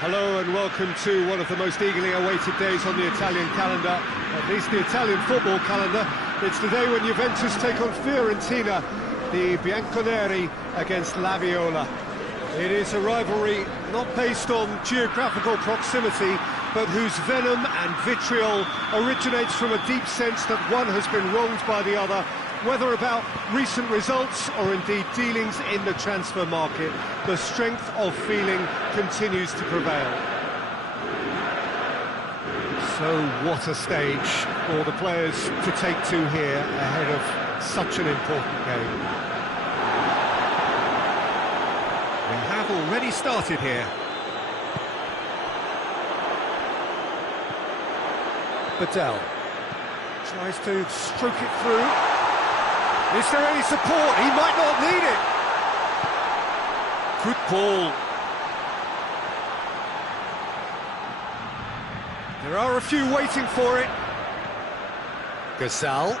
Hello and welcome to one of the most eagerly awaited days on the Italian calendar, at least the Italian football calendar. It's the day when Juventus take on Fiorentina, the Bianconeri against La Viola. It is a rivalry not based on geographical proximity, but whose venom and vitriol originates from a deep sense that one has been wronged by the other, whether about recent results or indeed dealings in the transfer market. The strength of feeling continues to prevail. So what a stage for the players to take to here ahead of such an important game. We have already started here. Badel tries to stroke it through. Is there any support? He might not need it. Good ball. There are a few waiting for it. Gazal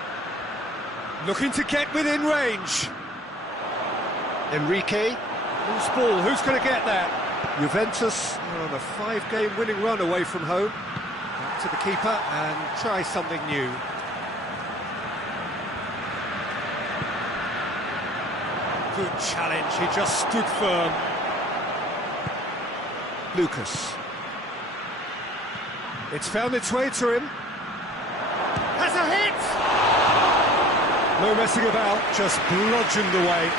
looking to get within range. Enrique, loose ball, who's going to get that? Juventus are on a 5-game winning run away from home. Back to the keeper and try something new. Good challenge, he just stood firm. Lucas. It's found its way to him. Has a hit! No messing about, just bludgeoned away.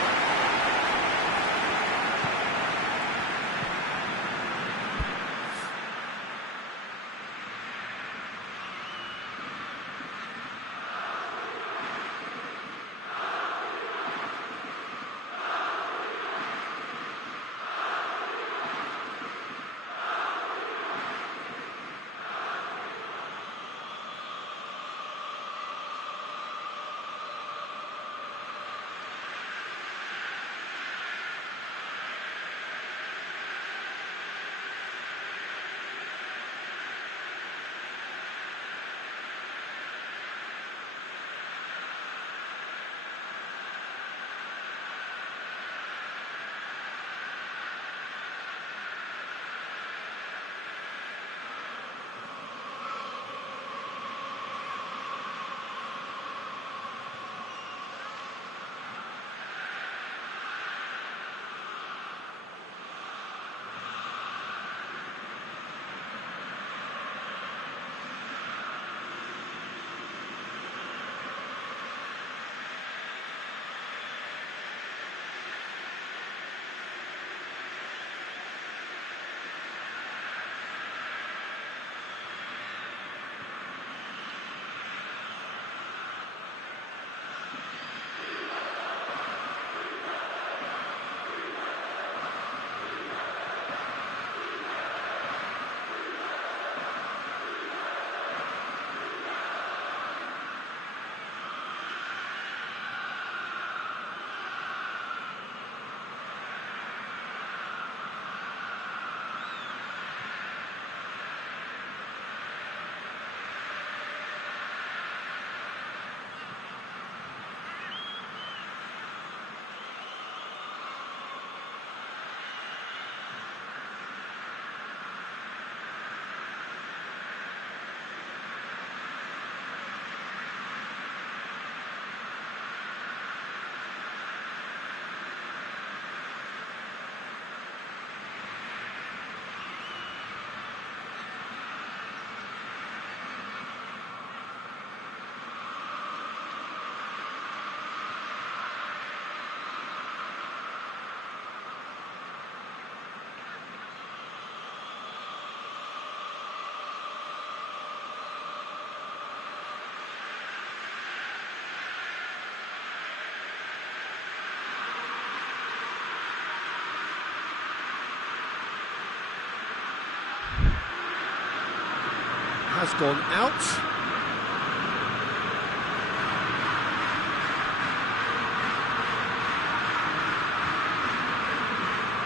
Has gone out.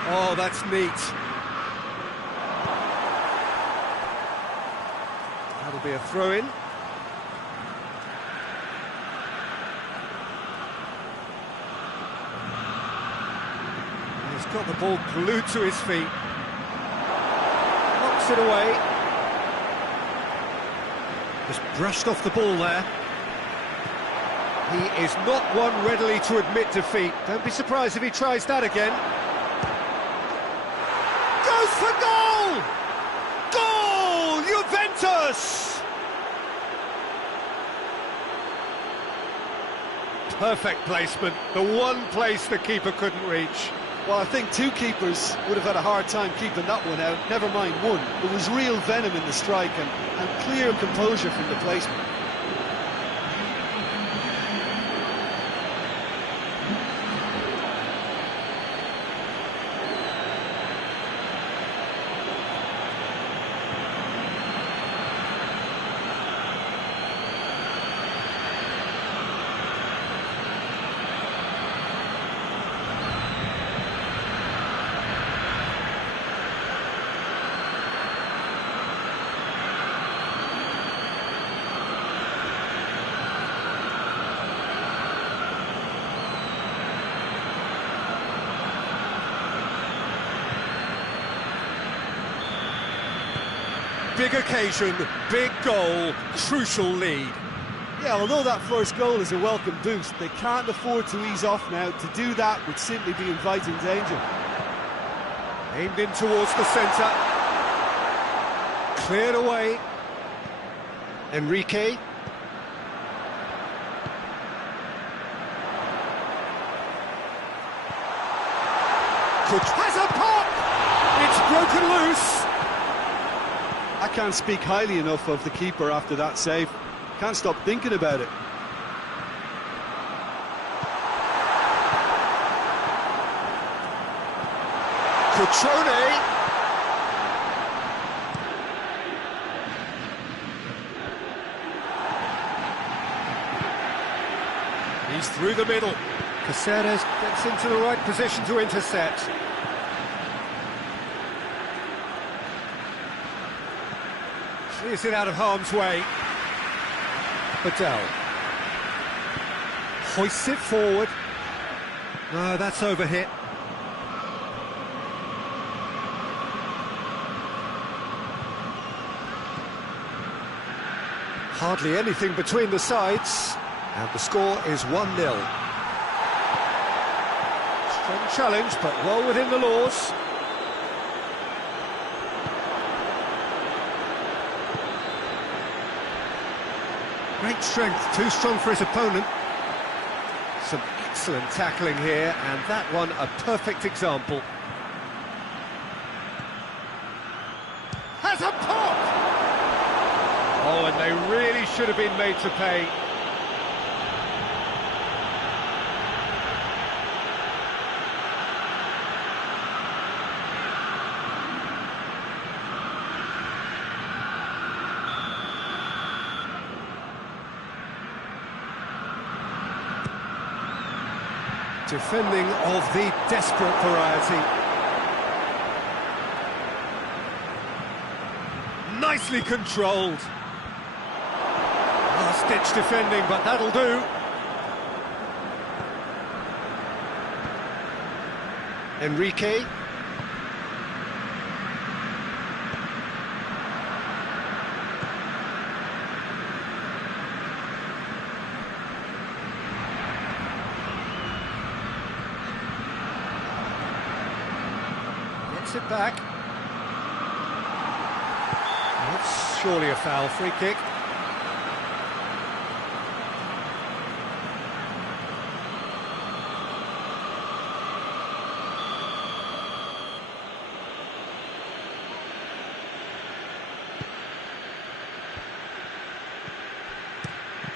Oh, that's neat. That'll be a throw-in. He's got the ball glued to his feet. knocks it away. Just brushed off the ball there. He is not one readily to admit defeat. Don't be surprised if he tries that again. Goes for goal! Goal! Juventus! Perfect placement, the one place the keeper couldn't reach. Well, I think two keepers would have had a hard time keeping that one out, never mind one. There was real venom in the strike and clear composure from the placement. Big occasion, big goal, crucial lead. Yeah, although that first goal is a welcome boost, they can't afford to ease off now. To do that would simply be inviting danger. Aimed in towards the centre. Cleared away. Enrique. Has a pop! It's broken loose. I can't speak highly enough of the keeper after that save. Can't stop thinking about it. Cutrone. He's through the middle. Caceres gets into the right position to intercept. Clears it out of harm's way. Badal. Hoists it forward. No, that's overhit. Hardly anything between the sides. And the score is 1-0. Strong challenge, but well within the laws. Great strength, too strong for his opponent. Some excellent tackling here, and that one a perfect example. Has a pop! Oh, and they really should have been made to pay. Defending of the desperate variety. Nicely controlled. Last-ditch defending, but that'll do. Enrique. It back. That's surely a foul. Free kick.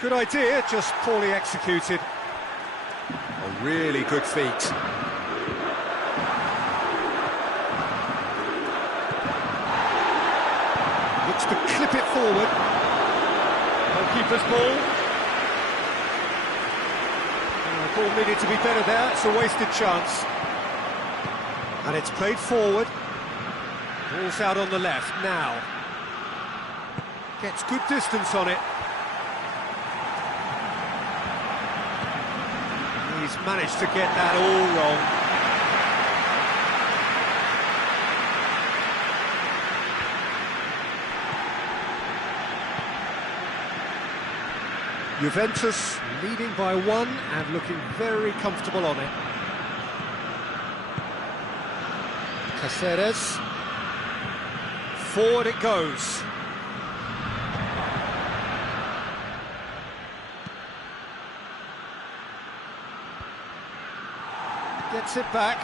Good idea, just poorly executed. A really good feat. To clip it forward. Goalkeeper's ball. The ball needed to be better there, it's a wasted chance. And it's played forward. Ball's out on the left now. Gets good distance on it. He's managed to get that all wrong. Juventus leading by 1 and looking very comfortable on it. Caceres. Forward it goes. Gets it back.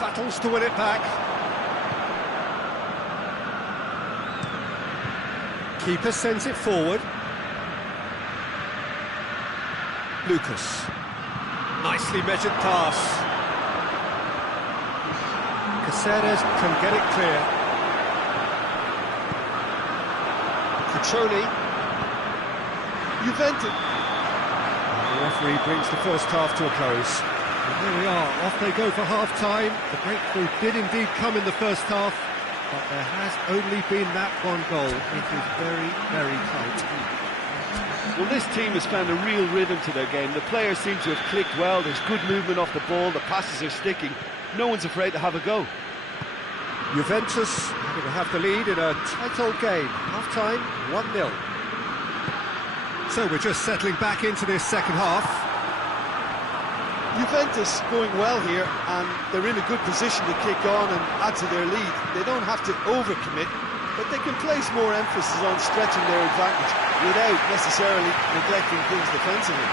Battles to win it back. Keeper sends it forward. Lucas. Nicely measured pass. Caceres can get it clear. Cutrone. Juventus. The referee brings the first half to a close. And here we are, off they go for half-time. The breakthrough did indeed come in the first half, but there has only been that one goal. It is very, very tight. Well, this team has found a real rhythm to their game. The players seem to have clicked well. There's good movement off the ball. The passes are sticking. No one's afraid to have a go. Juventus having to have the lead in a tight old game. Half-time, 1-0. So we're just settling back into this second half. Juventus going well here, and they're in a good position to kick on and add to their lead. They don't have to overcommit, but they can place more emphasis on stretching their advantage without necessarily neglecting things defensively.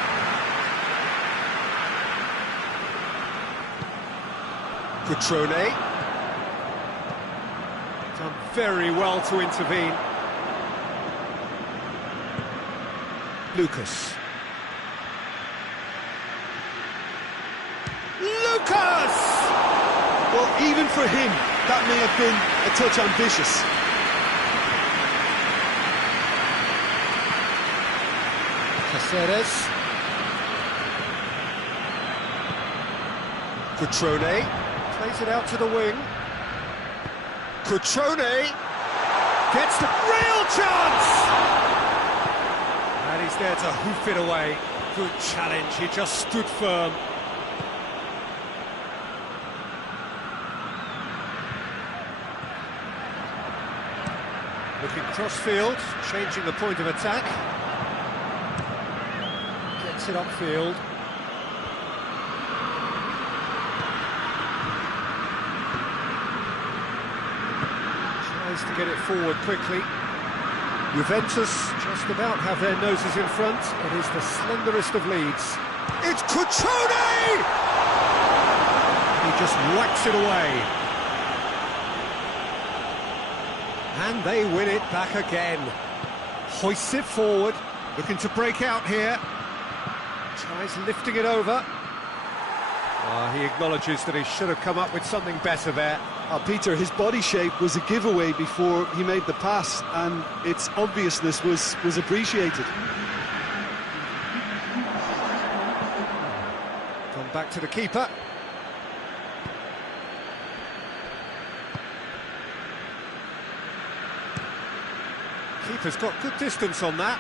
Cutrone. Done very well to intervene. Lucas. Lucas! Well, even for him, that may have been a touch ambitious. Caceres. Cutrone plays it out to the wing. Cutrone gets the real chance! And he's there to hoof it away. Good challenge, he just stood firm. Looking cross-field, changing the point of attack. Gets it upfield. Tries to get it forward quickly. Juventus just about have their noses in front. It is the slenderest of leads. It's Cutrone! He just whacks it away. And they win it back again. Hoists it forward, looking to break out here. Tries lifting it over. He acknowledges that he should have come up with something better there. Peter, his body shape was a giveaway before he made the pass, and its obviousness was appreciated. Gone back to the keeper. Keeper's got good distance on that.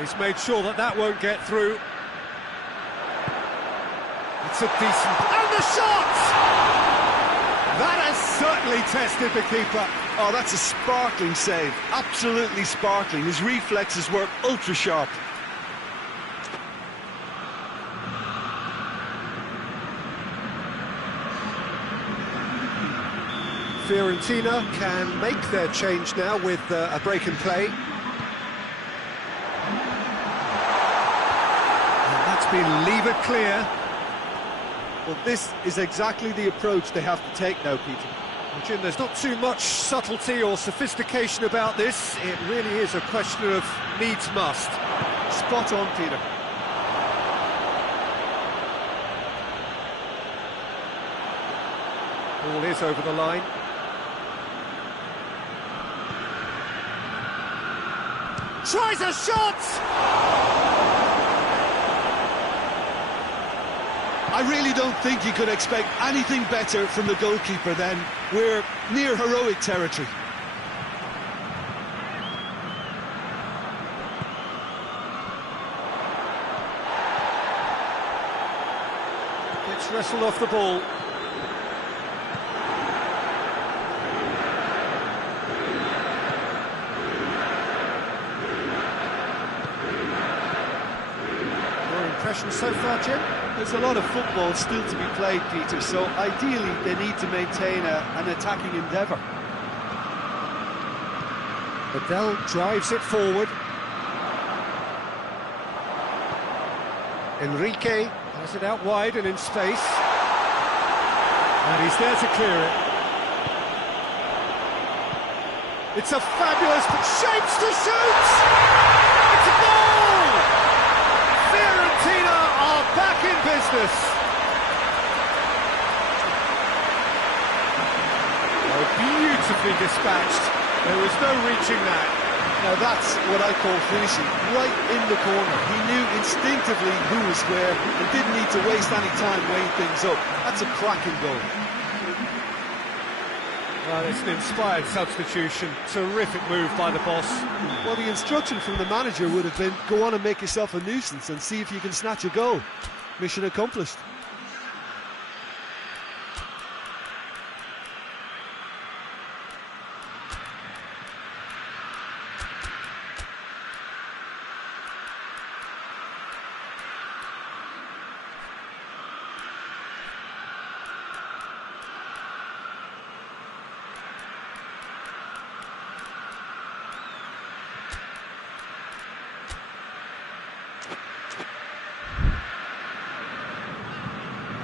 He's made sure that that won't get through. It's a decent... And the shot! That has certainly tested the keeper. Oh, that's a sparkling save. Absolutely sparkling. His reflexes were ultra-sharp. Fiorentina can make their change now with a break in play. And that's been levered clear. Well, this is exactly the approach they have to take now, Peter. Well, Jim, there's not too much subtlety or sophistication about this. It really is a question of needs must. Spot on, Peter. Ball is over the line. Tries a shot! I really don't think you could expect anything better from the goalkeeper then. We're near heroic territory. Gets wrestled off the ball. impressions so far, Jim? There's a lot of football still to be played, Peter, so ideally they need to maintain an attacking endeavour. Adele drives it forward. Enrique has it out wide and in space. And he's there to clear it. It's a fabulous shapes to shoot! It's a goal! Fiorentina are back in business. Oh, beautifully dispatched. There was no reaching that. Now that's what I call finishing, right in the corner. He knew instinctively who was where and didn't need to waste any time weighing things up. That's a cracking goal. Well, it's an inspired substitution. Terrific move by the boss. Well, the instruction from the manager would have been, go on and make yourself a nuisance and see if you can snatch a goal. Mission accomplished.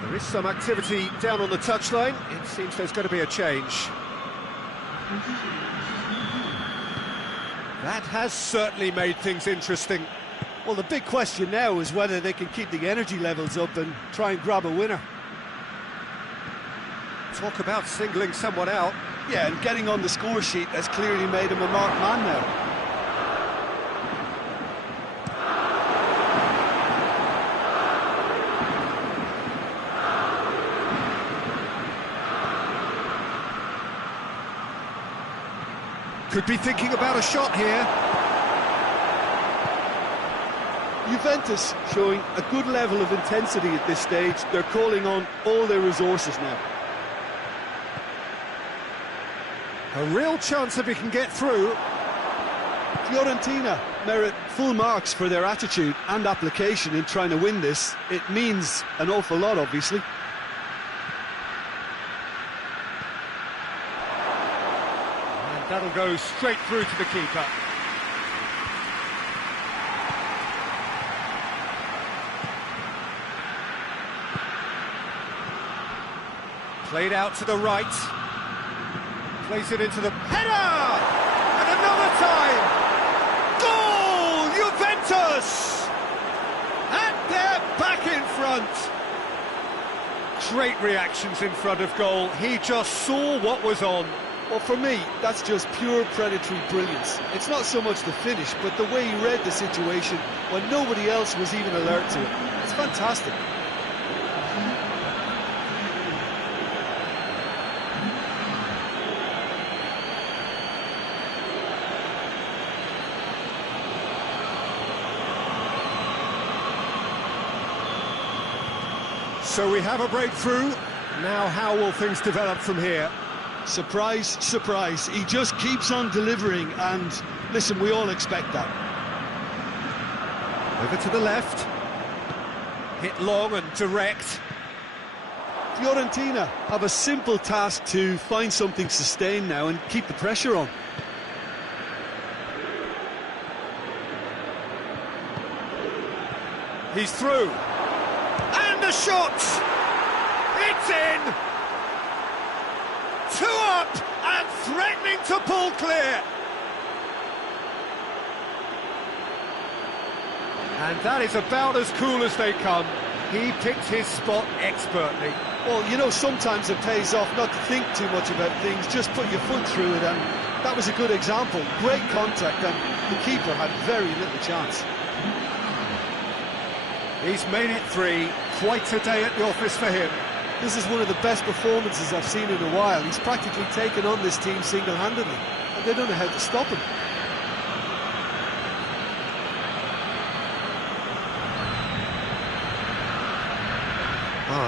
There is some activity down on the touchline. It seems there's going to be a change. That has certainly made things interesting. Well, the big question now is whether they can keep the energy levels up and try and grab a winner. Talk about singling someone out. Yeah, and getting on the score sheet has clearly made him a marked man now. Could be thinking about a shot here. Juventus showing a good level of intensity at this stage. They're calling on all their resources now. A real chance if he can get through. Fiorentina merit full marks for their attitude and application in trying to win this. It means an awful lot, obviously. That'll go straight through to the keeper. Played out to the right. Plays it into the header! And another time! Goal! Juventus! And they're back in front. Great reactions in front of goal. He just saw what was on. Well, for me, that's just pure predatory brilliance. It's not so much the finish, but the way he read the situation when nobody else was even alert to it. It's fantastic. So we have a breakthrough. Now how will things develop from here? Surprise, surprise. He just keeps on delivering, and listen, we all expect that. Over to the left. Hit long and direct. Fiorentina have a simple task to find something sustained now and keep the pressure on. He's through. And the shot! It's in! 2 up and threatening to pull clear. And that is about as cool as they come. He picked his spot expertly. Well, you know, sometimes it pays off not to think too much about things, just put your foot through it, and that was a good example. Great contact, and the keeper had very little chance. He's made it 3. Quite a day at the office for him. This is one of the best performances I've seen in a while. He's practically taken on this team single-handedly, and they don't know how to stop him.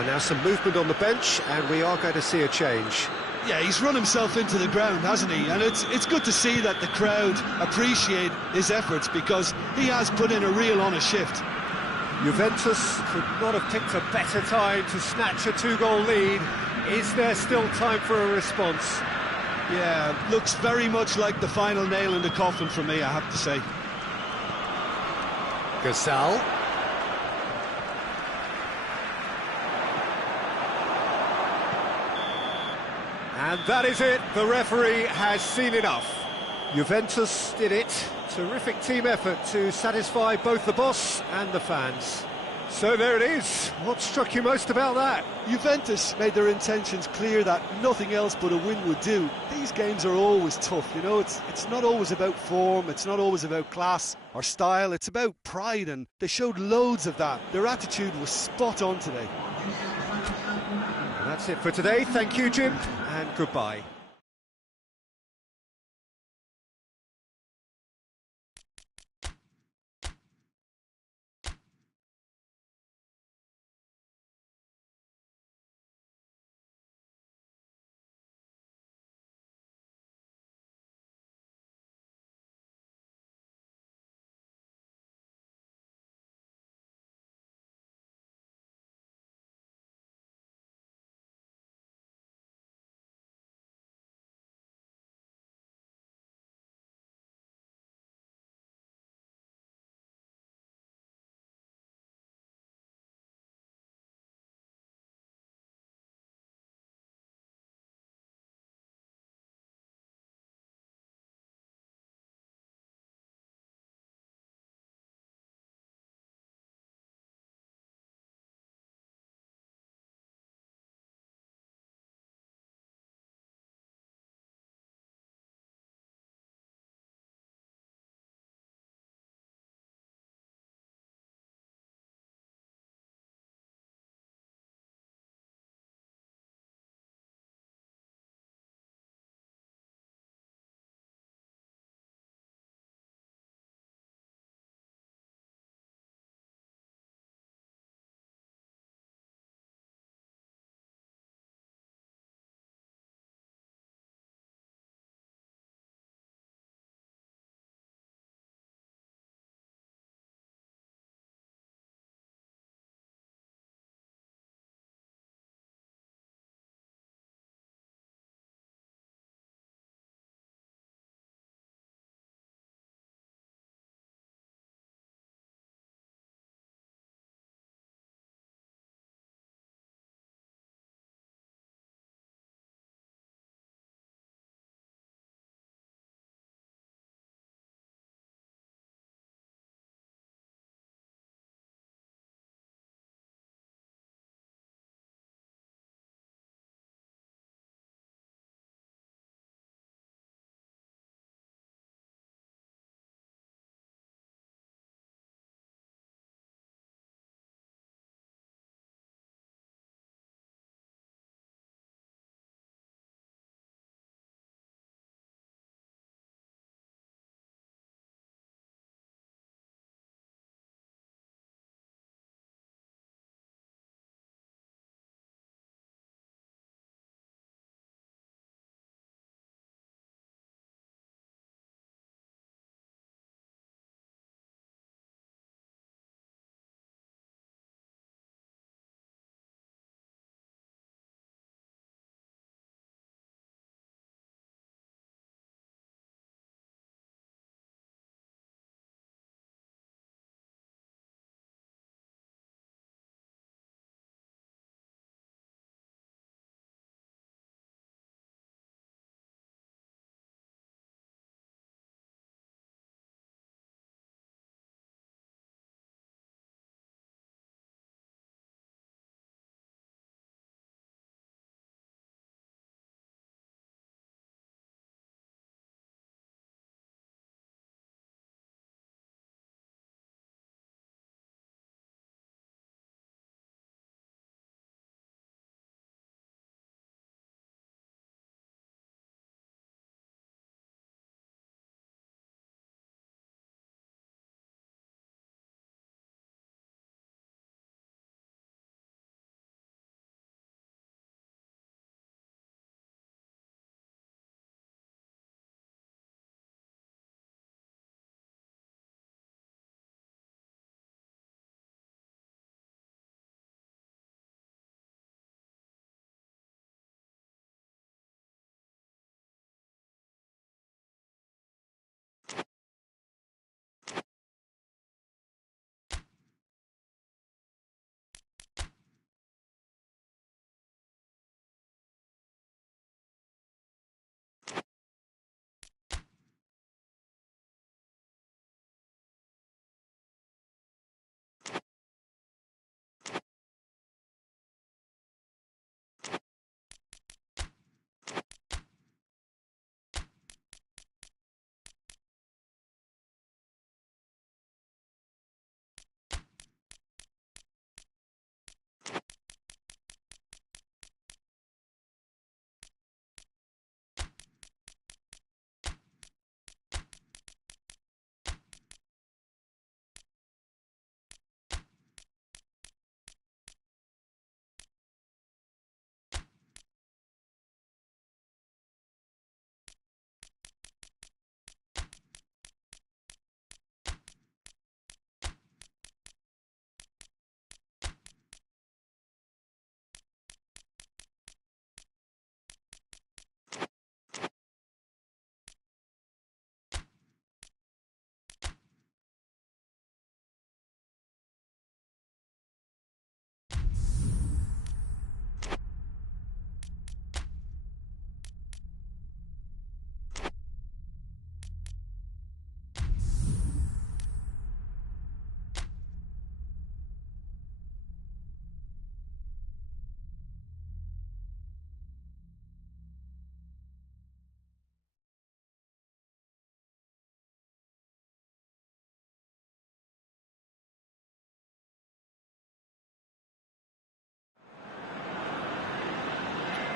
Now some movement on the bench, and we are going to see a change. Yeah, he's run himself into the ground, hasn't he? And it's good to see that the crowd appreciate his efforts, because he has put in a real honest shift. Juventus could not have picked a better time to snatch a two-goal lead. Is there still time for a response? Yeah, looks very much like the final nail in the coffin for me, I have to say. Gasal. And that is it. The referee has seen enough. Juventus did it. Terrific team effort to satisfy both the boss and the fans. So there it is. What struck you most about that? Juventus made their intentions clear that nothing else but a win would do. These games are always tough, you know, it's not always about form, it's not always about class or style, it's about pride, and they showed loads of that. Their attitude was spot on today. And that's it for today. Thank you, Jim, and goodbye.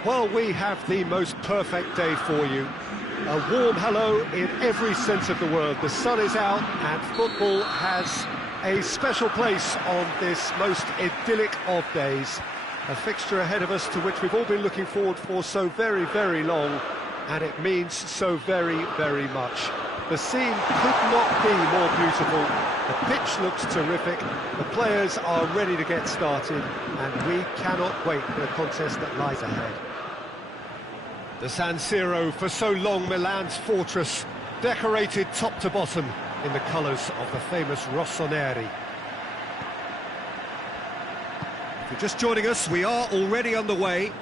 Well, we have the most perfect day for you. A warm hello in every sense of the word. The sun is out and football has a special place on this most idyllic of days. A fixture ahead of us to which we've all been looking forward for so very, very long, and it means so very, very much. The scene could not be more beautiful. The pitch looks terrific, the players are ready to get started, and we cannot wait for the contest that lies ahead. The San Siro, for so long Milan's fortress, decorated top to bottom in the colours of the famous rossoneri. If you're just joining us, we are already underway.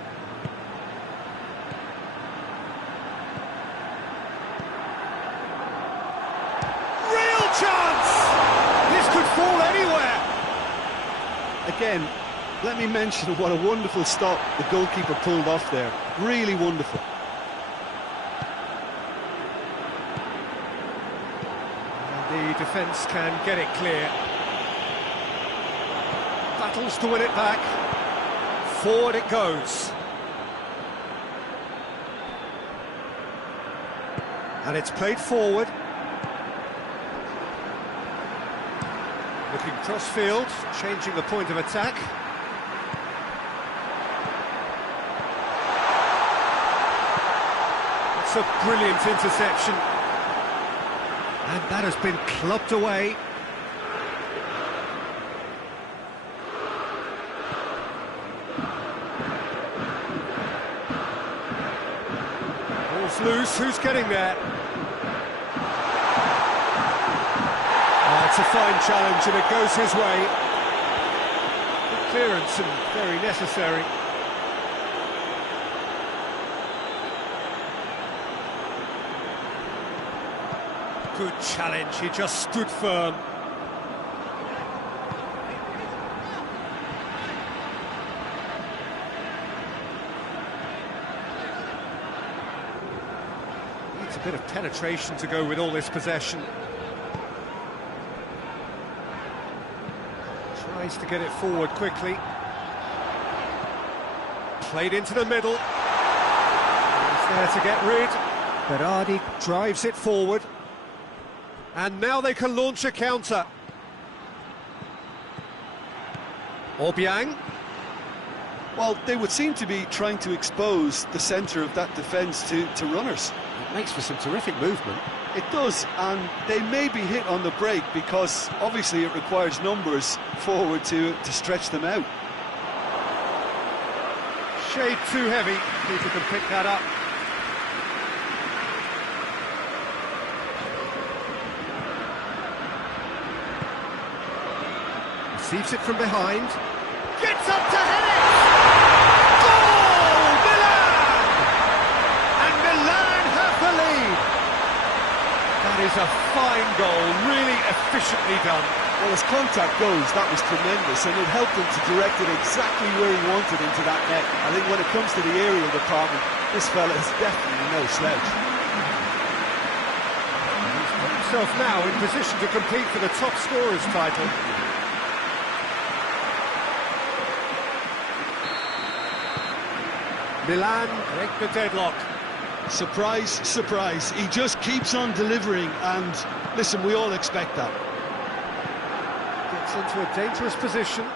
Real chance! This could fall anywhere! Again, let me mention what a wonderful stop the goalkeeper pulled off there. Really wonderful. And the defence can get it clear. Battles to win it back. Forward it goes. And it's played forward. Looking cross-field, changing the point of attack. It's a brilliant interception. And that has been clubbed away. Ball's loose, who's getting there? It's a fine challenge and it goes his way. Good clearance and very necessary. Good challenge, he just stood firm. Needs a bit of penetration to go with all this possession. Tries to get it forward quickly. Played into the middle. He's there to get rid. Berardi drives it forward. And now they can launch a counter. Obiang. Well, they would seem to be trying to expose the centre of that defence to runners. It makes for some terrific movement. It does, and they may be hit on the break because obviously it requires numbers forward to stretch them out. Shade too heavy, people can pick that up. Receives it from behind. Gets up to head it! Goal! Milan! And Milan have the lead! That is a fine goal, really efficiently done. Well, as contact goes, that was tremendous, and it helped him to direct it exactly where he wanted into that net. I think when it comes to the aerial department, this fella is definitely no slouch. He's put himself now in position to compete for the top scorer's title. Milan break the deadlock. Surprise, surprise. He just keeps on delivering, and listen, we all expect that. Gets into a dangerous position.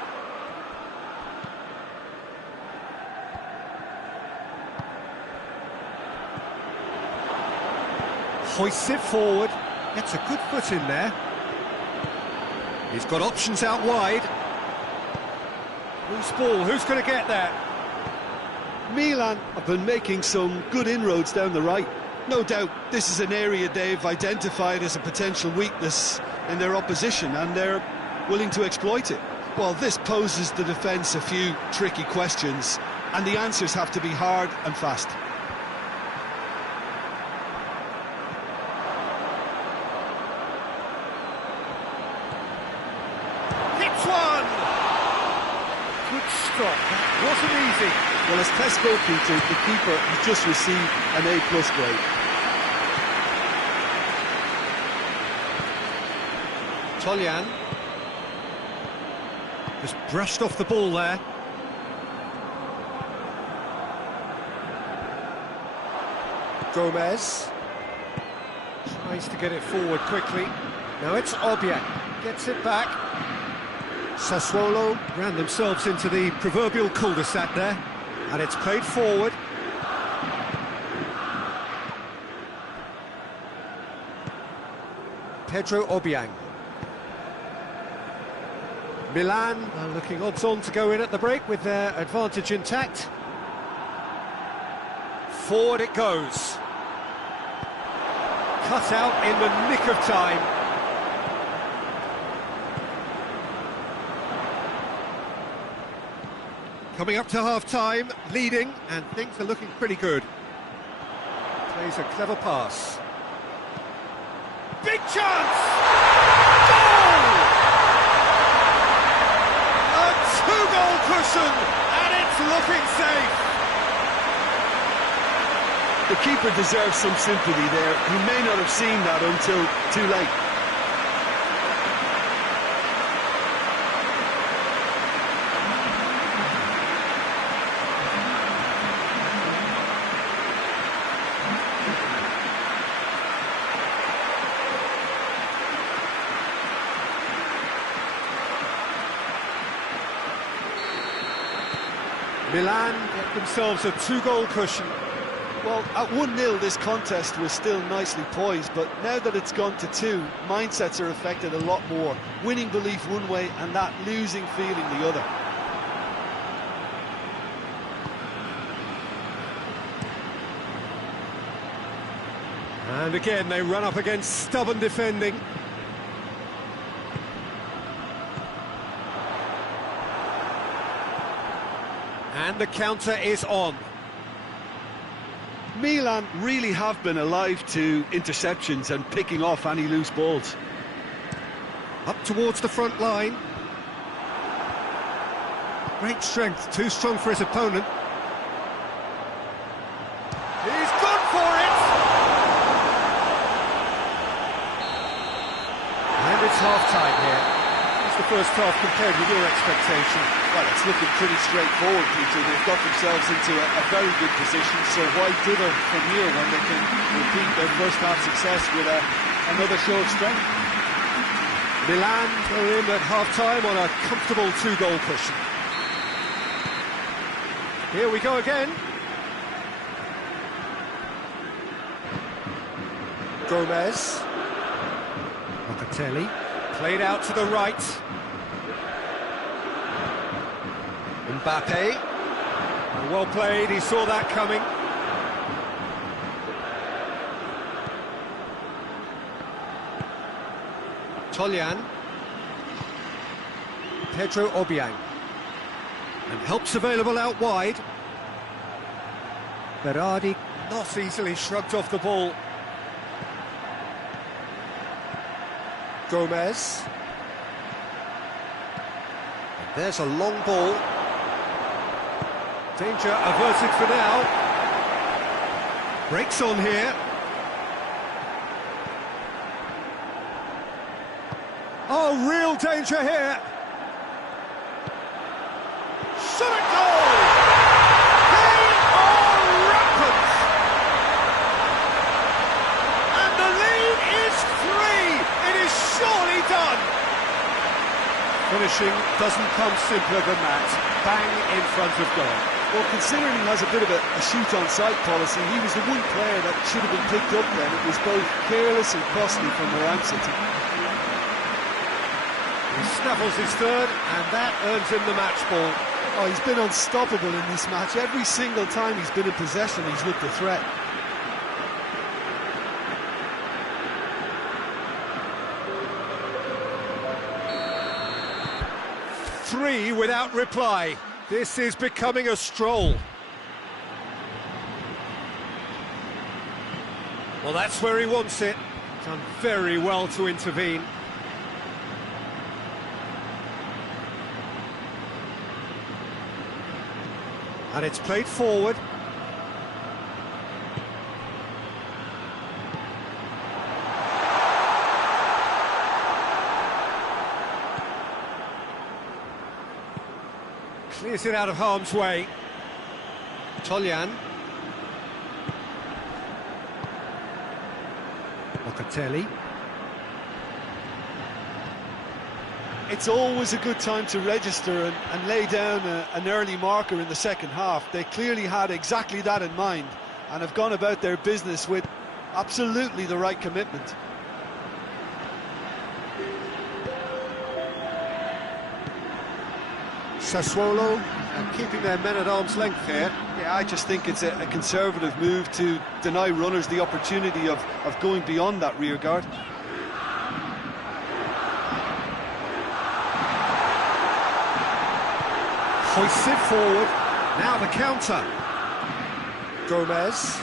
Hoists it forward. Gets a good foot in there. He's got options out wide. Loose ball, who's going to get there? Milan have been making some good inroads down the right. No doubt this is an area they've identified as a potential weakness in their opposition, and they're willing to exploit it. Well, this poses the defence a few tricky questions, and the answers have to be hard and fast. Hits one! Good stop, that wasn't easy. Well, as test goalkeeper, the keeper has just received an A+ grade. Toljan just brushed off the ball there. Gomez tries to get it forward quickly. Now it's Obiang, gets it back. Sassuolo ran themselves into the proverbial cul-de-sac there, and it's played forward. Pedro Obiang. Milan are looking odds-on to go in at the break with their advantage intact. Forward it goes. Cut out in the nick of time. Coming up to half-time, leading, and things are looking pretty good. Plays a clever pass. Big chance! Goal! A two-goal cushion, and it's looking safe. The keeper deserves some sympathy there. He may not have seen that until too late. Milan get themselves a two-goal cushion. Well, at 1-0 this contest was still nicely poised, but now that it's gone to 2, mindsets are affected a lot more. Winning belief one way and that losing feeling the other. And again they run up against stubborn defending. And the counter is on. Milan really have been alive to interceptions and picking off any loose balls. Up towards the front line. Great strength, too strong for his opponent. He's gone for it! And it's half-time here. How's the first half compared with your expectation? Well, it's looking pretty straightforward, Peter. They've got themselves into a very good position, so why dither from here when they can repeat their first half success with another show of strength? Milan are in at half-time on a comfortable two-goal cushion. Here we go again. Gomez. Locatelli. Played out to the right. Mbappe. Well played, he saw that coming. Toljan. Pedro Obiang. And help's available out wide. Berardi not easily shrugged off the ball. Gomez. And there's a long ball. Danger averted for now. Breaks on here. Oh, real danger here. Shot at goal! They are rampant! And the lead is 3. It is surely done. Finishing doesn't come simpler than that. Bang in front of goal. Well, considering he has a bit of a shoot-on-sight policy, he was the one player that should have been picked up then. It was both careless and costly from Moran City. He snaffles his third, and that earns him the match ball. Oh, he's been unstoppable in this match. Every single time he's been in possession, he's looked a threat. Three without reply. This is becoming a stroll. Well, that's where he wants it. Done very well to intervene. And it's played forward. Clears it out of harm's way. Toljan. Balotelli. It's always a good time to register and lay down an early marker in the second half. They clearly had exactly that in mind and have gone about their business with absolutely the right commitment. Sassuolo keeping their men at arm's length here. Yeah, I just think it's a conservative move to deny runners the opportunity of going beyond that rear guard. Hoists it forward. Now the counter. Gomez.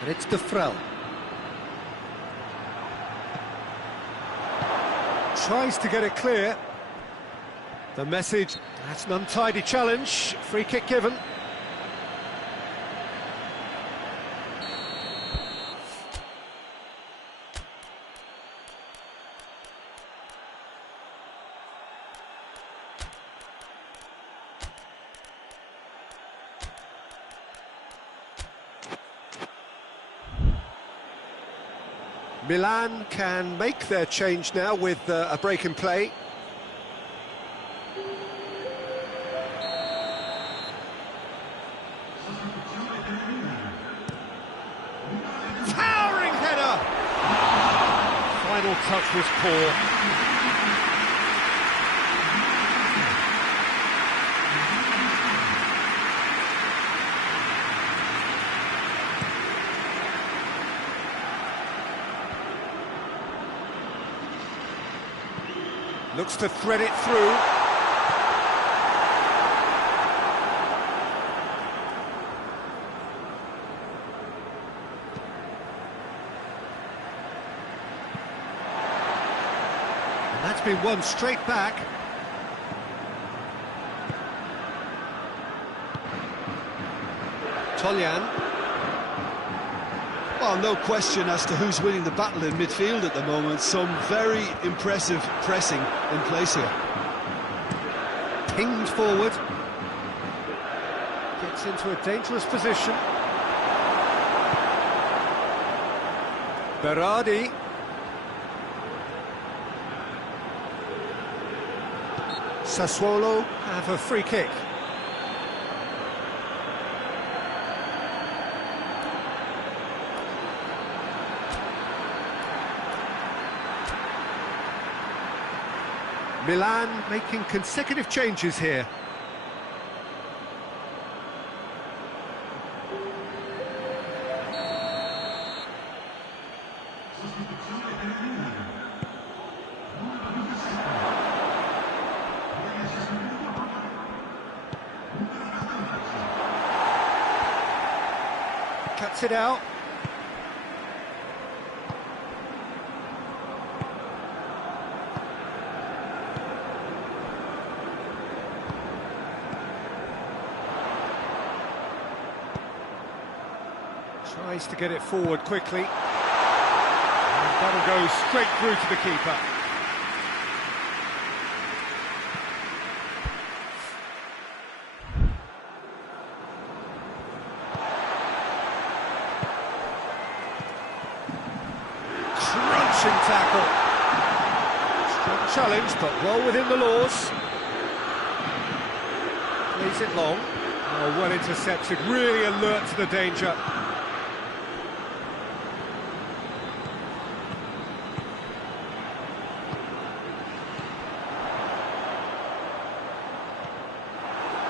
And it's De Frel. Tries to get it clear. The message, that's an untidy challenge. Free kick given. Milan can make their change now with a break in play. Towering header! Final touch was poor. Looks to thread it through. And that's been won straight back. Toljan. Well, no question as to who's winning the battle in midfield at the moment. Some very impressive pressing in place here. Pinged forward. Gets into a dangerous position. Berardi. Sassuolo have a free kick. Milan making consecutive changes here. Cuts it out. Tries to get it forward quickly. And that'll go straight through to the keeper. Crunching tackle. Strong challenge, but well within the laws. Plays it long. Oh, well intercepted, really alert to the danger.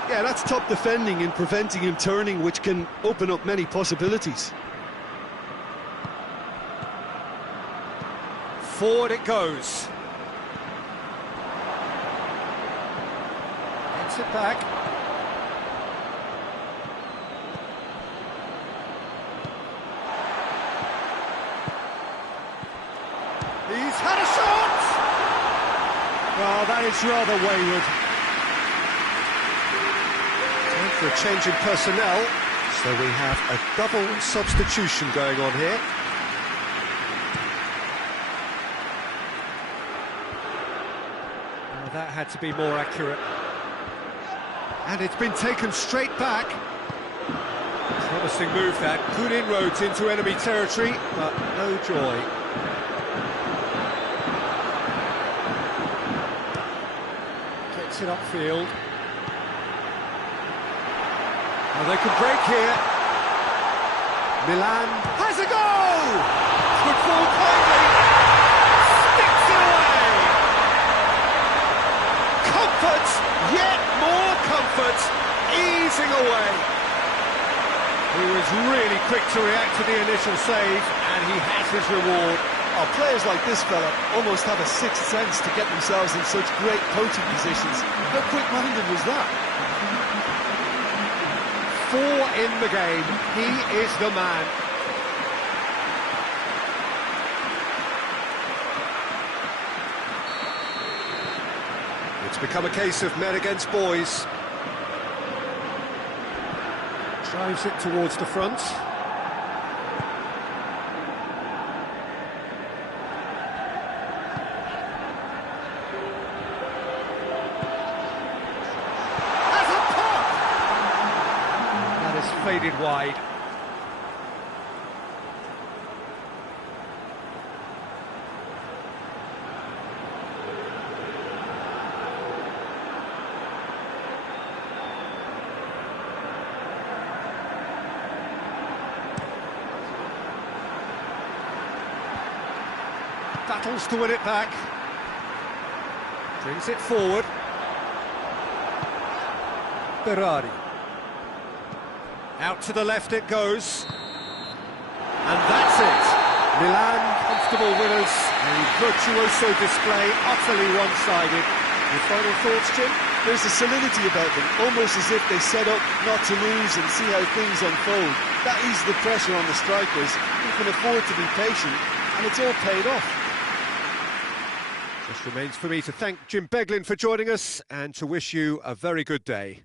Yeah, that's top defending and preventing him turning, which can open up many possibilities. Forward it goes. Gets it back. He's had a shot! Well, that is rather wayward. Time for a change in personnel, so we have a double substitution going on here. Now that had to be more accurate. And it's been taken straight back. Trying Promising move that. Good inroads into enemy territory, but no joy. Gets it upfield. Well, they could break here. Milan has a goal! Football kindly. Sticks it away! Comfort! Yet more comfort! Easing away. He was really quick to react to the initial save, and he has his reward. Oh, players like this fella almost have a sixth sense to get themselves in such great coaching positions. How quick-minded was that? 4 in the game. He is the man. It's become a case of men against boys. Drives it towards the front. Has a pop! That is faded wide. Battles to win it back. Brings it forward. Berardi. Out to the left it goes. And that's it. Milan, comfortable winners. A virtuoso display, utterly one-sided. Your final thoughts, Jim? There's a solidity about them, almost as if they set up not to lose and see how things unfold. That eases the pressure on the strikers, who can afford to be patient, and it's all paid off. Just remains for me to thank Jim Beglin for joining us and to wish you a very good day.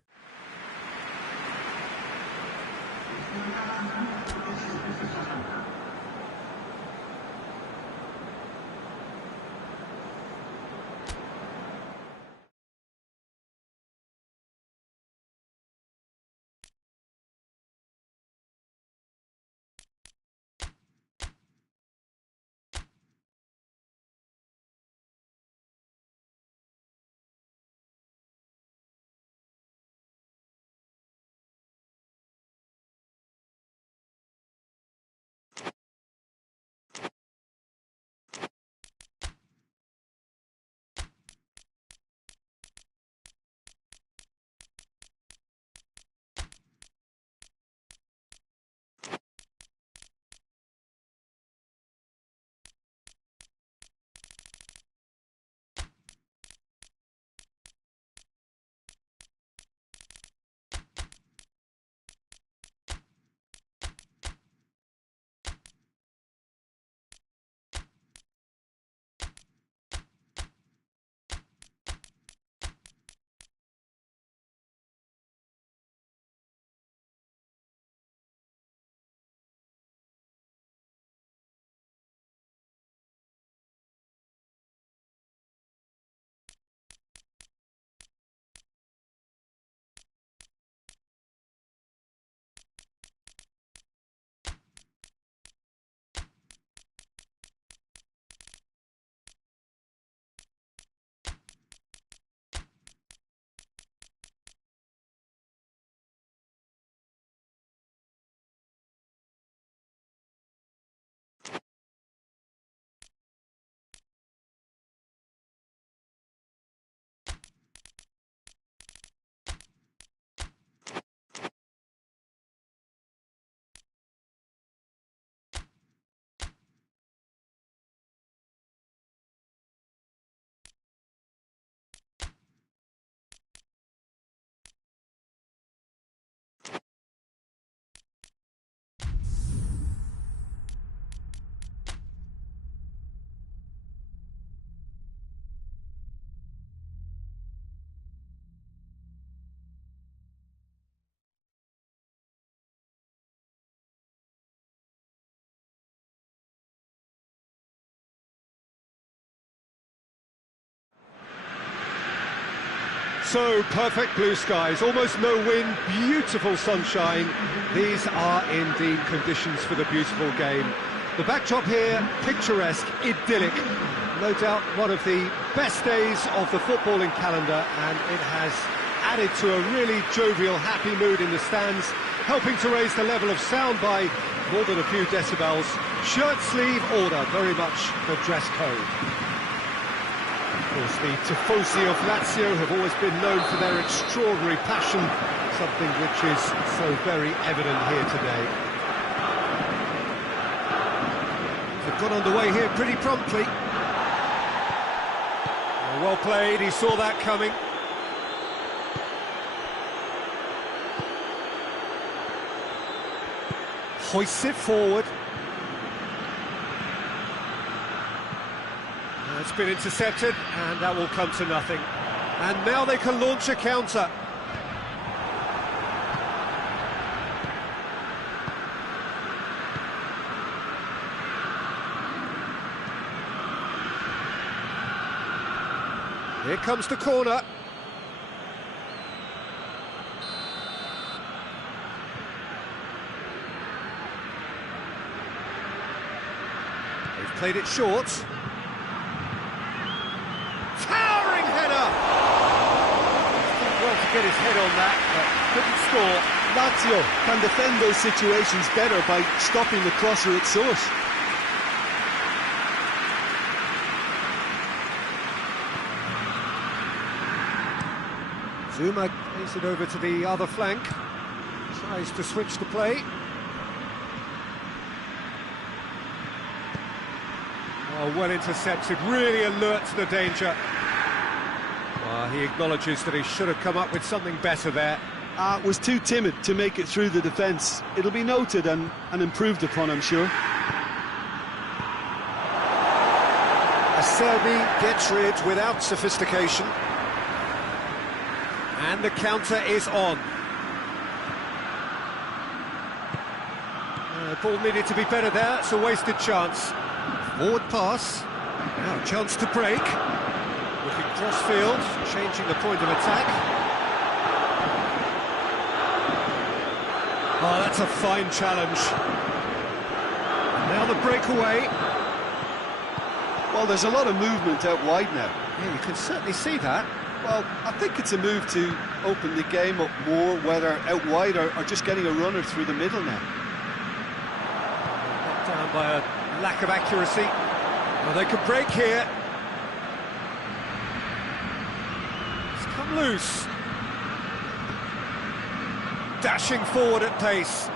So perfect blue skies, almost no wind, beautiful sunshine. These are indeed conditions for the beautiful game. The backdrop here, picturesque, idyllic. No doubt one of the best days of the footballing calendar, and it has added to a really jovial, happy mood in the stands, helping to raise the level of sound by more than a few decibels. Shirt-sleeve order, very much the dress code. Of course, the tifosi of Lazio have always been known for their extraordinary passion, something which is so very evident here today. They've got underway here pretty promptly. Well played, he saw that coming. Hoists it forward. It's been intercepted, and that will come to nothing. And now they can launch a counter. Here comes the corner. They've played it short. Towering header! Did well to get his head on that, but couldn't score. Lazio can defend those situations better by stopping the crosser at source. Zuma plays it over to the other flank. Tries to switch the play. Oh, well intercepted, really alert to the danger. He acknowledges that he should have come up with something better there. Was too timid to make it through the defence. It'll be noted and improved upon, I'm sure. Acerbi gets rid without sophistication. And the counter is on. Ball needed to be better there, it's a wasted chance. Forward pass, now a chance to break. Looking cross-field, changing the point of attack. Oh, that's a fine challenge. And now the breakaway. Well, there's a lot of movement out wide now. Yeah, you can certainly see that. Well, I think it's a move to open the game up more, whether out wide or just getting a runner through the middle now. Knocked down by a lack of accuracy. Well, they could break here. It's come loose. Dashing forward at pace.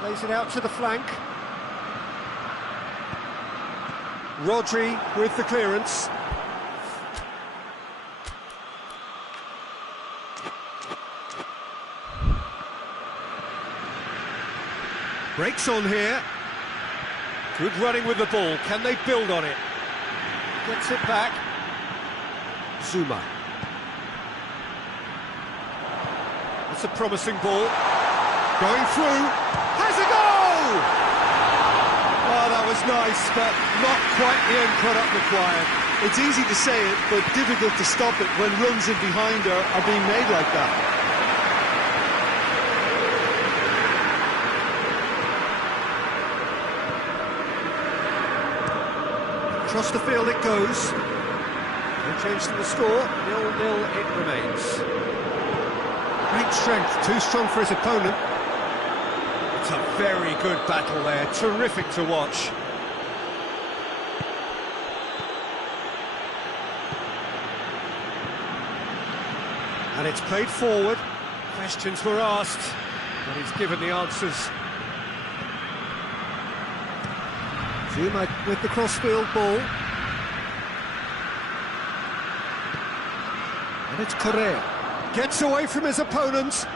Plays it out to the flank. Rodri with the clearance. Breaks on here. Good running with the ball. Can they build on it? Gets it back. Zuma. That's a promising ball. Going through. Has a goal! Oh, that was nice, but not quite the end product required. It's easy to say it, but difficult to stop it when runs in behind are being made like that. Across the field it goes. No change to the score. 0-0 it remains. Great strength, too strong for his opponent. It's a very good battle there, terrific to watch. And it's played forward. Questions were asked, but he's given the answers. Zuma with the cross-field ball. And it's Correa. Gets away from his opponent.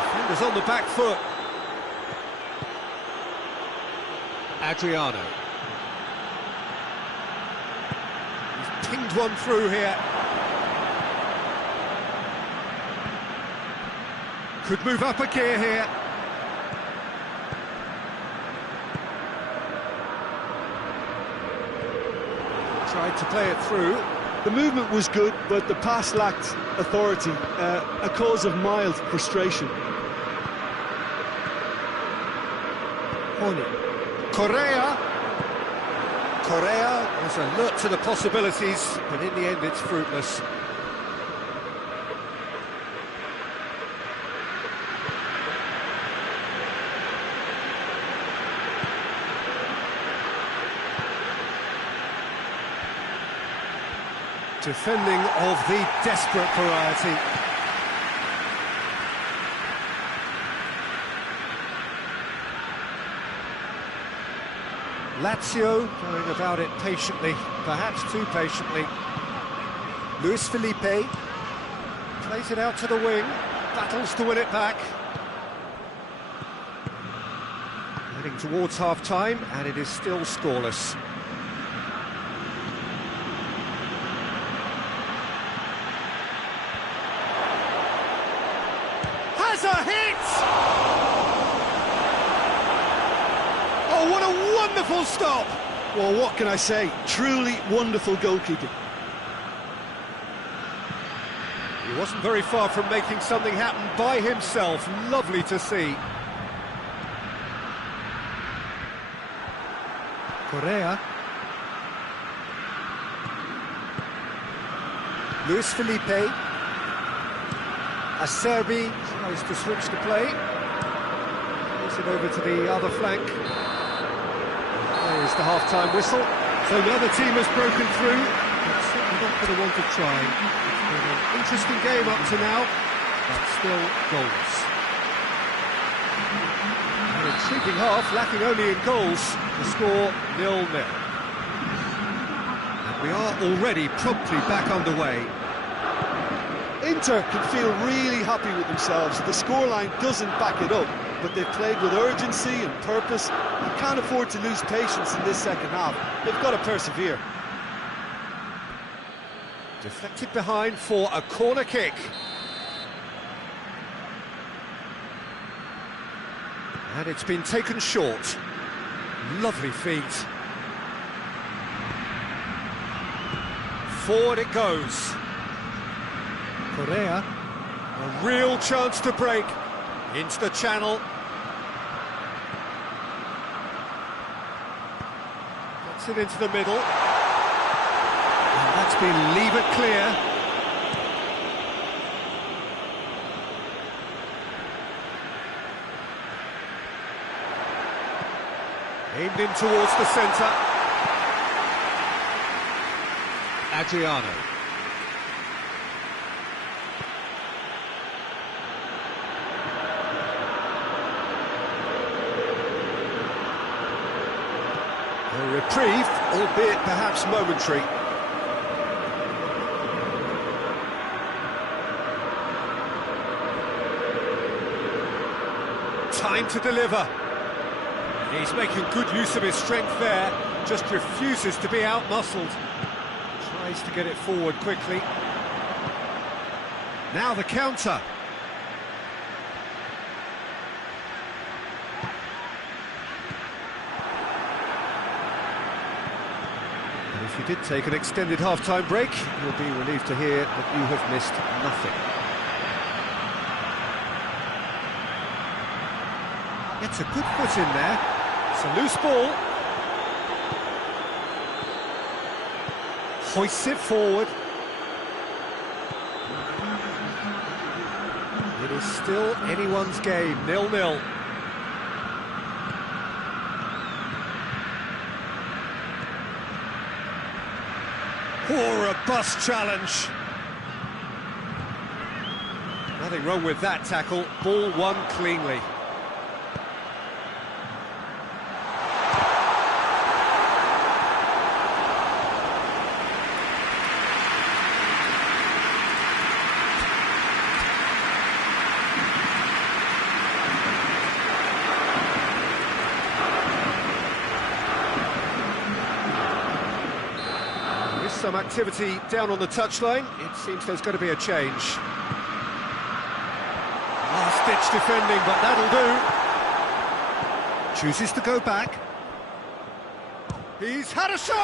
Defender's on the back foot. Adriano. He's pinged one through here. Could move up a gear here. Tried to play it through. The movement was good, but the pass lacked authority, a cause of mild frustration. Correa was alert to the possibilities, but in the end it's fruitless. Defending of the desperate variety. Lazio going about it patiently, perhaps too patiently. Luis Felipe plays it out to the wing, battles to win it back. Heading towards half-time, and it is still scoreless. Has a hit! Oh, what a wonderful stop! Well, what can I say? Truly wonderful goalkeeping. He wasn't very far from making something happen by himself. Lovely to see. Correa. Luis Felipe. Acerbi tries to switch the play. Plays it over to the other flank. There's the half-time whistle. So the other team has broken through. It's certainly not going to want to try. It's been an interesting game up to now, but still goalless. An intriguing half, lacking only in goals. The score 0-0. And we are already promptly back underway. Inter can feel really happy with themselves. The scoreline doesn't back it up, but they've played with urgency and purpose and can't afford to lose patience in this second half. They've got to persevere. Deflected behind for a corner kick. And it's been taken short. Lovely feet. Forward it goes. Correa, a real chance to break into the channel. Gets it into the middle. And that's been levered clear. Aimed in towards the centre. Adriano. A reprieve, albeit perhaps momentary. Time to deliver. He's making good use of his strength there, just refuses to be out-muscled. Tries to get it forward quickly. Now the counter. And if you did take an extended half-time break, you'll be relieved to hear that you have missed nothing. Gets a good foot in there. It's a loose ball. Hoists it forward. It is still anyone's game, 0-0. Or a bust challenge. Nothing wrong with that tackle. Ball won cleanly. Some activity down on the touchline. It seems there's going to be a change. Last last-ditch defending, but that'll do. Chooses to go back. He's had a shot!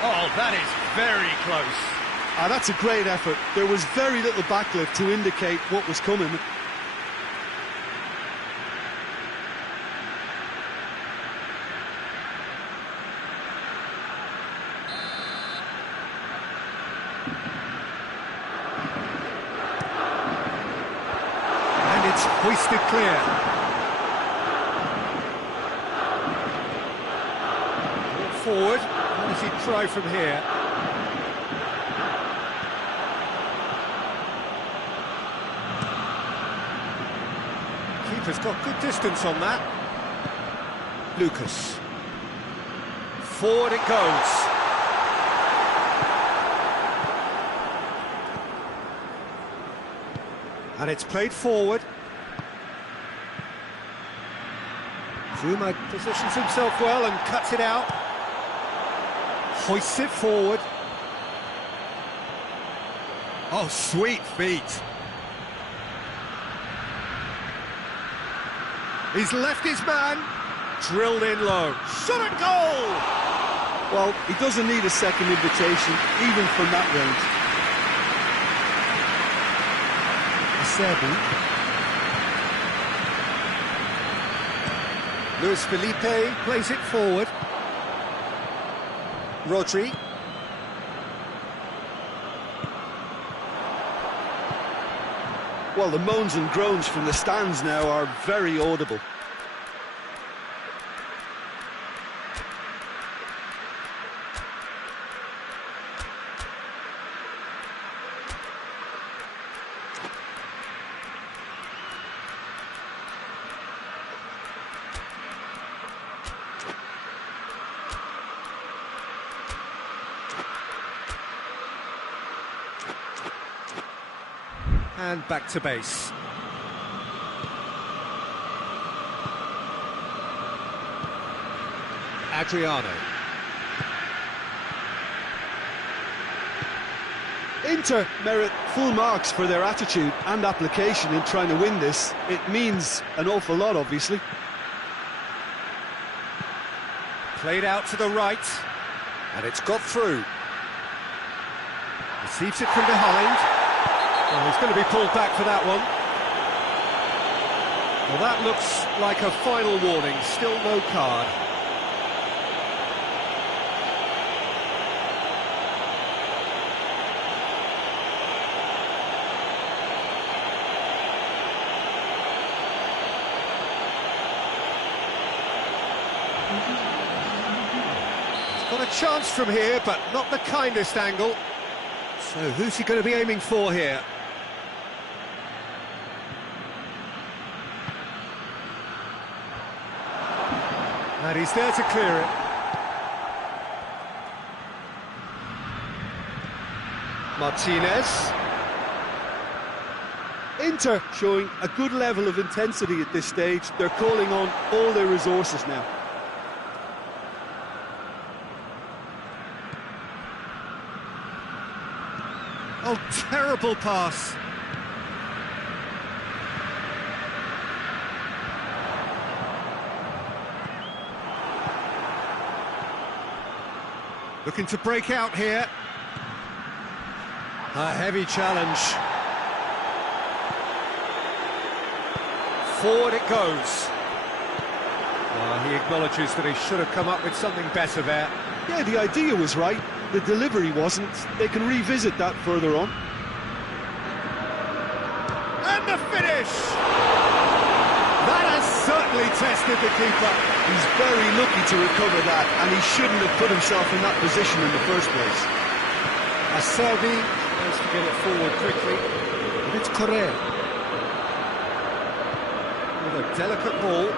Oh, that is very close. That's a great effort. There was very little backlift to indicate what was coming. And it's hoisted clear. Forward. What does he try from here? Keeper's got good distance on that. Lucas. Forward it goes. And it's played forward. Zuma positions himself well and cuts it out. Hoists it forward. Oh, sweet feet. He's left his man. Drilled in low. Shot at goal! Well, he doesn't need a second invitation, even from that range. Acerbi. Luis Felipe plays it forward. Rodri. Well, the moans and groans from the stands now are very audible. And back to base. Adriano. Inter merit full marks for their attitude and application in trying to win this. It means an awful lot, obviously. Played out to the right, and it's got through. Receives it from behind. Oh, he's going to be pulled back for that one. Well, that looks like a final warning. Still no card. He's got a chance from here, but not the kindest angle. So who's he going to be aiming for here? And he's there to clear it. Martinez. Inter showing a good level of intensity at this stage. They're calling on all their resources now. Oh, terrible pass. Looking to break out here. A heavy challenge. Forward it goes. He acknowledges that he should have come up with something better there. Yeah, the idea was right. The delivery wasn't. They can revisit that further on. And the finish! That has certainly tested the keeper. He's very lucky to recover that, and he shouldn't have put himself in that position in the first place. Acerbi has to get it forward quickly. And it's Correa. With a delicate ball.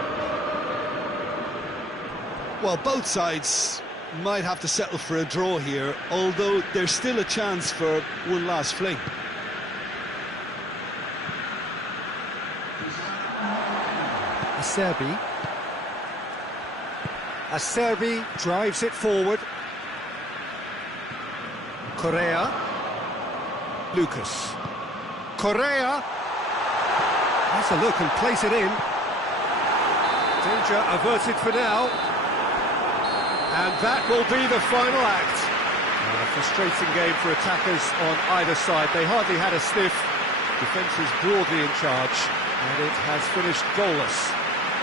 Well, both sides might have to settle for a draw here, although there's still a chance for one last fling. Acerbi. Acerbi drives it forward. Correa. Lucas. Correa. Has a look and plays it in. Danger averted for now. And that will be the final act. A frustrating game for attackers on either side. They hardly had a sniff. Defence is broadly in charge, and it has finished goalless.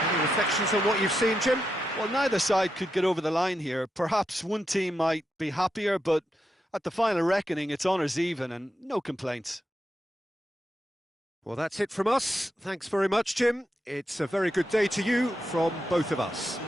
Any reflections on what you've seen, Jim? Well, neither side could get over the line here. Perhaps one team might be happier, but at the final reckoning, it's honours even and no complaints. Well, that's it from us. Thanks very much, Jim. It's a very good day to you from both of us.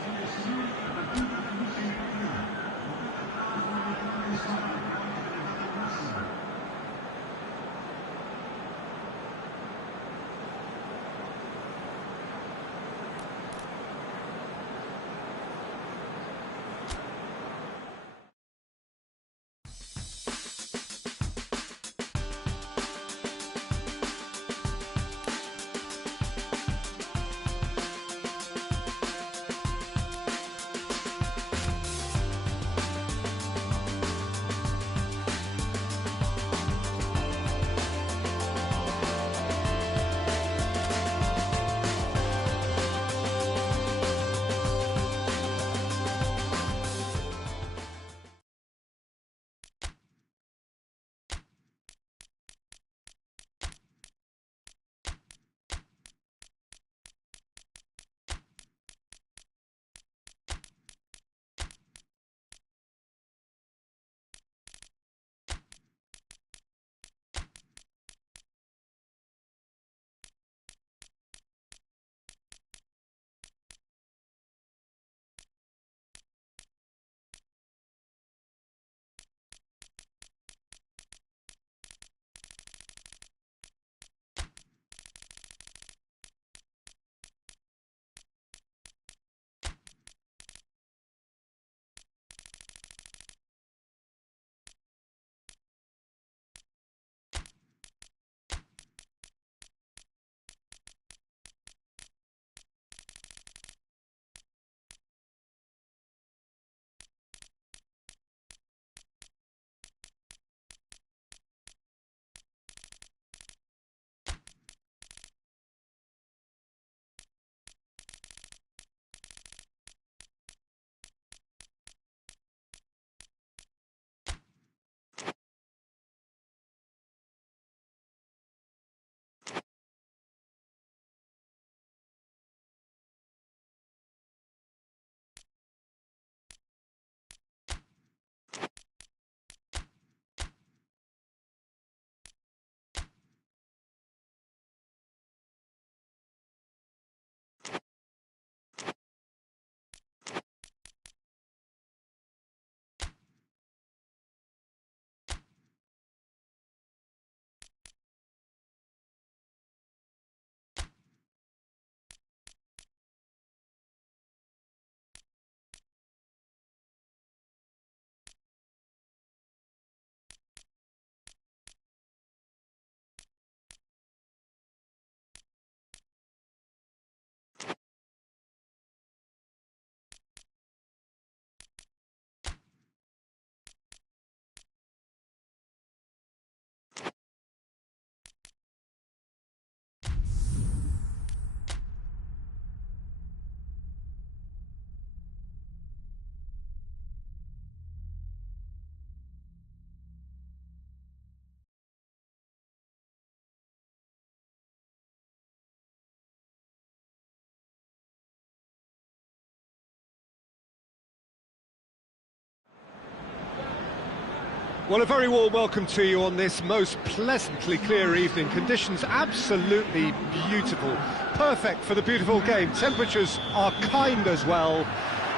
Well, a very warm welcome to you on this most pleasantly clear evening. Conditions absolutely beautiful, perfect for the beautiful game. Temperatures are kind as well,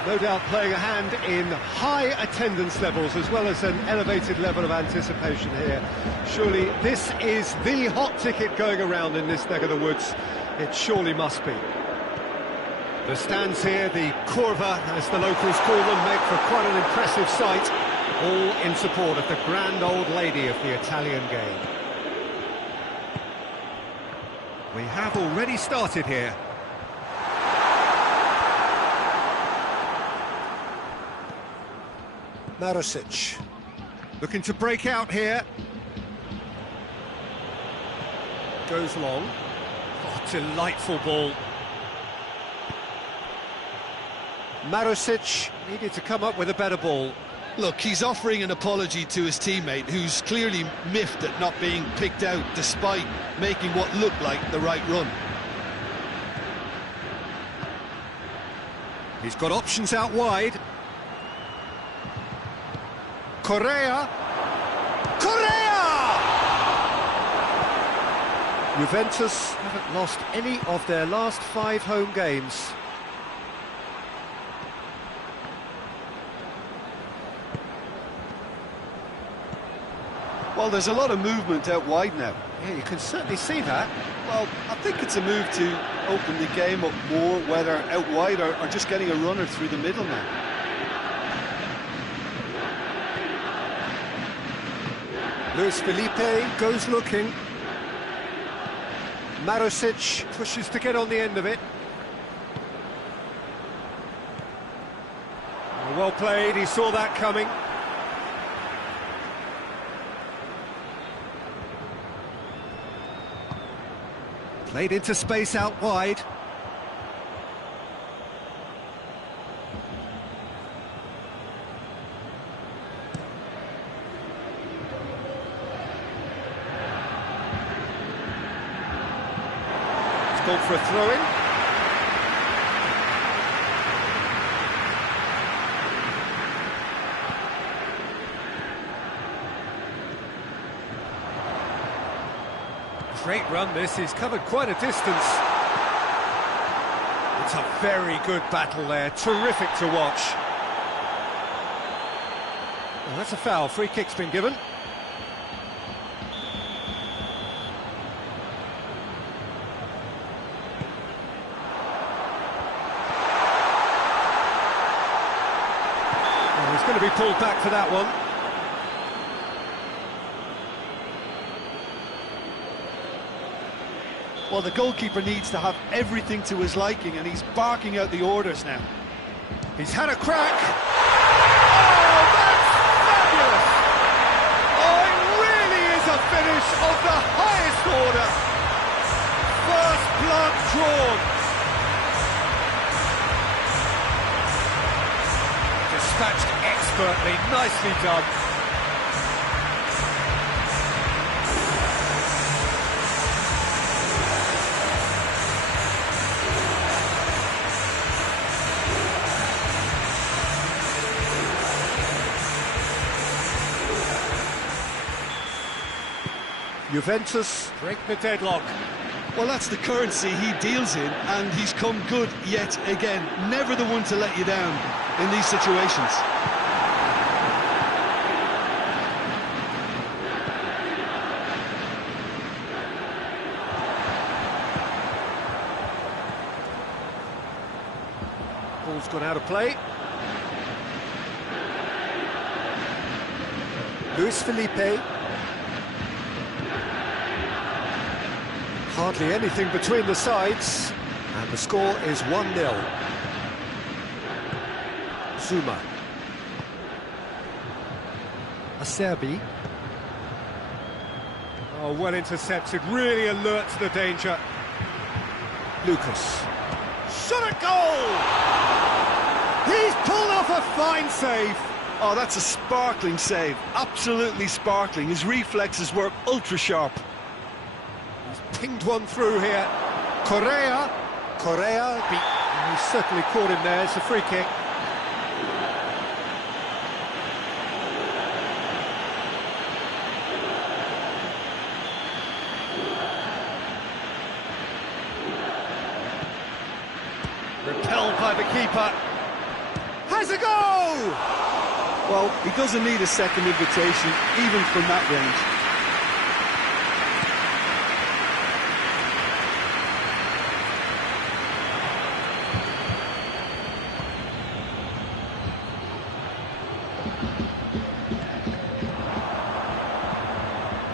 no doubt playing a hand in high attendance levels as well as an elevated level of anticipation here. Surely this is the hot ticket going around in this neck of the woods. It surely must be. The stands here, the curva, as the locals call them, make for quite an impressive sight. All in support of the grand old lady of the Italian game. We have already started here. Marusic looking to break out here. Goes long. Oh, delightful ball. Marusic needed to come up with a better ball. Look, he's offering an apology to his teammate, who's clearly miffed at not being picked out despite making what looked like the right run. He's got options out wide. Correa! Correa! Juventus haven't lost any of their last 5 home games. Well, there's a lot of movement out wide now. Yeah, you can certainly see that. Well, I think it's a move to open the game up more, whether out wide or just getting a runner through the middle now. Luis Felipe goes looking. Marusic pushes to get on the end of it. Well played, he saw that coming. Played into space out wide. It's gone for a throw-in. Great run this, he's covered quite a distance. It's a very good battle there, terrific to watch. Well, that's a foul, free kick's been given. Well, he's going to be pulled back for that one. Well, the goalkeeper needs to have everything to his liking, and he's barking out the orders now. He's had a crack. Oh, that's fabulous! Oh, it really is a finish of the highest order. First blood drawn. Dispatched expertly, nicely done. Juventus break the deadlock. Well, that's the currency he deals in, and he's come good yet again. Never the one to let you down in these situations. Ball's gone out of play. Luis Felipe. Hardly anything between the sides, and the score is 1-0. Zuma. Acerbi. Oh, well intercepted, really alert to the danger. Lucas. Shot at goal! He's pulled off a fine save. Oh, that's a sparkling save, absolutely sparkling. His reflexes were ultra-sharp. Pinged one through here. Correa. He certainly caught him there. It's a free kick. Repelled by the keeper. Has a go! Well, he doesn't need a second invitation, even from that range.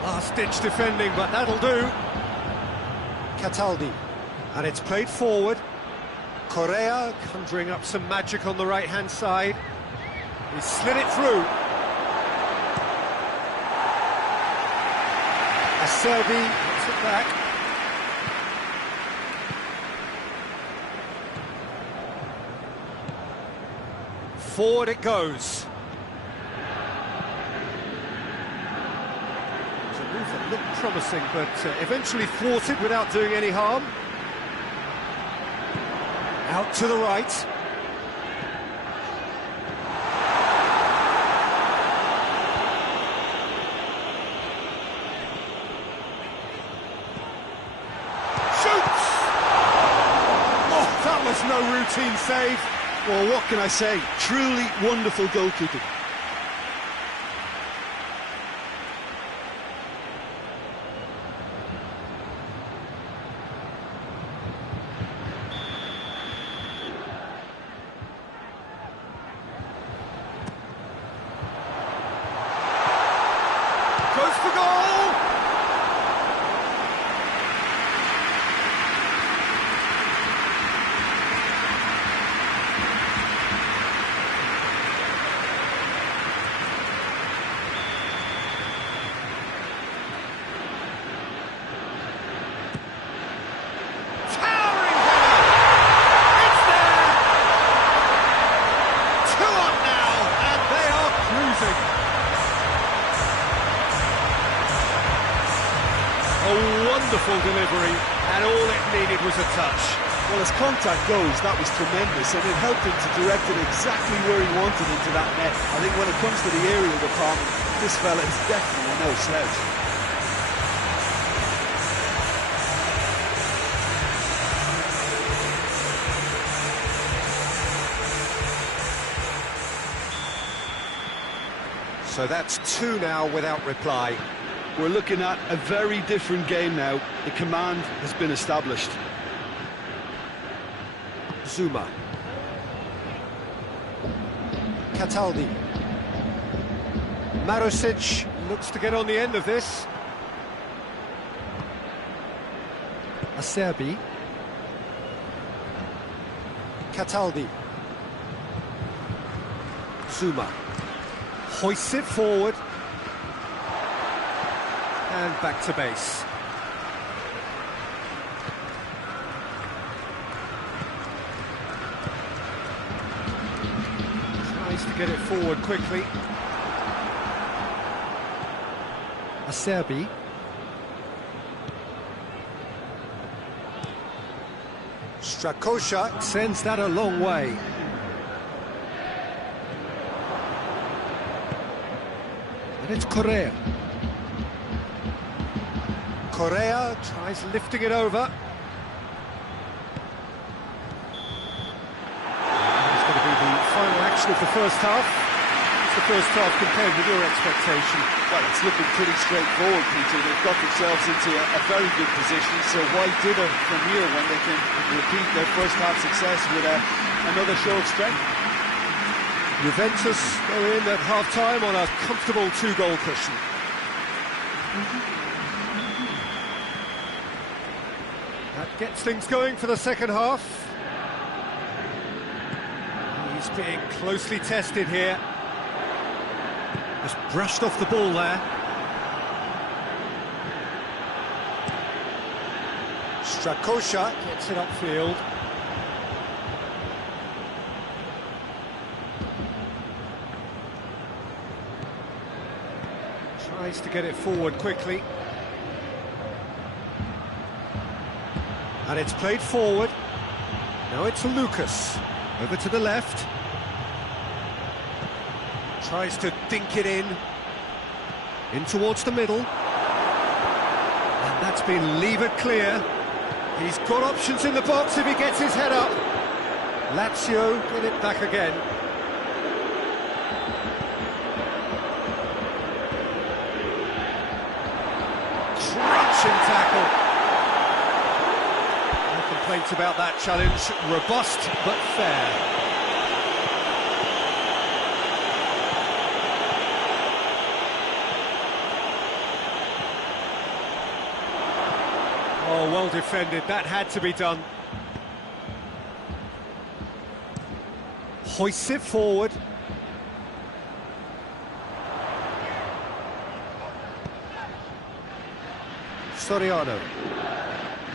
Last-ditch defending, but that'll do. Cataldi, and it's played forward. Correa conjuring up some magic on the right-hand side. He slid it through. Acerbi gets it back. Forward it goes. It's a move that looked promising, but eventually thwarted without doing any harm. Out to the right. Shoots! Oh, that was no routine save. Well, what can I say? Truly wonderful goalkeeping. Goes for goal! Towering header! It's there! 2 up now, and they are cruising. A wonderful delivery, and all it needed was a touch. Well, as contact goes, that was tremendous, and it helped him to direct it exactly where he wanted into that net. I think when it comes to the aerial department, this fella is definitely no slouch. So that's 2 now without reply. We're looking at a very different game now. The command has been established. Zuma. Cataldi. Marusic looks to get on the end of this. Acerbi. Cataldi. Zuma. Hoists it forward. And back to base. Tries to get it forward quickly. Acerbi. Strakosha sends that a long way. And it's Correa. Correa tries lifting it over. It's going to be the final action of the first half. It's the first half compared with your expectation. Well, it's looking pretty straightforward, Peter. They've got themselves into a very good position, so why dither from here when they can repeat their first half success with another show of strength? Juventus go in at half-time on a comfortable 2-goal cushion. That gets things going for the second half. He's being closely tested here. Just brushed off the ball there. Strakosha gets it upfield. Tries to get it forward quickly. And it's played forward. Now it's Lucas. Over to the left. Tries to dink it in towards the middle. And that's been levered clear. He's got options in the box if he gets his head up. Lazio get it back again. Crunching tackle. No complaints about that challenge. Robust but fair. Oh, well defended. That had to be done. Hoists it forward. Soriano.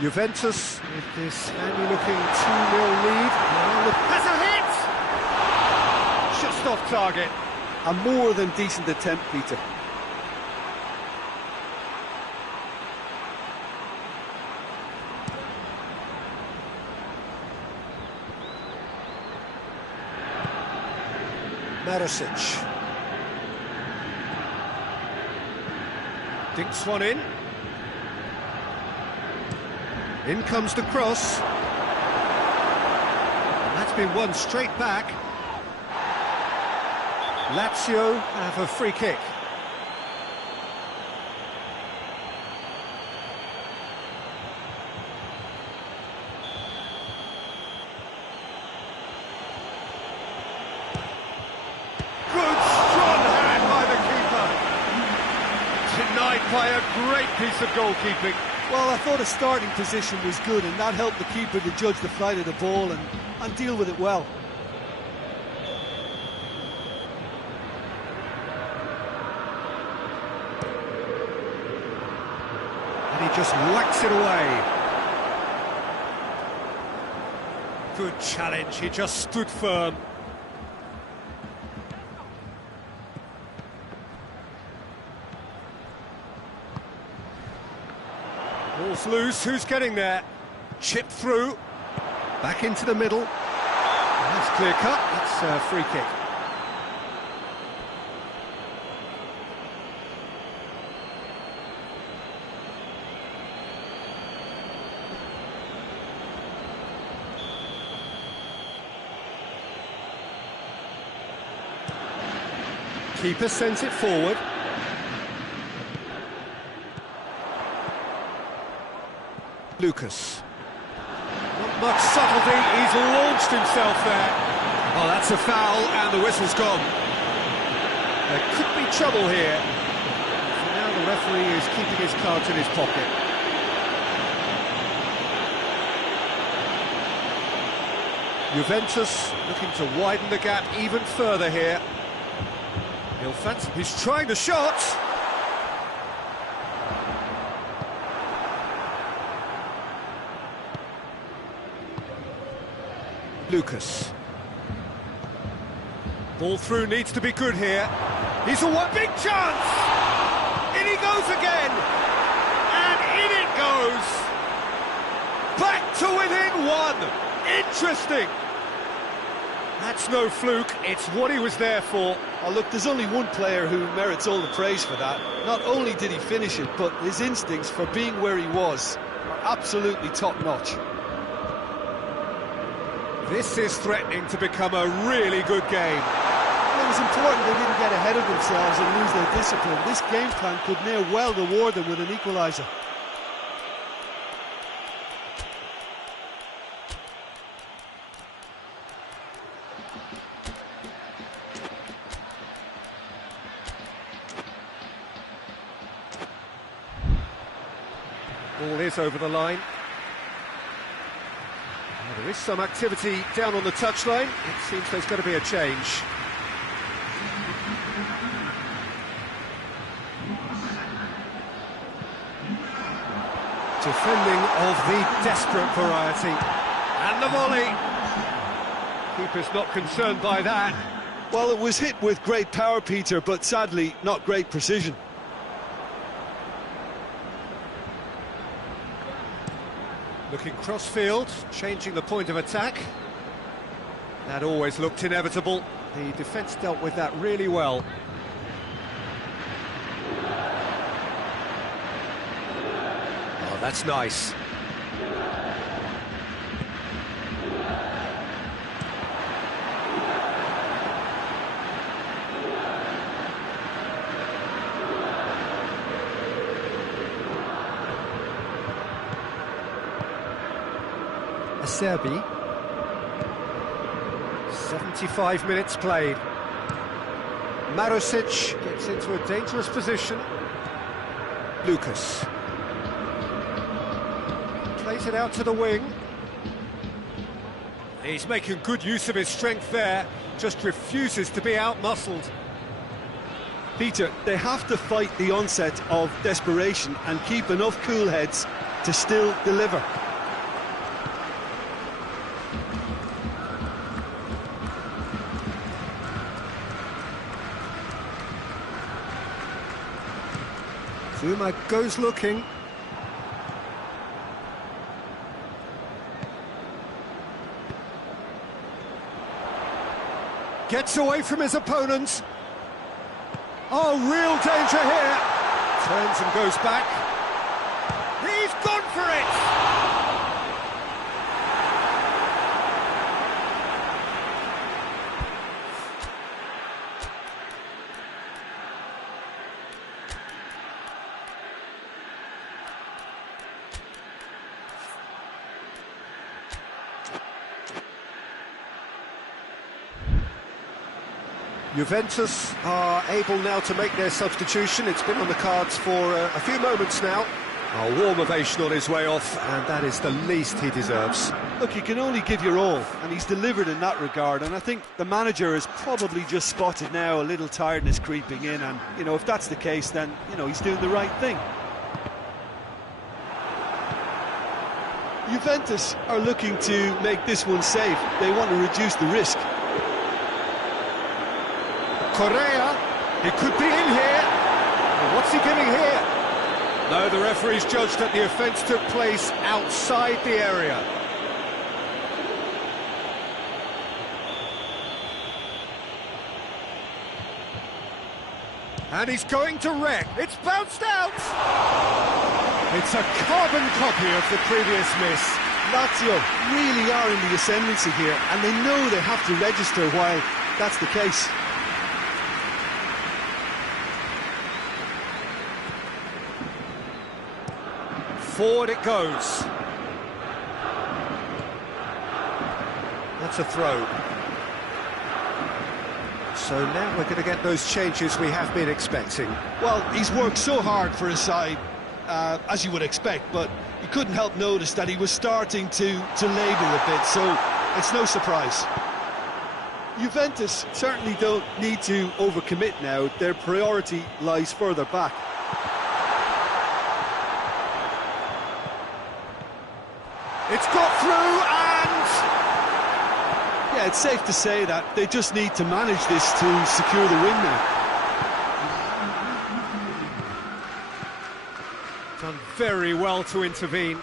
Juventus with this handy-looking 2-0 lead. Has a hit! Just just off target. A more than decent attempt, Peter. Marosic. Dinks one in. In comes the cross. And that's been won straight back. Lazio have a free kick. Good, strong hand by the keeper. Denied by a great piece of goalkeeping. Well, I thought his starting position was good, and that helped the keeper to judge the flight of the ball and deal with it well. And he just whacks it away. Good challenge, he just stood firm. Ball's loose, who's getting there? Chipped through, back into the middle. That's clear cut, that's a free kick. Keeper sends it forward. Lucas. Not much subtlety, he's launched himself there. Oh, that's a foul, and the whistle's gone. There could be trouble here. For now, the referee is keeping his cards in his pocket. Juventus looking to widen the gap even further here. He'll fancy, he's trying the shot. Lucas. Ball through needs to be good here. He's a one big chance! In he goes again! And in it goes! Back to within one! Interesting! That's no fluke, it's what he was there for. Oh, look, there's only one player who merits all the praise for that. Not only did he finish it, but his instincts for being where he was are absolutely top-notch. This is threatening to become a really good game. Well, it was important they didn't get ahead of themselves and lose their discipline. This game plan could near well reward them with an equaliser. Ball is over the line. There is some activity down on the touchline. It seems there's going to be a change. Defending of the desperate variety. And the volley. Keeper's not concerned by that. Well, it was hit with great power, Peter, but sadly not great precision. Looking cross-field, changing the point of attack. That always looked inevitable. The defence dealt with that really well. Oh, that's nice. Acerbi. 75 minutes played. Marosic gets into a dangerous position. Lucas. Plays it out to the wing. He's making good use of his strength there, just refuses to be out-muscled. Peter, they have to fight the onset of desperation and keep enough cool heads to still deliver. Zuma goes looking. Gets away from his opponents. Oh, real danger here. Turns and goes back. He's gone for it! Juventus are able now to make their substitution. It's been on the cards for a few moments now. A warm ovation on his way off, and that is the least he deserves. Look, you can only give your all, and he's delivered in that regard, and I think the manager has probably just spotted now a little tiredness creeping in, and, you know, if that's the case, then, you know, he's doing the right thing. Juventus are looking to make this one safe. They want to reduce the risk. Correa, he could be in here. Well, what's he giving here? No, the referee's judged that the offence took place outside the area. And he's going to wreck. It's bounced out! It's a carbon copy of the previous miss. Lazio really are in the ascendancy here, and they know they have to register while that's the case. Forward it goes. That's a throw. So now we're going to get those changes we have been expecting. Well, he's worked so hard for his side, as you would expect, but you couldn't help notice that he was starting to labour a bit, so it's no surprise. Juventus certainly don't need to overcommit now. Their priority lies further back. It's got through, and... Yeah, it's safe to say that they just need to manage this to secure the win now. Done very well to intervene.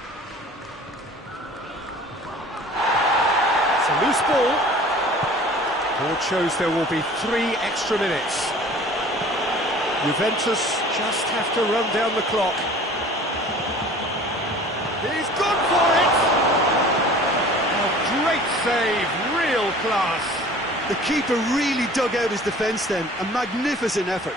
It's a loose ball. Board shows there will be 3 extra minutes. Juventus just have to run down the clock. He's gone for it! Oh, great save, real class. The keeper really dug out his defence then, a magnificent effort.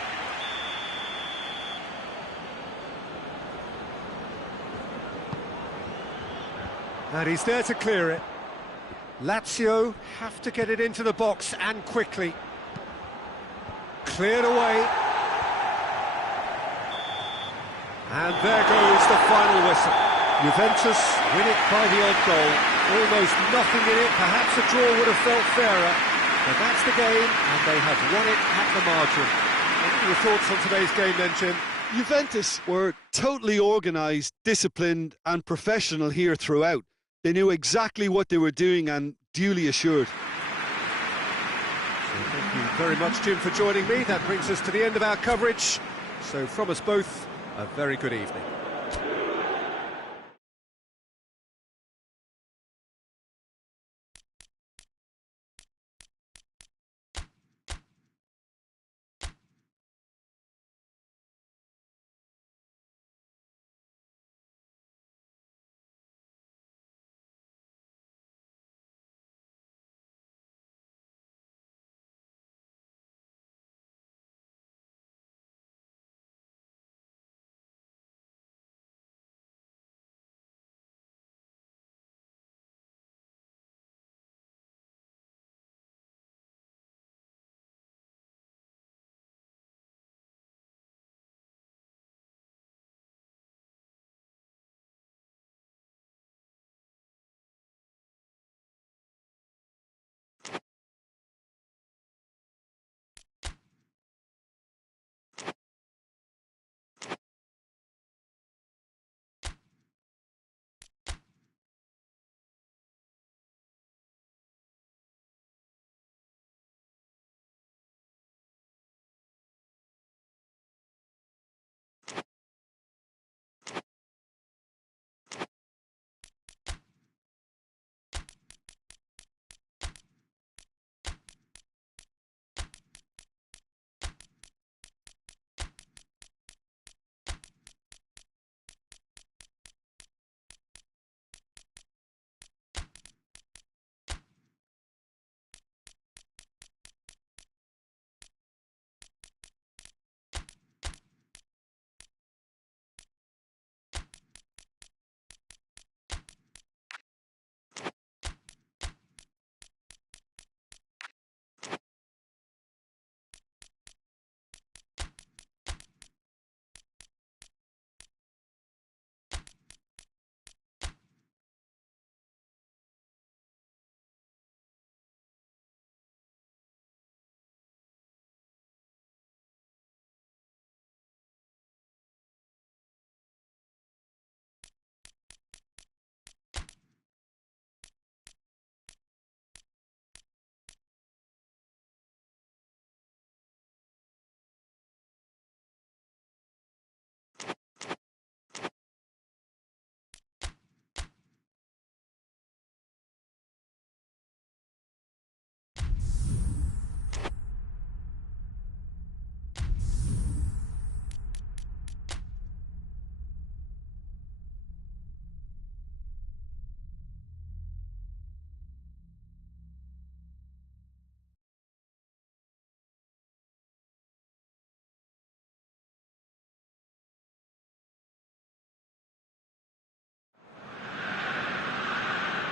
And he's there to clear it. Lazio have to get it into the box, and quickly. Cleared away. And there goes the final whistle. Juventus win it by the odd goal. Almost nothing in it. Perhaps a draw would have felt fairer. But that's the game, and they have won it at the margin. What are your thoughts on today's game then, Jim? Juventus were totally organised, disciplined and professional here throughout. They knew exactly what they were doing and duly assured. So thank you very much, Jim, for joining me. That brings us to the end of our coverage. So from us both, a very good evening.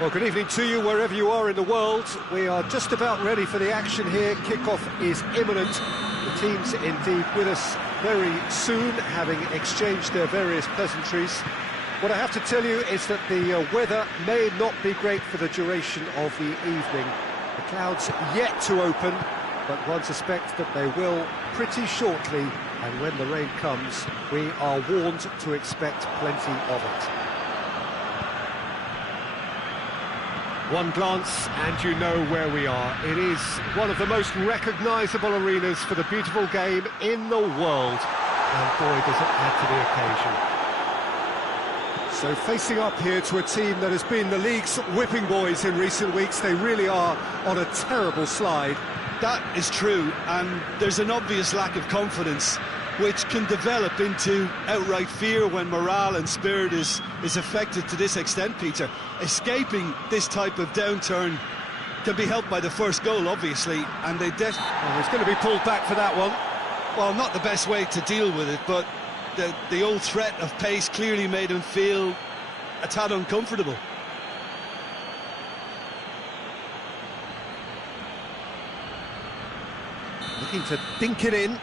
Well, good evening to you wherever you are in the world. We are just about ready for the action here. Kickoff is imminent. The teams indeed with us very soon, having exchanged their various pleasantries. What I have to tell you is that the weather may not be great for the duration of the evening. The clouds yet to open, but one suspects that they will pretty shortly, and when the rain comes, we are warned to expect plenty of it. One glance and you know where we are. It is one of the most recognisable arenas for the beautiful game in the world. And boy, does it add to the occasion. So facing up here to a team that has been the league's whipping boys in recent weeks, they really are on a terrible slide. That is true, and there's an obvious lack of confidence, which can develop into outright fear when morale and spirit is affected to this extent, Peter. Escaping this type of downturn can be helped by the first goal, obviously, and they he's going to be pulled back for that one. Well, not the best way to deal with it, but the old threat of pace clearly made him feel a tad uncomfortable. Looking to dink it in.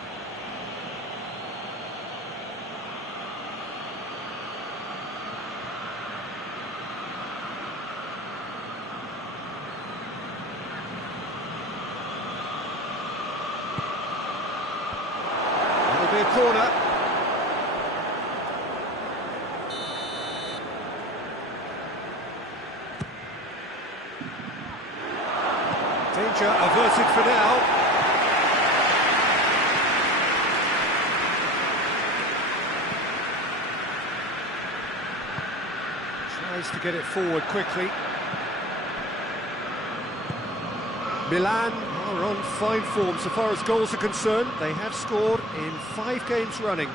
It'll be a corner. Danger averted for now. Tries to get it forward quickly. Milan are on fine form so far as goals are concerned. They have scored in 5 games running.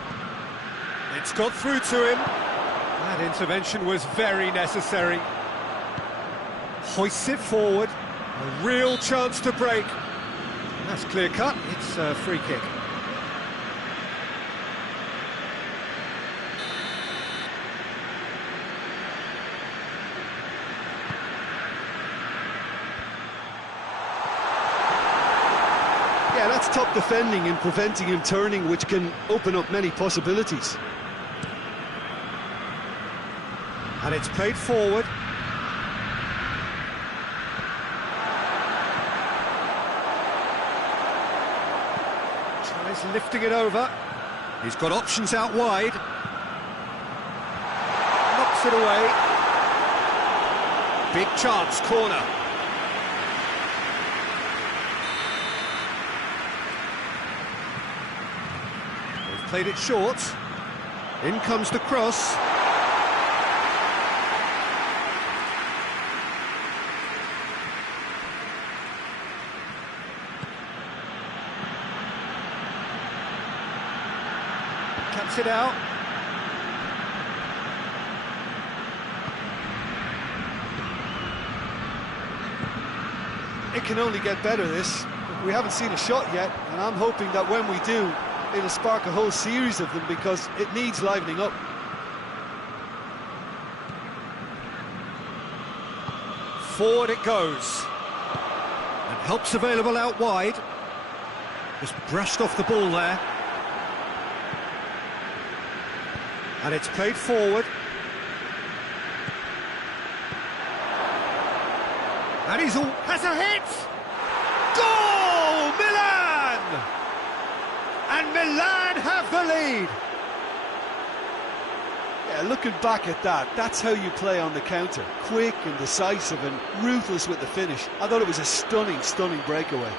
It's got through to him. That intervention was very necessary. Hoists it forward. A real chance to break. That's clear cut. It's a free kick. Yeah, that's top defending and preventing him turning, which can open up many possibilities. And it's played forward. Tries lifting it over. He's got options out wide. Knocks it away. Big chance, corner. Played it short. In comes the cross. Cuts it out. It can only get better, this. We haven't seen a shot yet, and I'm hoping that when we do, it'll spark a whole series of them, because it needs livening up. Forward it goes. And help's available out wide. Just brushed off the ball there. And it's played forward. And he's all... has a hit! Goal! Milan! And Milan have the lead. Yeah, looking back at that, that's how you play on the counter. Quick and decisive and ruthless with the finish. I thought it was a stunning, stunning breakaway.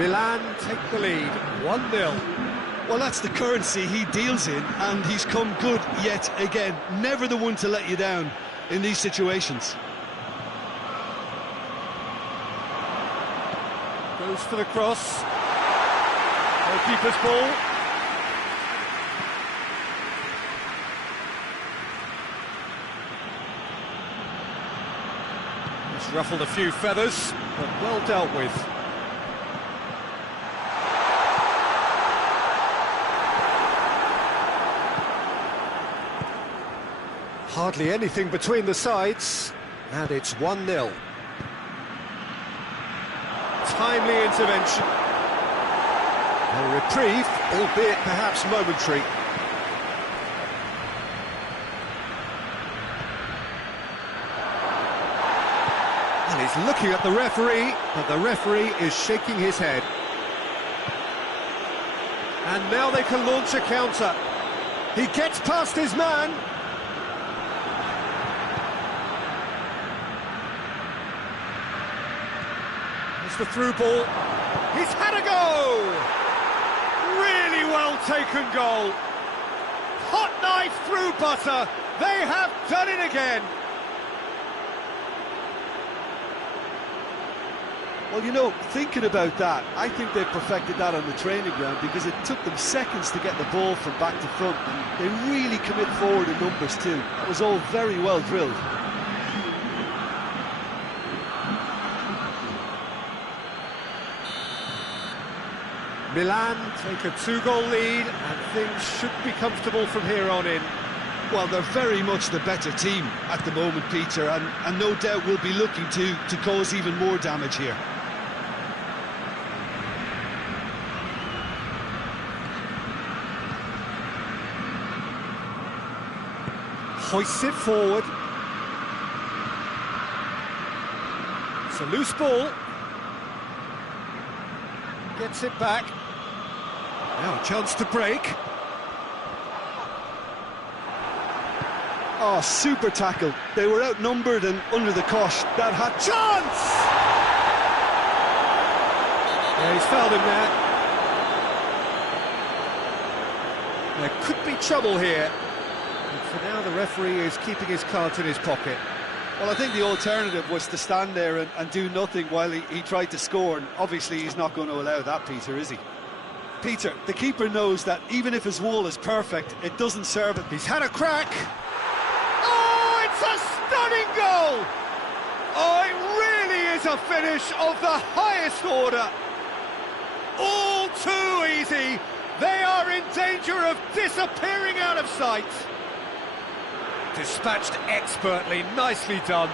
Milan take the lead, 1-0. Well, that's the currency he deals in, and he's come good yet again. Never the one to let you down in these situations. Goes for the cross. Goalkeeper's ball. Just ruffled a few feathers, but well dealt with. Hardly anything between the sides, and it's 1-0. Timely intervention. A reprieve, albeit perhaps momentary. And he's looking at the referee, but the referee is shaking his head. And now they can launch a counter. He gets past his man. It's the through ball. He's had a go! Really well taken goal. Hot knife through butter. They have done it again. Well, you know, thinking about that, I think they perfected that on the training ground because it took them seconds to get the ball from back to front, and they really commit forward in numbers too. That was all very well drilled. Milan take a 2-goal lead, and things should be comfortable from here on in. Well, they're very much the better team at the moment, Peter, and no doubt will be looking to cause even more damage here. Hoists it forward. It's a loose ball. Gets it back. Now a chance to break. Oh, super tackle. They were outnumbered and under the cosh. That had Chance! Yeah, he's fouled him there. There could be trouble here. And for now, the referee is keeping his cards in his pocket. Well, I think the alternative was to stand there and do nothing while he tried to score, and obviously he's not going to allow that, Peter, is he? Peter, the keeper knows that even if his wall is perfect, it doesn't serve it. He's had a crack. Oh, it's a stunning goal! Oh, it really is a finish of the highest order. All too easy. They are in danger of disappearing out of sight. Dispatched expertly, nicely done.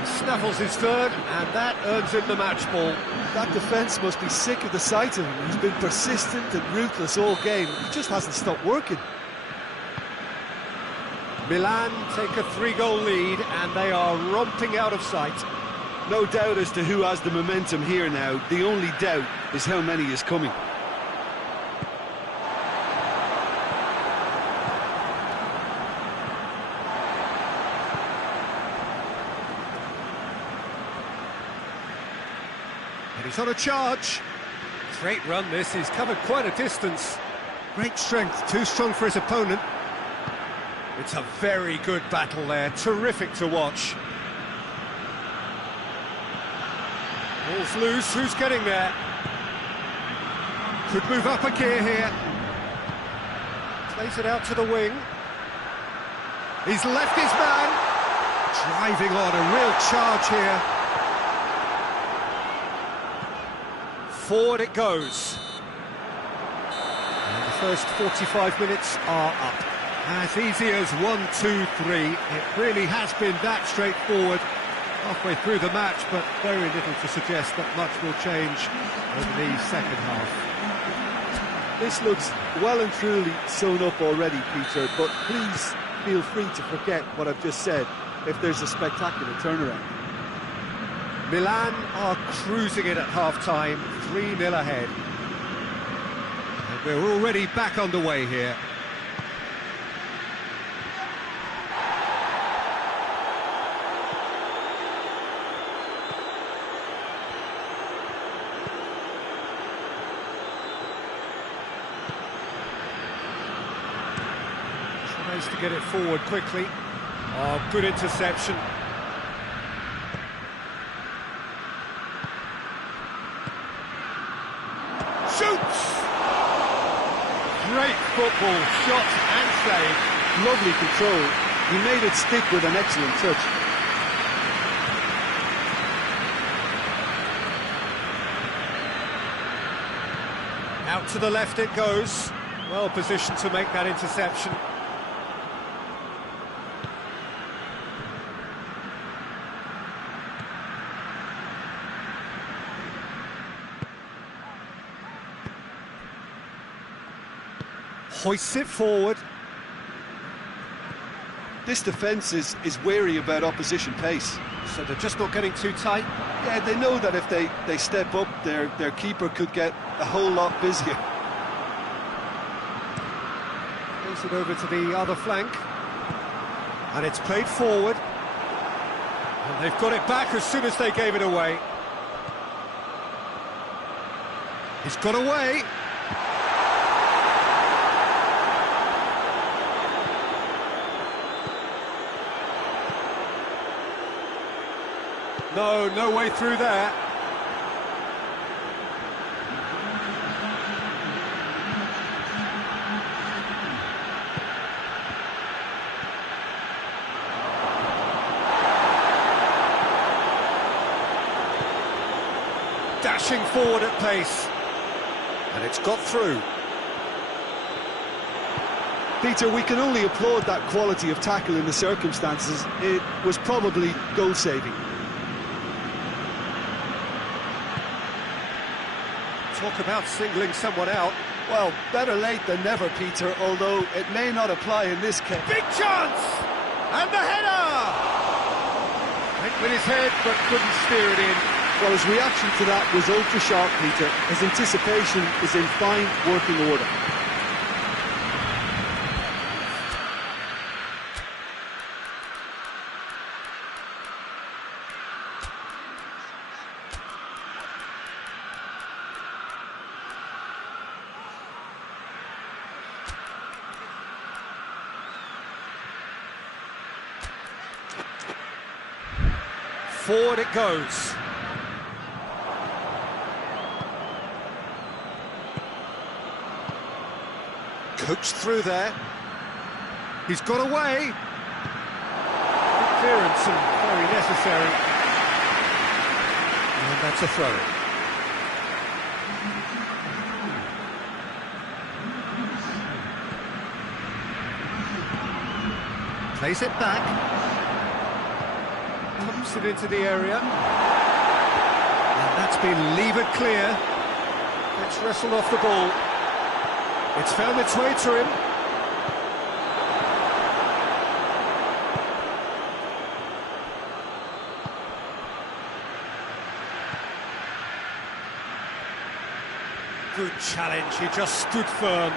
He snaffles his third, and that earns him the match ball. That defence must be sick of the sight of him. He's been persistent and ruthless all game. He just hasn't stopped working. Milan take a 3-goal lead, and they are romping out of sight. No doubt as to who has the momentum here now. The only doubt is how many is coming. And he's on a charge. Great run this, he's covered quite a distance. Great strength, too strong for his opponent. It's a very good battle there, terrific to watch. Ball's loose, who's getting there? Could move up a gear here. Plays it out to the wing. He's left his man. Driving on, a real charge here. Forward it goes. And the first 45 minutes are up. As easy as 1, 2, 3. It really has been that straightforward halfway through the match, but very little to suggest that much will change over the second half. This looks well and truly sewn up already, Peter, but please feel free to forget what I've just said if there's a spectacular turnaround. Milan are cruising it at half-time, 3-0 ahead. And we're already back underway here. Tries to get it forward quickly. Oh, good interception. Shoots! Great football, shot and save. Lovely control. He made it stick with an excellent touch. Out to the left it goes. Well positioned to make that interception. Hoists it forward. This defence is wary about opposition pace. So they're just not getting too tight. Yeah, they know that if they step up, their keeper could get a whole lot busier. Plays it over to the other flank. And it's played forward. And they've got it back as soon as they gave it away. He's got away. No way through there. Dashing forward at pace. And it's got through. Peter, we can only applaud that quality of tackle in the circumstances. It was probably goal-saving. Talk about singling someone out. Well, better late than never, Peter, although it may not apply in this case. Big chance! And the header! Went with his head, but couldn't steer it in. Well, his reaction to that was ultra-sharp, Peter. His anticipation is in fine working order. Forward it goes. Coached through there. He's got away. Good clearance and very necessary. And that's a throw. Plays it back. Pumps it into the area. And that's been levered clear. Gets wrestled off the ball. It's found its way to him. Good challenge, he just stood firm.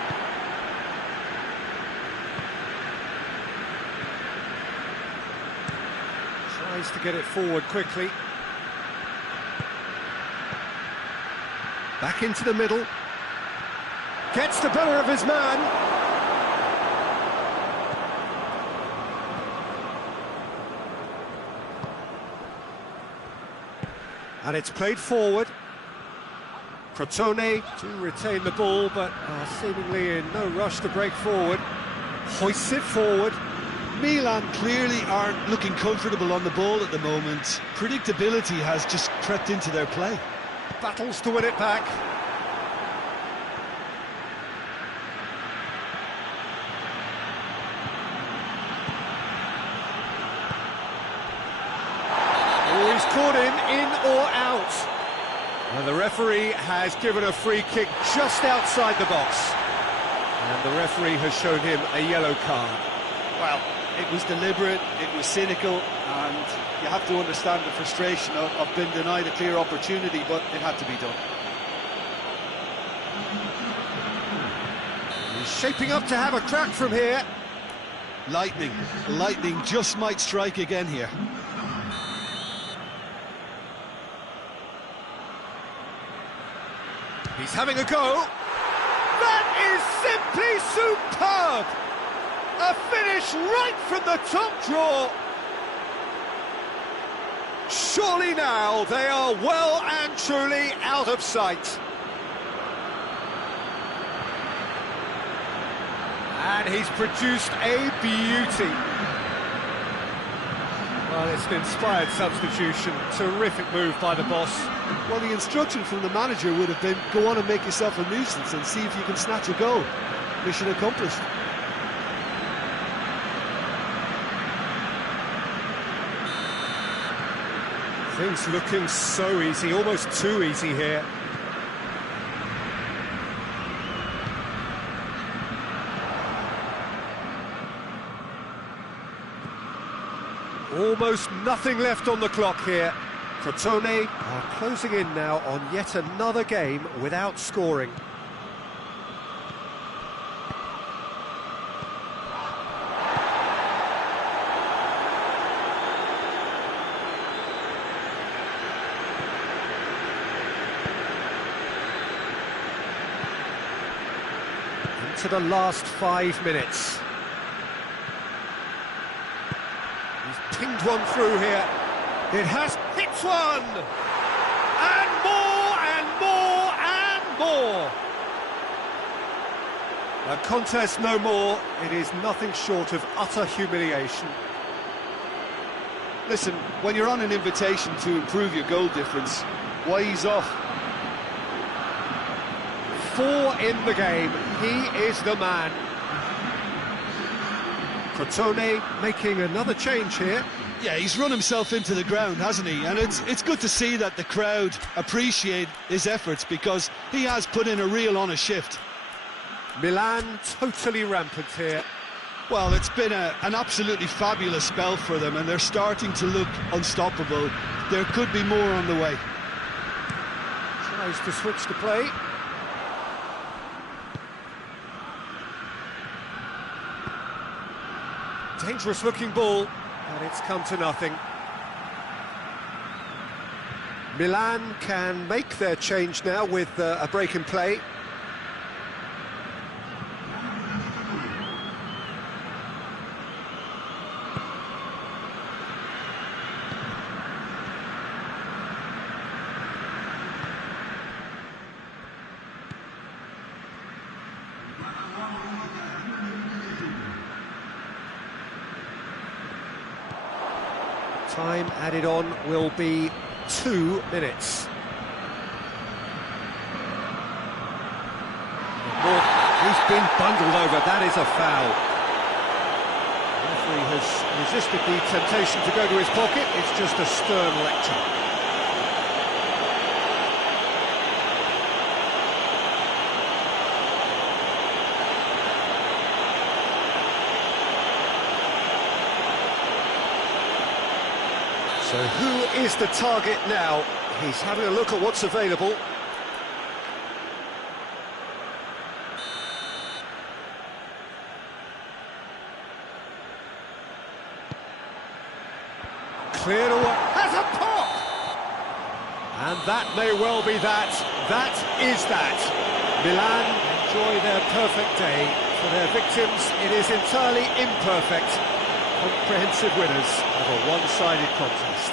Tries to get it forward quickly. Back into the middle. Gets the better of his man. And it's played forward. Crotone to retain the ball, but seemingly in no rush to break forward. Hoists it forward. Milan clearly aren't looking comfortable on the ball at the moment. Predictability has just crept into their play. Battles to win it back. He's caught him in or out. And the referee has given a free kick just outside the box. And the referee has shown him a yellow card. Well, it was deliberate, it was cynical, and you have to understand the frustration of being denied a clear opportunity, but it had to be done. He's shaping up to have a crack from here. Lightning just might strike again here. He's having a go. That is simply superb! A finish right from the top draw. Surely now they are well and truly out of sight. And he's produced a beauty. Well, it's an inspired substitution. Terrific move by the boss. Well, the instruction from the manager would have been, go on and make yourself a nuisance and see if you can snatch a goal. Mission accomplished. Things looking so easy, almost too easy here. Almost nothing left on the clock here. Crotone are closing in now on yet another game without scoring. Into the last 5 minutes. He's pinged one through here. It has hit one! And more, and more, and more! A contest no more. It is nothing short of utter humiliation. Listen, when you're on an invitation to improve your goal difference, why ease off? 4 in the game. He is the man. Crotone making another change here. Yeah, he's run himself into the ground, hasn't he? And it's good to see that the crowd appreciate his efforts, because he has put in a real honest shift. Milan totally rampant here. Well, it's been an absolutely fabulous spell for them, and they're starting to look unstoppable. There could be more on the way. Tries to switch the play. Dangerous looking ball, and it's come to nothing. Milan can make their change now with a break in play. Time added on will be 2 minutes. He's been bundled over, that is a foul. The referee has resisted the temptation to go to his pocket, it's just a stern lecture. So who is the target now? He's having a look at what's available. Cleared away. Has a pop! And that may well be that. That is that. Milan enjoy their perfect day. For their victims, it is entirely imperfect. Comprehensive winners of a one-sided contest.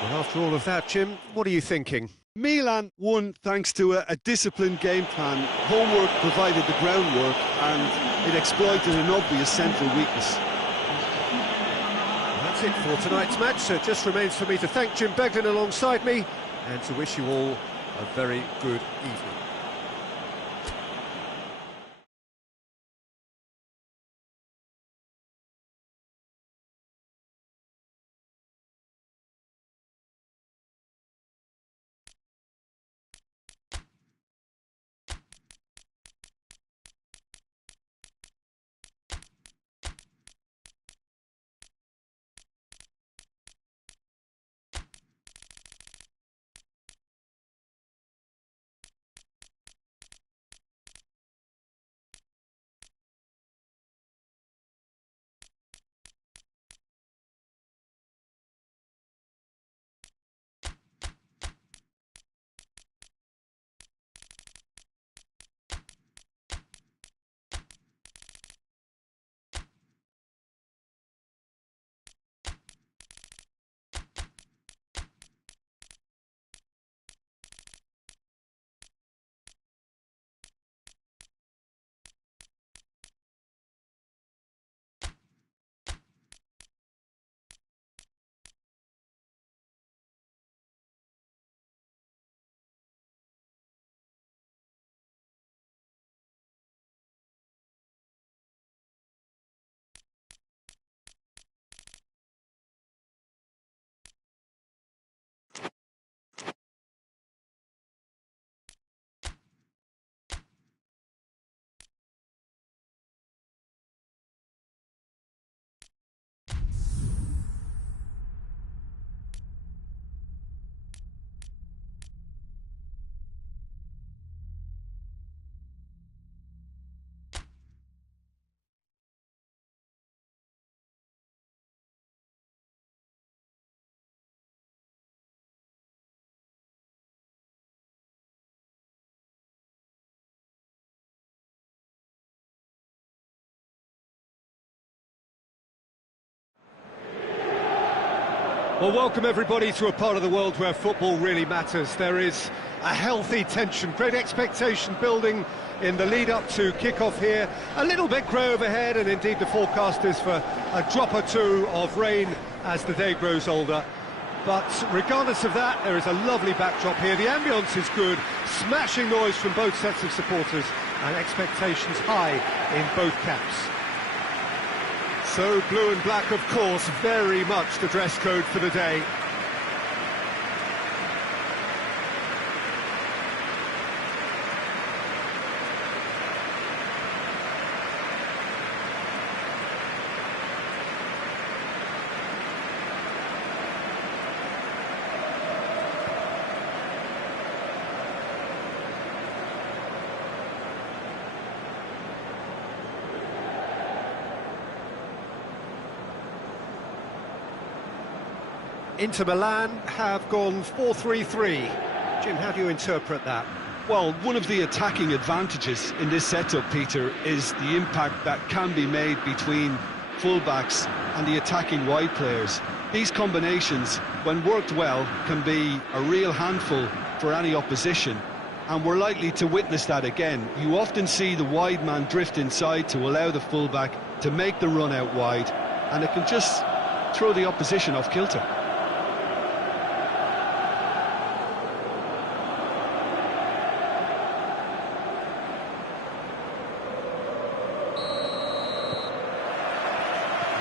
Well, after all of that, Jim, what are you thinking? Milan won thanks to a disciplined game plan. Homework provided the groundwork, and it exploited an obvious central weakness. That's it for tonight's match, so it just remains for me to thank Jim Beglin alongside me and to wish you all a very good evening. Well, welcome everybody to a part of the world where football really matters. There is a healthy tension, great expectation building in the lead-up to kick-off here. A little bit grey overhead, and indeed the forecast is for a drop or two of rain as the day grows older. But regardless of that, there is a lovely backdrop here. The ambience is good, smashing noise from both sets of supporters, and expectations high in both camps. So blue and black, of course, very much the dress code for the day. Inter Milan have gone 4-3-3. Jim, how do you interpret that? Well, one of the attacking advantages in this setup, Peter, is the impact that can be made between fullbacks and the attacking wide players. These combinations, when worked well, can be a real handful for any opposition, and we're likely to witness that again. You often see the wide man drift inside to allow the fullback to make the run out wide, and it can just throw the opposition off kilter.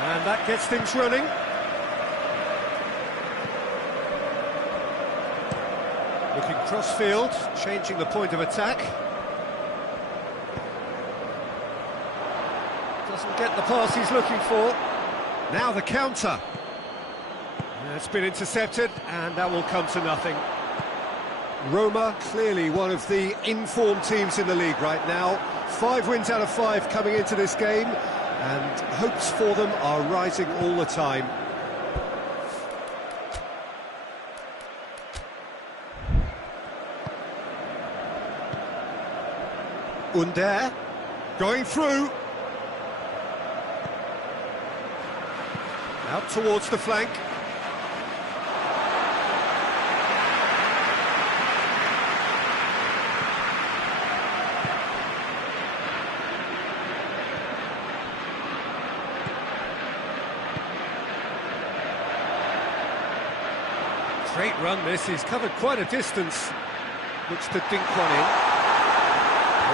And that gets things running. Looking cross-field, changing the point of attack. Doesn't get the pass he's looking for. Now the counter. It's been intercepted, and that will come to nothing. Roma, clearly one of the informed teams in the league right now. 5 wins out of 5 coming into this game, and hopes for them are rising all the time. Under, going through. Out towards the flank. Great run this, he's covered quite a distance. Looks to dink one in.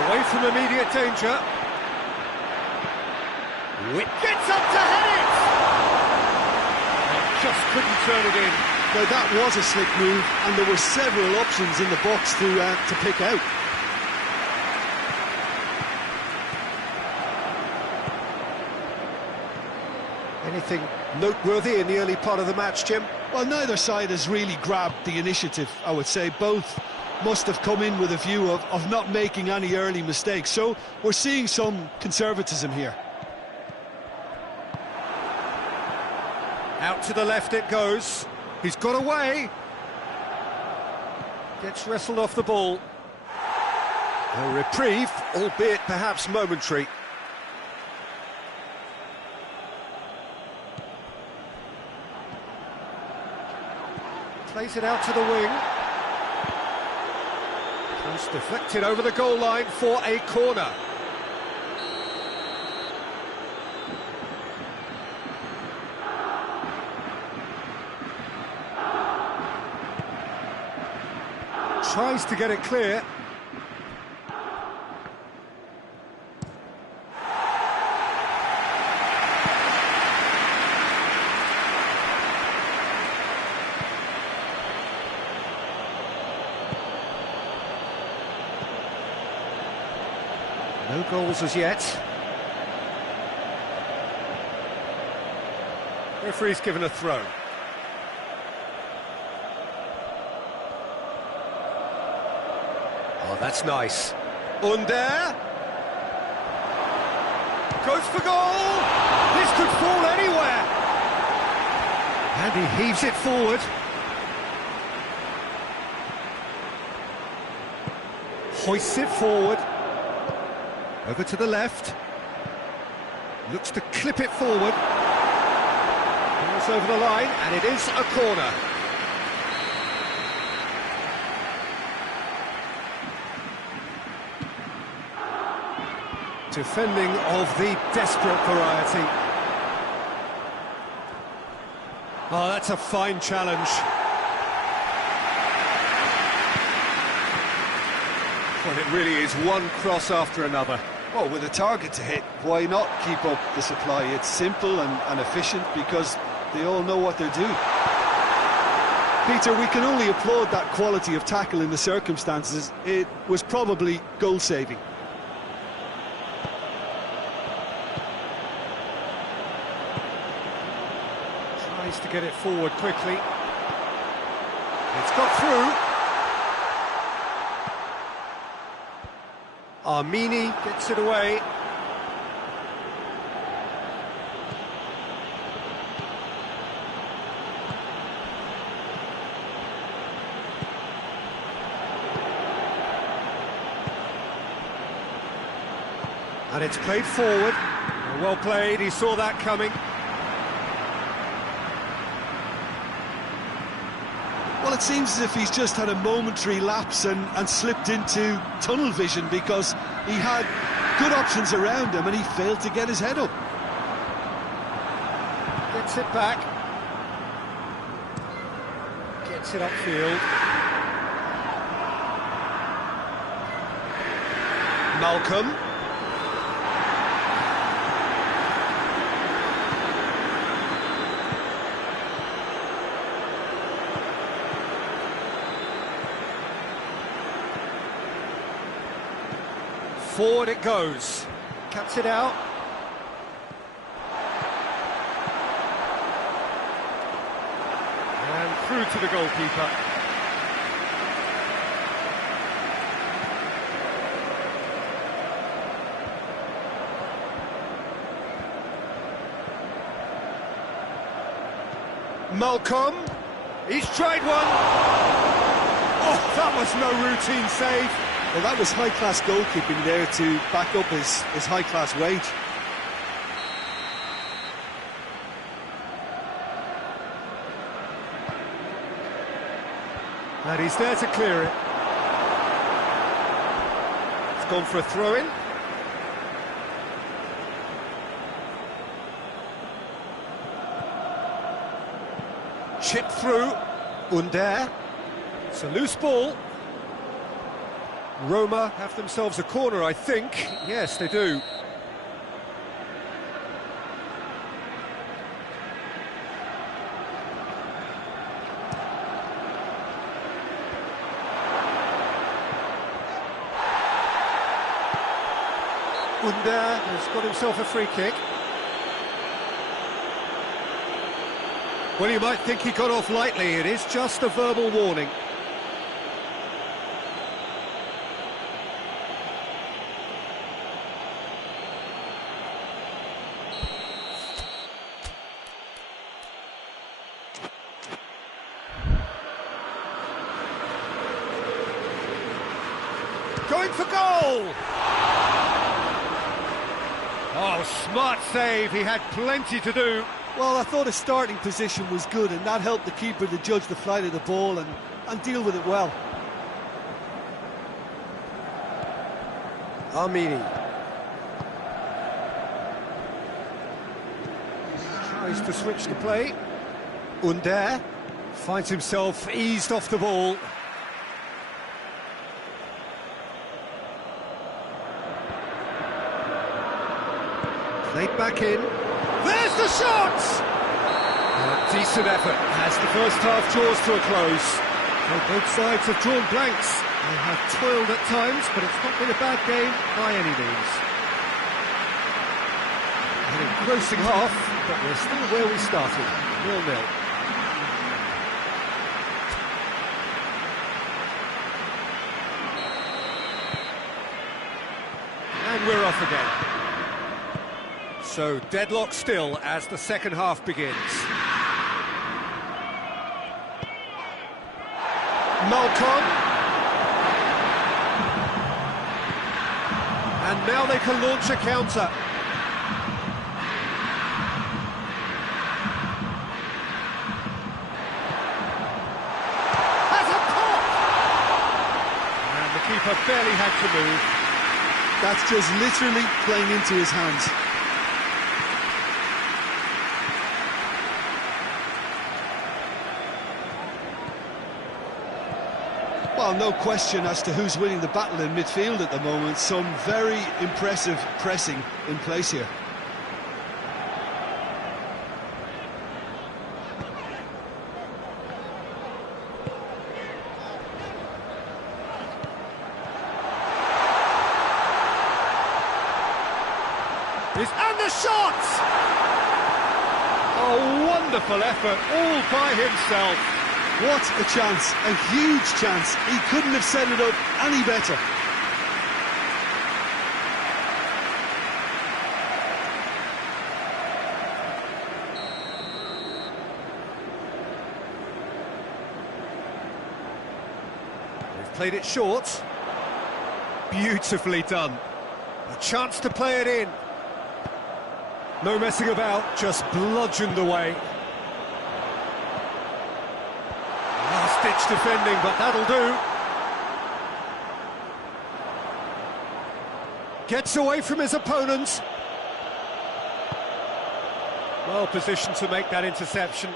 Away from immediate danger. Witt gets up to head it! And just couldn't turn it in. Now that was a slick move, and there were several options in the box to pick out. Anything noteworthy in the early part of the match, Jim? Well, neither side has really grabbed the initiative, I would say. Both must have come in with a view of not making any early mistakes. So we're seeing some conservatism here. Out to the left it goes. He's got away. Gets wrestled off the ball. A reprieve, albeit perhaps momentary. Plays it out to the wing. Cross deflected over the goal line for a corner. Tries to get it clear. No goals as yet. Referee's given a throw. Oh, that's nice. Under. Goes for goal! This could fall anywhere! And he heaves it forward. Hoists it forward. Over to the left. Looks to clip it forward. It's over the line, and it is a corner. Defending of the desperate variety. Oh, that's a fine challenge. Well, it really is one cross after another. Well, with a target to hit, why not keep up the supply? It's simple and efficient because they all know what they're doing. Peter, we can only applaud that quality of tackle in the circumstances. It was probably goal-saving. Tries to get it forward quickly. It's got through. Armini gets it away. And it's played forward. Well played, he saw that coming. Well, it seems as if he's just had a momentary lapse and slipped into tunnel vision because he had good options around him and he failed to get his head up. Gets it back. Gets it upfield. Malcolm. Forward it goes. Cuts it out. And through to the goalkeeper. Malcolm. He's tried one. Oh, that was no routine save. Well, that was high-class goalkeeping there to back up his high-class wage. And he's there to clear it. It's gone for a throw-in. Chip through. Under. It's a loose ball. Roma have themselves a corner, I think. Yes, they do. Under has got himself a free kick. Well, you might think he got off lightly. It is just a verbal warning. Going for goal! Oh, smart save, he had plenty to do. Well, I thought his starting position was good and that helped the keeper to judge the flight of the ball and deal with it well. Armini. Tries to switch the play. Under finds himself eased off the ball. Played back in. There's the shot! A decent effort as the first half draws to a close. Well, both sides have drawn blanks. They have toiled at times, but it's not been a bad game by any means. An engrossing half, but we're still where we started, 0-0. And we're off again. So, deadlock still as the second half begins. Malcolm. And now they can launch a counter. goalkeeper barely had to move. That's just literally playing into his hands. Well, no question as to who's winning the battle in midfield at the moment. Some very impressive pressing in place here. And the shot! Oh, wonderful effort, all by himself. What a chance, a huge chance. He couldn't have set it up any better. They've played it short. Beautifully done. A chance to play it in. No messing about, just bludgeoned away. Last-ditch defending, but that'll do. Gets away from his opponents. Well positioned to make that interception.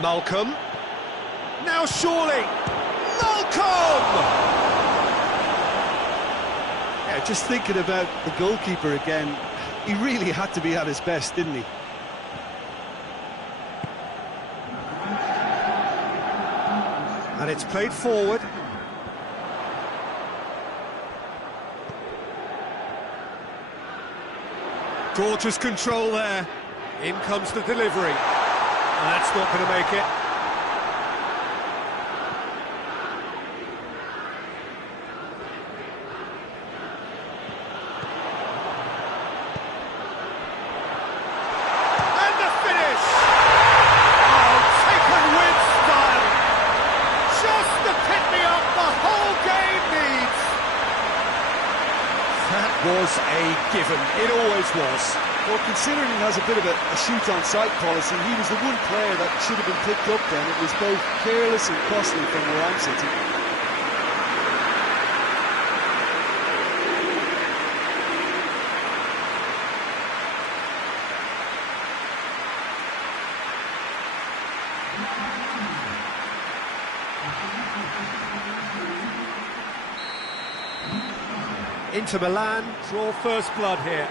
Malcolm. Now surely. Malcolm! Yeah, just thinking about the goalkeeper again, he really had to be at his best, didn't he? And it's played forward. Gorgeous control there. In comes the delivery. And that's not going to make it. And the finish! Oh, taken with style. Just the pick-me-up the whole game needs. That was a given. It always was. Well, considering he has a bit of a shoot-on-sight policy, he was the one player that should have been picked up then. It was both careless and costly from where I'm sitting. Inter Milan draw first blood here.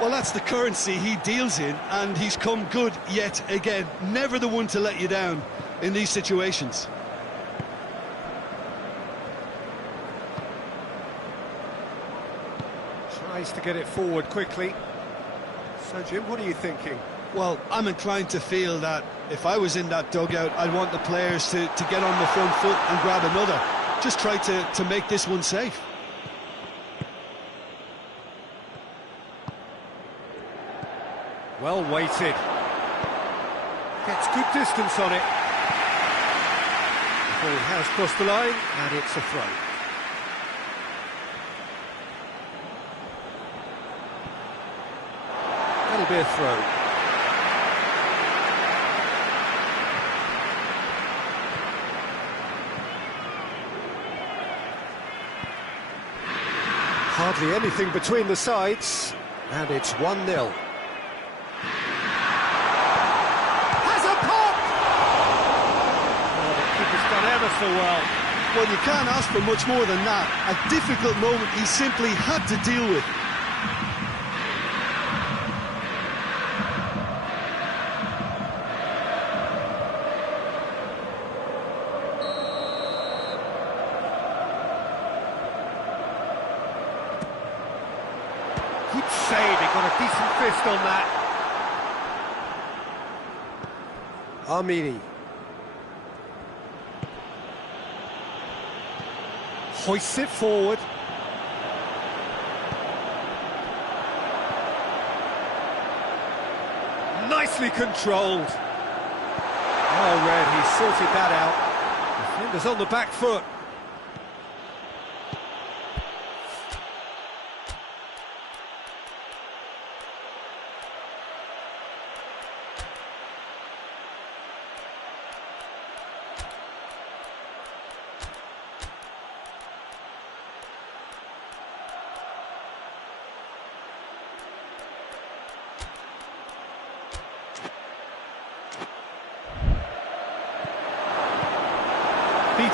Well, that's the currency he deals in, and he's come good yet again. Never the one to let you down in these situations. Tries to get it forward quickly. So, Jim, what are you thinking? Well, I'm inclined to feel that if I was in that dugout, I'd want the players to get on the front foot and grab another. Just try to make this one safe. Well weighted. Gets good distance on it. The ball has crossed the line, and it's a throw. That'll be a throw. Hardly anything between the sides, and it's 1-0. So well. Well, you can't ask for much more than that. A difficult moment he simply had to deal with. Good save, he got a decent fist on that. Armini. Hoists it forward. Nicely controlled. Well read, he sorted that out. Defender's on the back foot.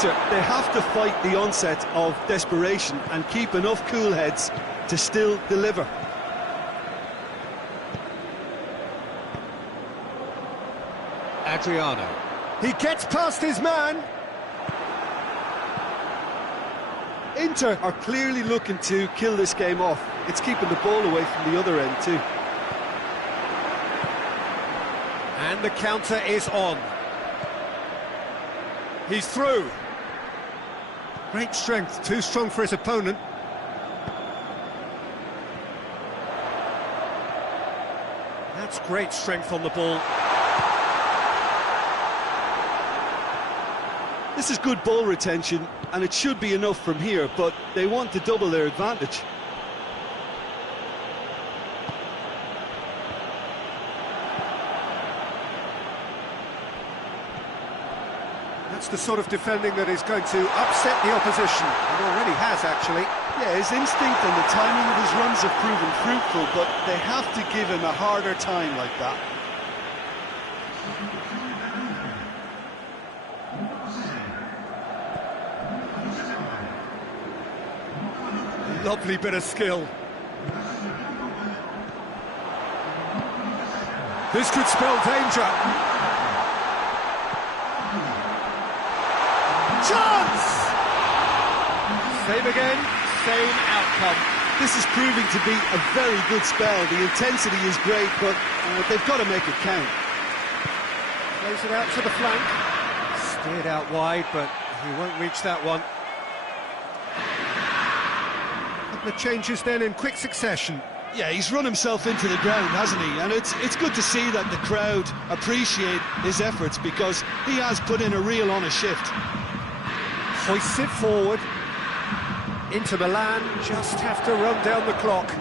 Peter, they have to fight the onset of desperation and keep enough cool heads to still deliver. Adriano. He gets past his man. Inter are clearly looking to kill this game off. It's keeping the ball away from the other end too. And the counter is on. He's through. Great strength, too strong for his opponent. That's great strength on the ball. This is good ball retention, and it should be enough from here, but they want to double their advantage. That's the sort of defending that is going to upset the opposition, and already has, actually. Yeah, his instinct and the timing of his runs have proven fruitful, but they have to give him a harder time like that. Lovely bit of skill. This could spell danger. Chance! Same again, same outcome. This is proving to be a very good spell. The intensity is great, but they've got to make it count. Plays it out to the flank. Steered out wide, but he won't reach that one. The changes then in quick succession. Yeah, he's run himself into the ground, hasn't he? And it's good to see that the crowd appreciate his efforts, because he has put in a real honest shift. Hoists it forward. Inter Milan just have to run down the clock.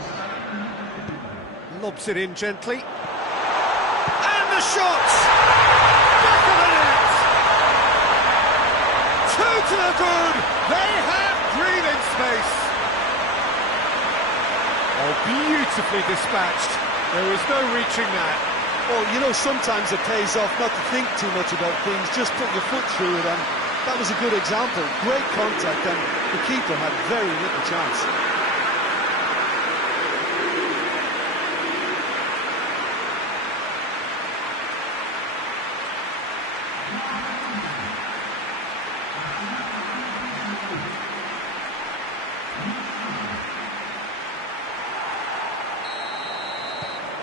Lobs it in gently. And the shot! Back of the net! Two to the good! They have breathing space! Oh, beautifully dispatched. There was no reaching that. Well, you know, sometimes it pays off not to think too much about things, just put your foot through it, and that was a good example. Great contact, and the keeper had very little chance.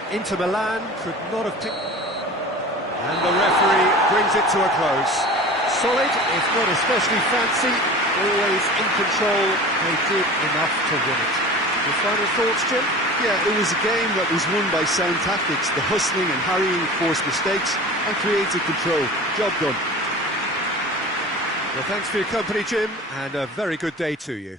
Inter Milan could not have picked... And the referee brings it to a close. Solid, if not especially fancy, always in control. They did enough to win it. Your final thoughts, Jim? Yeah, it was a game that was won by sound tactics. The hustling and harrying forced mistakes and created control. Job done. Well, thanks for your company, Jim, and a very good day to you.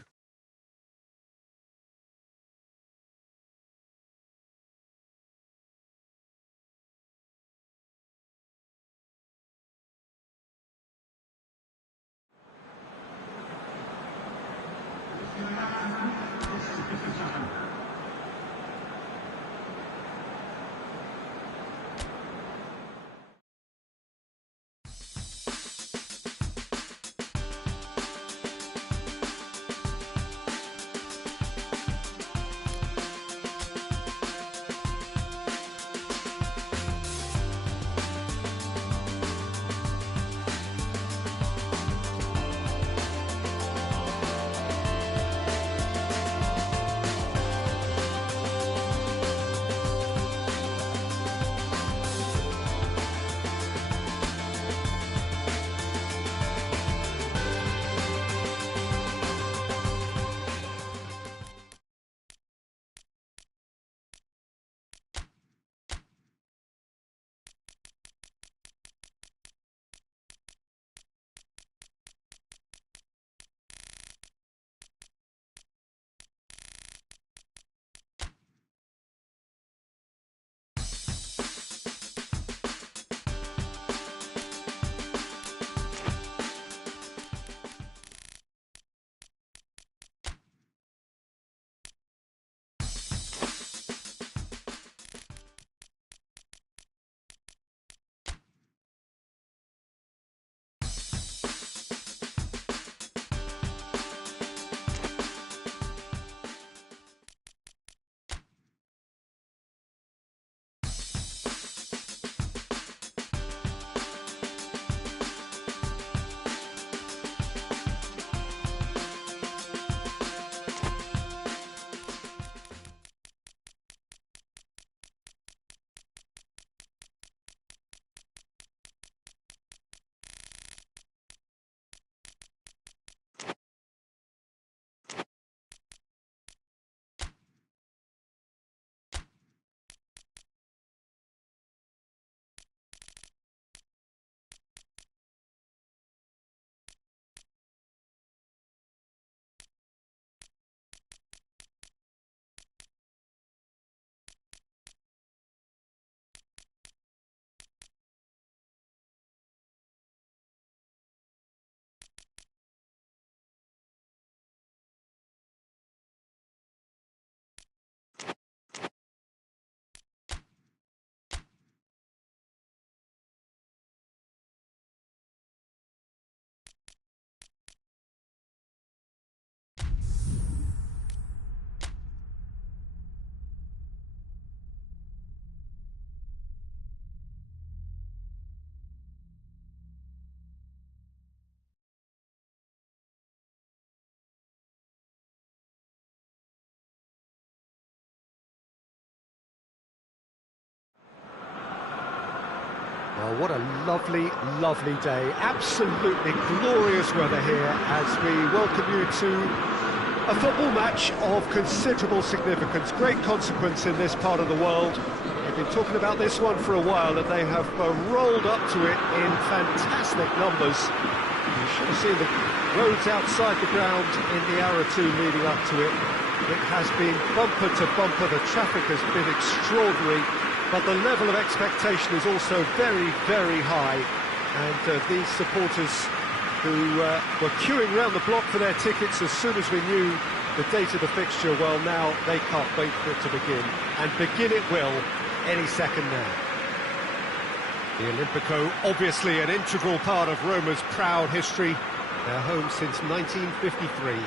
Well, what a lovely, lovely day. Absolutely glorious weather here as we welcome you to a football match of considerable significance, great consequence in this part of the world. They've been talking about this one for a while and they have rolled up to it in fantastic numbers. You should have seen the roads outside the ground in the hour or two leading up to it. It has been bumper to bumper, the traffic has been extraordinary. But the level of expectation is also very, very high. And these supporters who were queuing around the block for their tickets as soon as we knew the date of the fixture, well, now they can't wait for it to begin. And begin it will any second now. The Olimpico, obviously an integral part of Roma's proud history. Their home since 1953.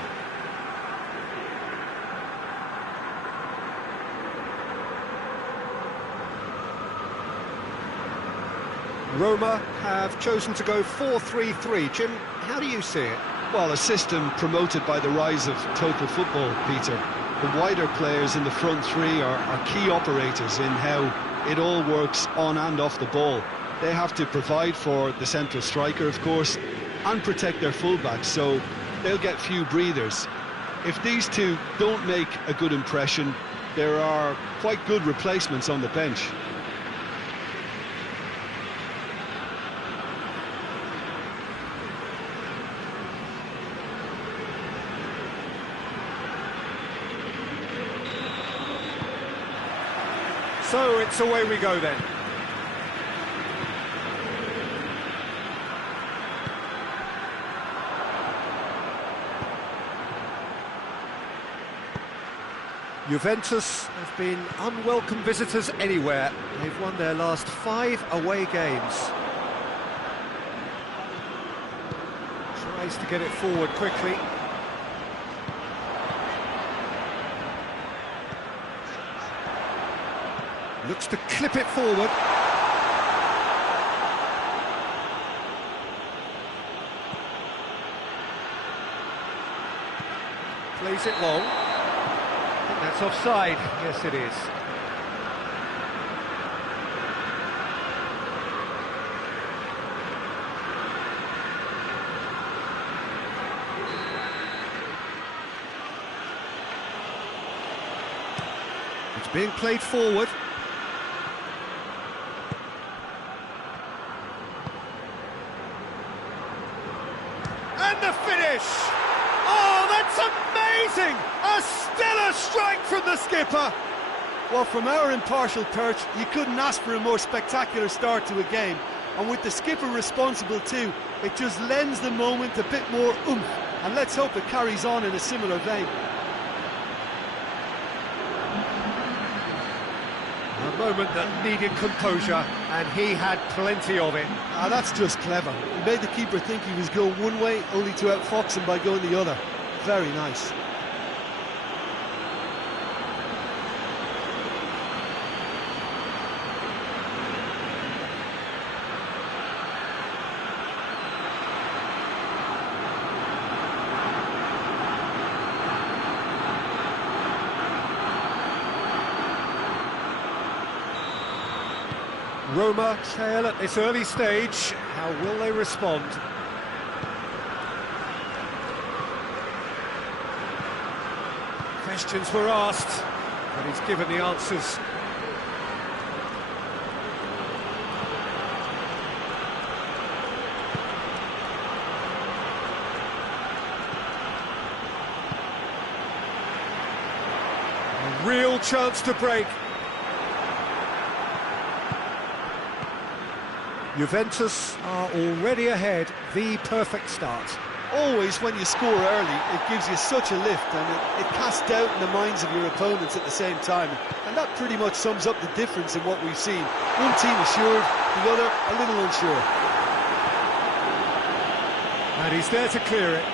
Roma have chosen to go 4-3-3. Jim, how do you see it? Well, a system promoted by the rise of total football, Peter. The wider players in the front three are key operators in how it all works on and off the ball. They have to provide for the central striker, of course, and protect their fullbacks, so they'll get few breathers. If these two don't make a good impression, there are quite good replacements on the bench. So it's away we go then. Juventus have been unwelcome visitors anywhere. They've won their last 5 away games. Tries to get it forward quickly. Looks to clip it forward. Plays it long. I think that's offside. Yes, it is. It's being played forward. And the finish! Oh, that's amazing! A stellar strike from the skipper! Well, from our impartial perch, you couldn't ask for a more spectacular start to a game. And with the skipper responsible too, it just lends the moment a bit more oomph. And let's hope it carries on in a similar vein. A moment that needed composure, and he had plenty of it. That's just clever. He made the keeper think he was going one way, only to outfox him by going the other. Very nice. Roma trail at this early stage. How will they respond? Questions were asked, but he's given the answers. A real chance to break. Juventus are already ahead, the perfect start. Always when you score early, it gives you such a lift and it casts doubt in the minds of your opponents at the same time. And that pretty much sums up the difference in what we've seen. One team assured, the other a little unsure. And he's there to clear it.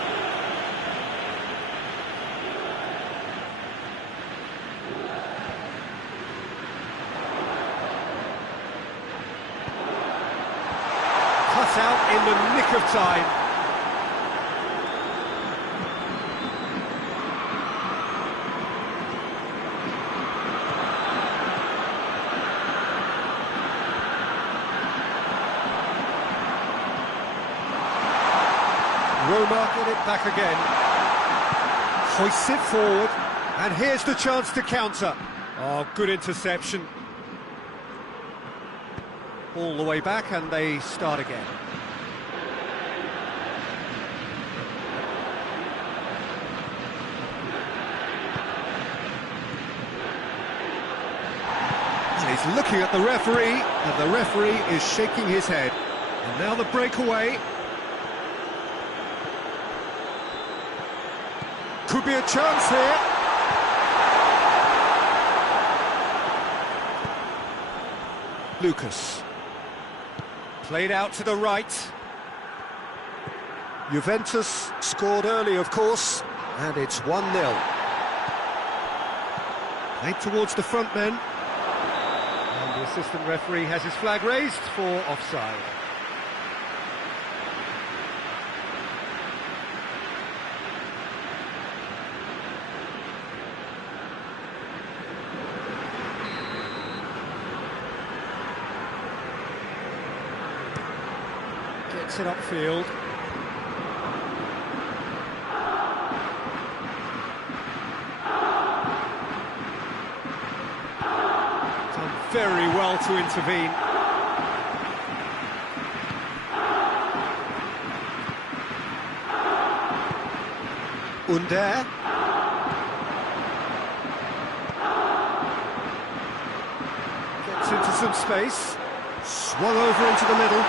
Cut out in the nick of time. Roma get it back again. Hoists it forward, and here's the chance to counter. Oh, good interception. All the way back, and they start again. And he's looking at the referee, and the referee is shaking his head. And now the breakaway. Could be a chance here. Lucas. Played out to the right. Juventus scored early, of course, and it's 1-0. Played towards the front men. And the assistant referee has his flag raised for offside. Gets it upfield. Done very well to intervene. Under. Gets into some space. Swung over into the middle.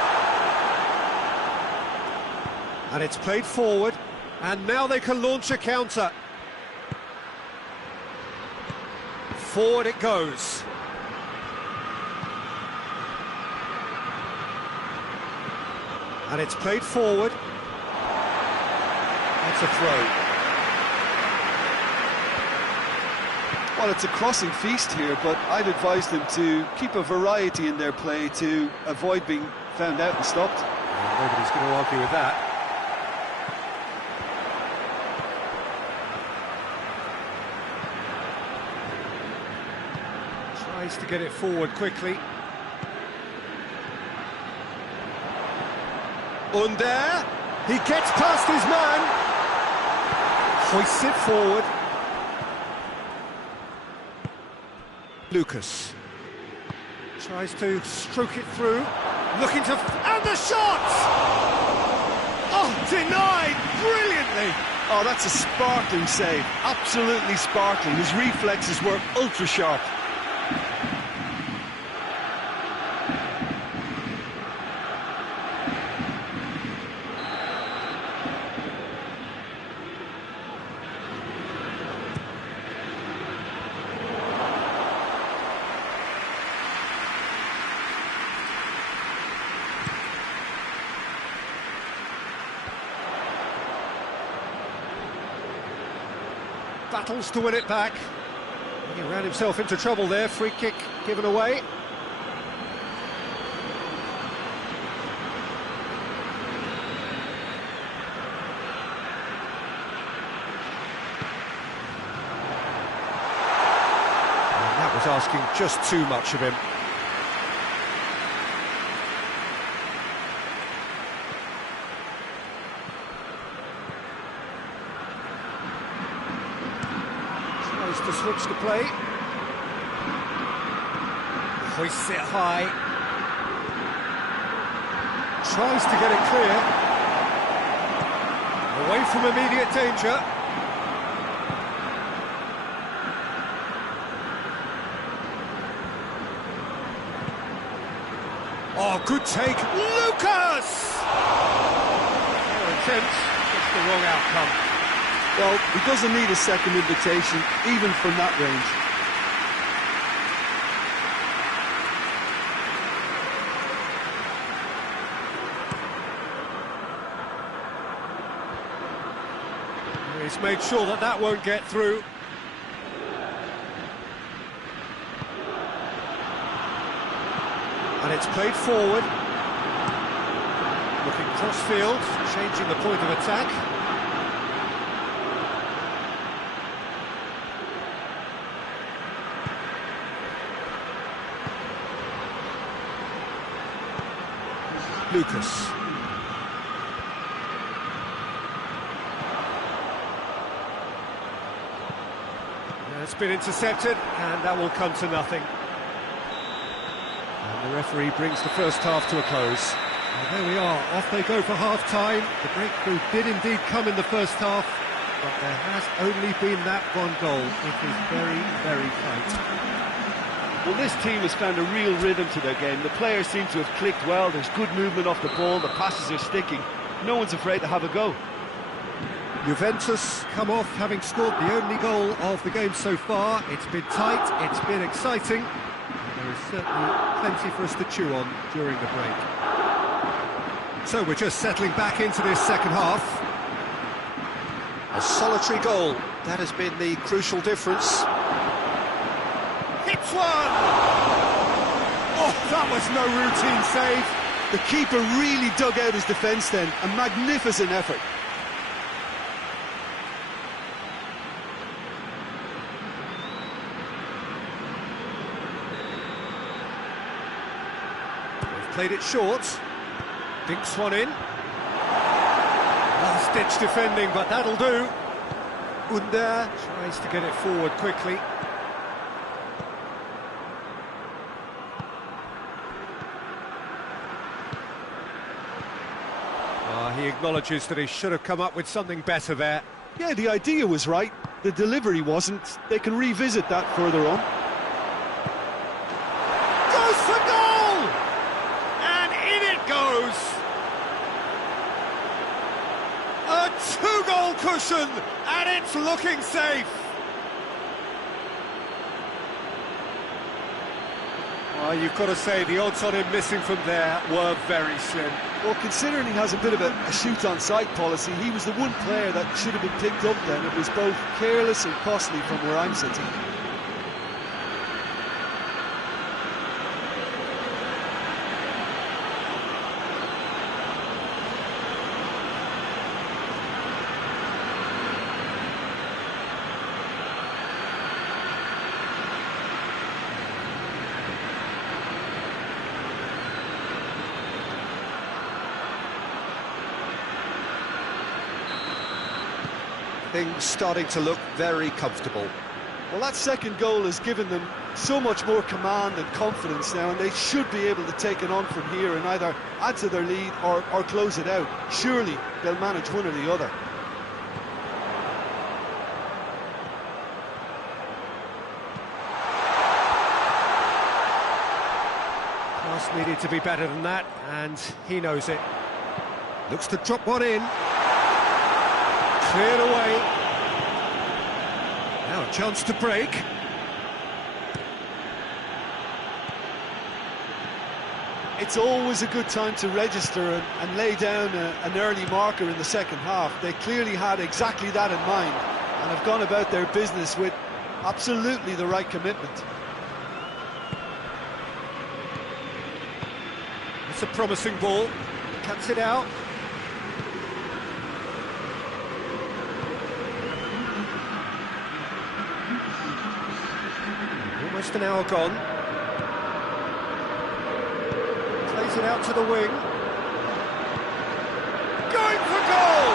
And it's played forward, and now they can launch a counter. Forward it goes. And it's played forward. That's a throw. Well, it's a crossing feast here, but I'd advise them to keep a variety in their play to avoid being found out and stopped. Well, nobody's going to argue with that. Tries to get it forward quickly. Under. He gets past his man. Hoists it forward. Lucas. Tries to stroke it through. Looking to... and the shot! Oh, denied brilliantly. Oh, that's a sparkling save. Absolutely sparkling. His reflexes were ultra sharp. Battles to win it back. He ran himself into trouble there. Free kick given away. And that was asking just too much of him. To switch the play. Hoists it high. Tries to get it clear. Away from immediate danger. Oh, good take. Lucas! Fair attempt, just the wrong outcome. Well, he doesn't need a second invitation, even from that range. He's made sure that that won't get through. And it's played forward. Looking cross-field, changing the point of attack. Lucas. That's been intercepted, and that will come to nothing. And the referee brings the first half to a close. And there we are, off they go for half-time. The breakthrough did indeed come in the first half, but there has only been that one goal. It is very, very tight. Well, this team has found a real rhythm to their game. The players seem to have clicked well. There's good movement off the ball. The passes are sticking. No one's afraid to have a go. Juventus come off having scored the only goal of the game so far. It's been tight, it's been exciting, and there is certainly plenty for us to chew on during the break. So we're just settling back into this second half. A solitary goal, that has been the crucial difference. Hits one! Oh, that was no routine save. The keeper really dug out his defence then. A magnificent effort. They've played it short. Dinks one in. Last-ditch defending, but that'll do. Under tries to get it forward quickly. He acknowledges that he should have come up with something better there. Yeah, the idea was right. The delivery wasn't. They can revisit that further on. Goes for goal! And in it goes! A two-goal cushion, and it's looking safe. Well, you've got to say the odds on him missing from there were very slim. Well, considering he has a bit of a shoot-on-sight policy, he was the one player that should have been picked up then. It was both careless and costly from where I'm sitting. Things starting to look very comfortable. Well, that second goal has given them so much more command and confidence now, and they should be able to take it on from here and either add to their lead or close it out. Surely they'll manage one or the other. Pass needed to be better than that, and he knows it. Looks to drop one in. Cleared away. Now a chance to break. It's always a good time to register and lay down an early marker in the second half. They clearly had exactly that in mind and have gone about their business with absolutely the right commitment. It's a promising ball. Cuts it out. Almost an hour gone. Plays it out to the wing. Going for goal!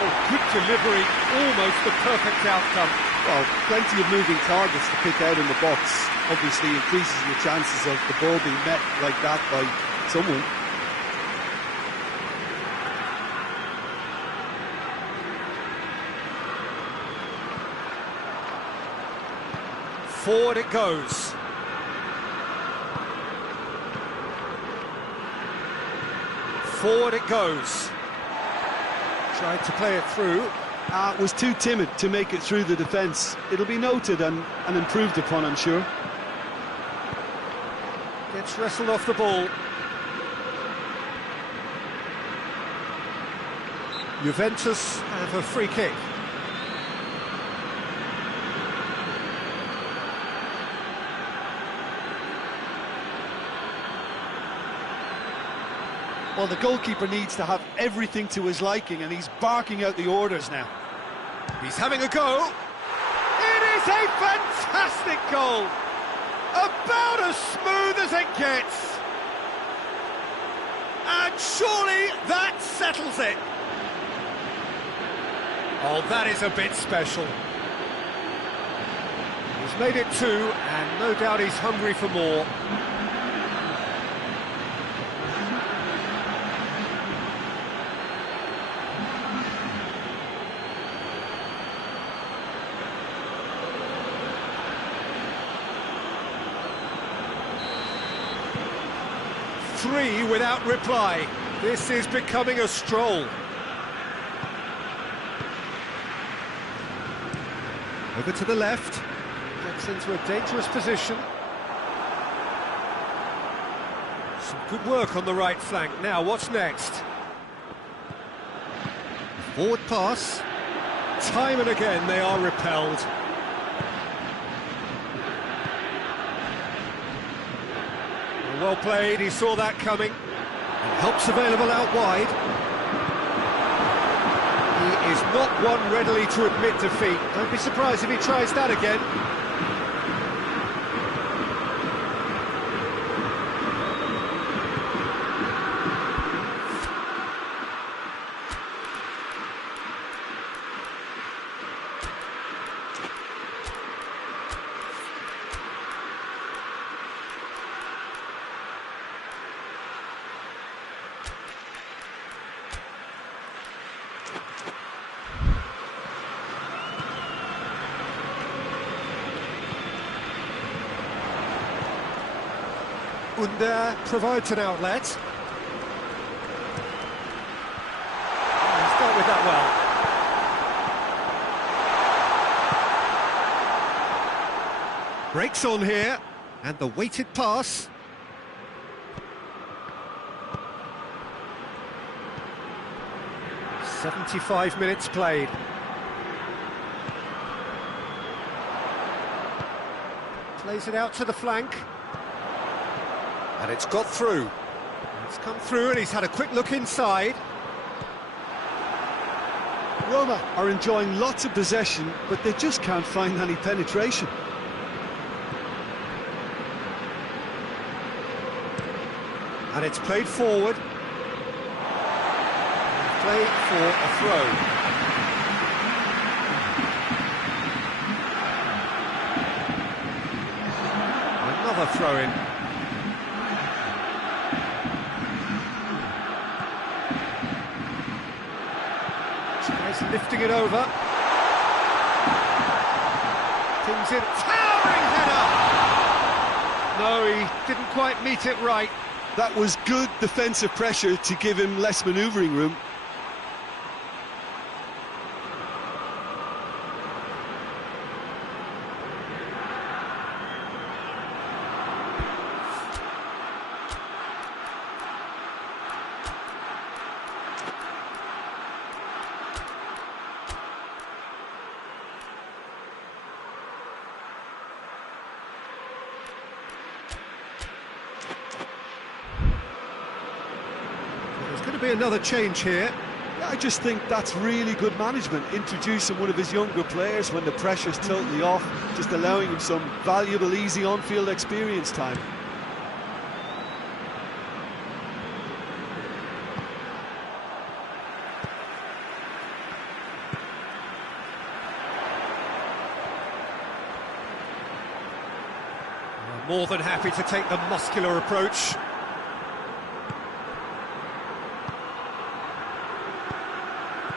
Oh, good delivery, almost the perfect outcome. Well, plenty of moving targets to pick out in the box. Obviously increases your chances of the ball being met like that by someone. Forward it goes. Forward it goes. Tried to play it through. Was too timid to make it through the defence. It'll be noted and improved upon, I'm sure. Gets wrestled off the ball. Juventus have a free kick. Well, the goalkeeper needs to have everything to his liking, and he's barking out the orders now. He's having a go. It is a fantastic goal. About as smooth as it gets. And surely that settles it. Oh, that is a bit special. made it 2, and no doubt he's hungry for more. Three without reply. This is becoming a stroll. Over to the left. Gets into a dangerous position. Some good work on the right flank. Now, what's next? Forward pass. Time and again they are repelled. Well played, he saw that coming. And help's available out wide. He is not one readily to admit defeat. Don't be surprised if he tries that again. Under provides an outlet. He's dealt with that well. Breaks on here, and the weighted pass. "75 minutes played. Plays it out to the flank. And it's got through. It's come through and he's had a quick look inside. Roma are enjoying lots of possession, but they just can't find any penetration. And it's played forward. Play for a throw. Another throw-in. He's lifting it over. Pings it. Towering header! No, he didn't quite meet it right. That was good defensive pressure to give him less manoeuvring room. There's going to be another change here. Yeah, I just think that's really good management, introducing one of his younger players when the pressure's totally off, just allowing him some valuable, easy on-field experience time. More than happy to take the muscular approach.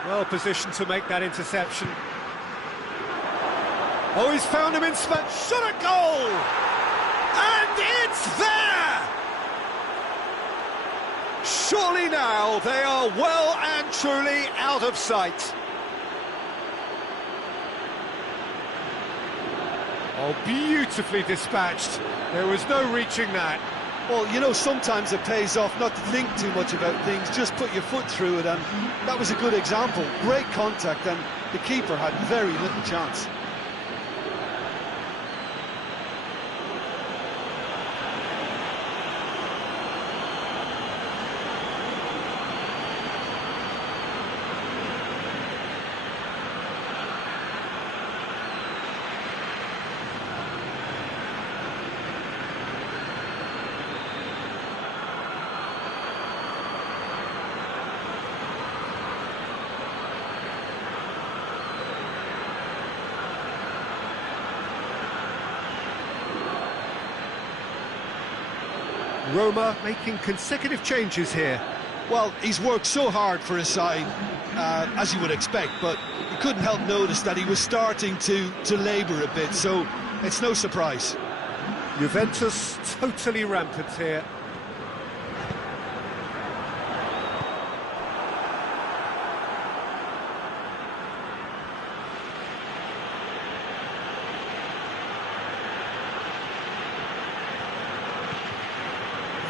Well positioned to make that interception. Oh, he's found him in space. Shot at goal! And it's there! Surely now they are well and truly out of sight. Oh, beautifully dispatched. There was no reaching that. Well, you know, sometimes it pays off not to think too much about things, just put your foot through it, and that was a good example. Great contact, and the keeper had very little chance. Roma making consecutive changes here. Well, he's worked so hard for his side, as you would expect, but you couldn't help notice that he was starting to labour a bit, so it's no surprise. Juventus totally rampant here.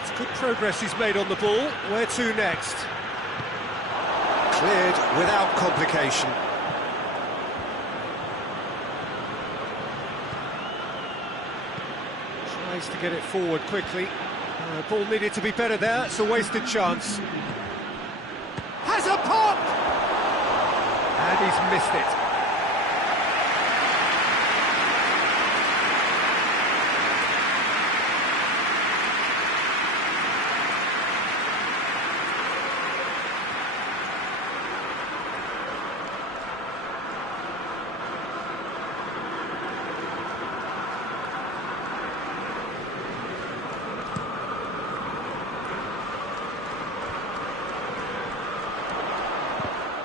It's good progress he's made on the ball. Where to next? Cleared without complication. Tries to get it forward quickly. Ball needed to be better there. It's a wasted chance. Has a pop! And he's missed it.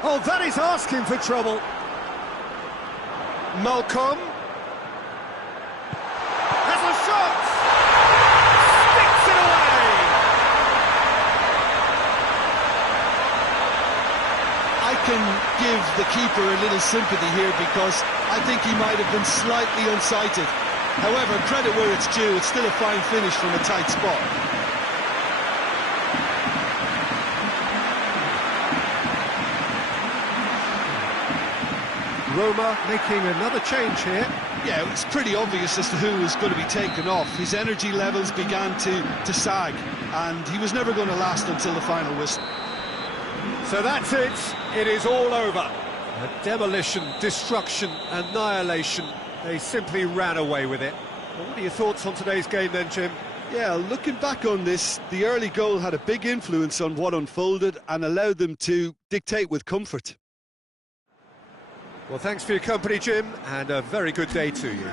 Oh, that is asking for trouble. Malcolm. Has a shot! Sticks it away! I can give the keeper a little sympathy here because I think he might have been slightly unsighted. However, credit where it's due, it's still a fine finish from a tight spot. Roma making another change here. Yeah, it was pretty obvious as to who was going to be taken off. His energy levels began to sag, and he was never going to last until the final whistle. So that's it. It is all over. A demolition, destruction, annihilation. They simply ran away with it. Well, what are your thoughts on today's game then, Jim? Yeah, looking back on this, the early goal had a big influence on what unfolded and allowed them to dictate with comfort. Well, thanks for your company, Jim, and a very good day to you.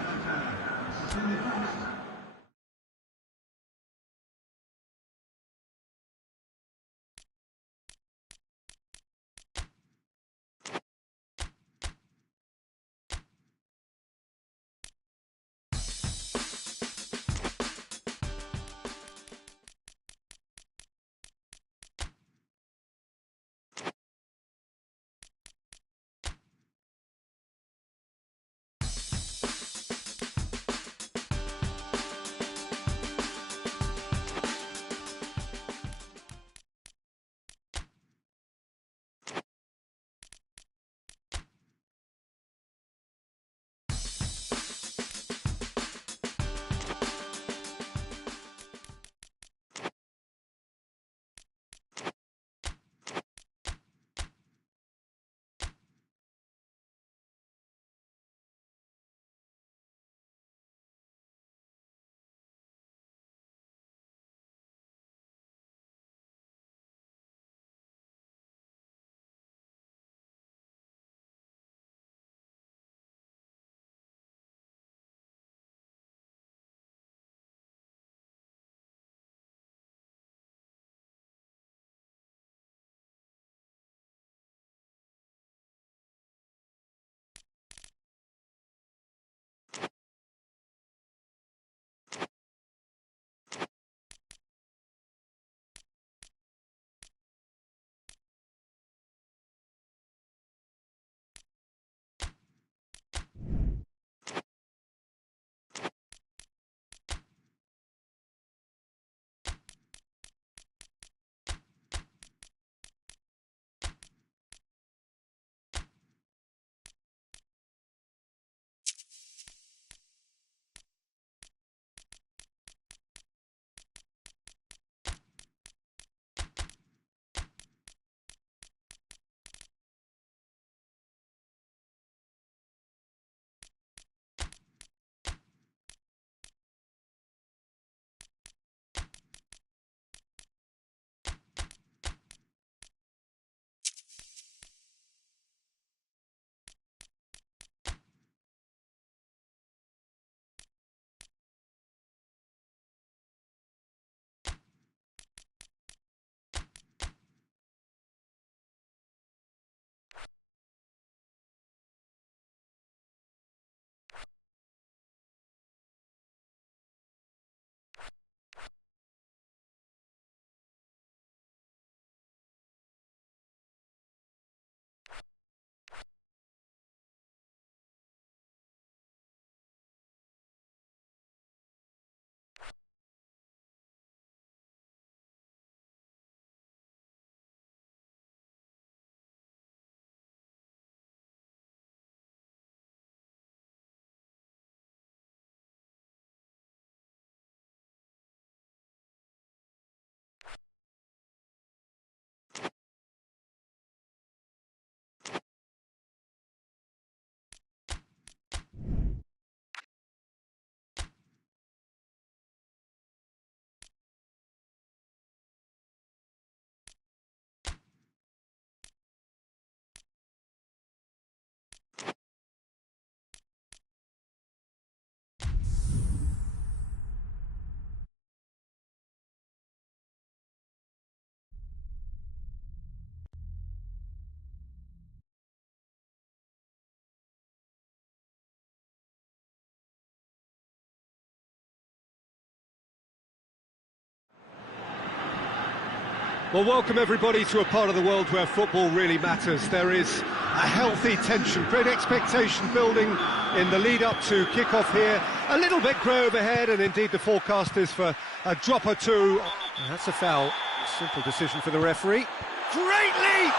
Well, welcome everybody to a part of the world where football really matters. There is a healthy tension, great expectation building in the lead-up to kick-off here. A little bit grey overhead, and indeed the forecast is for a drop or two. That's a foul. Simple decision for the referee. Great leap!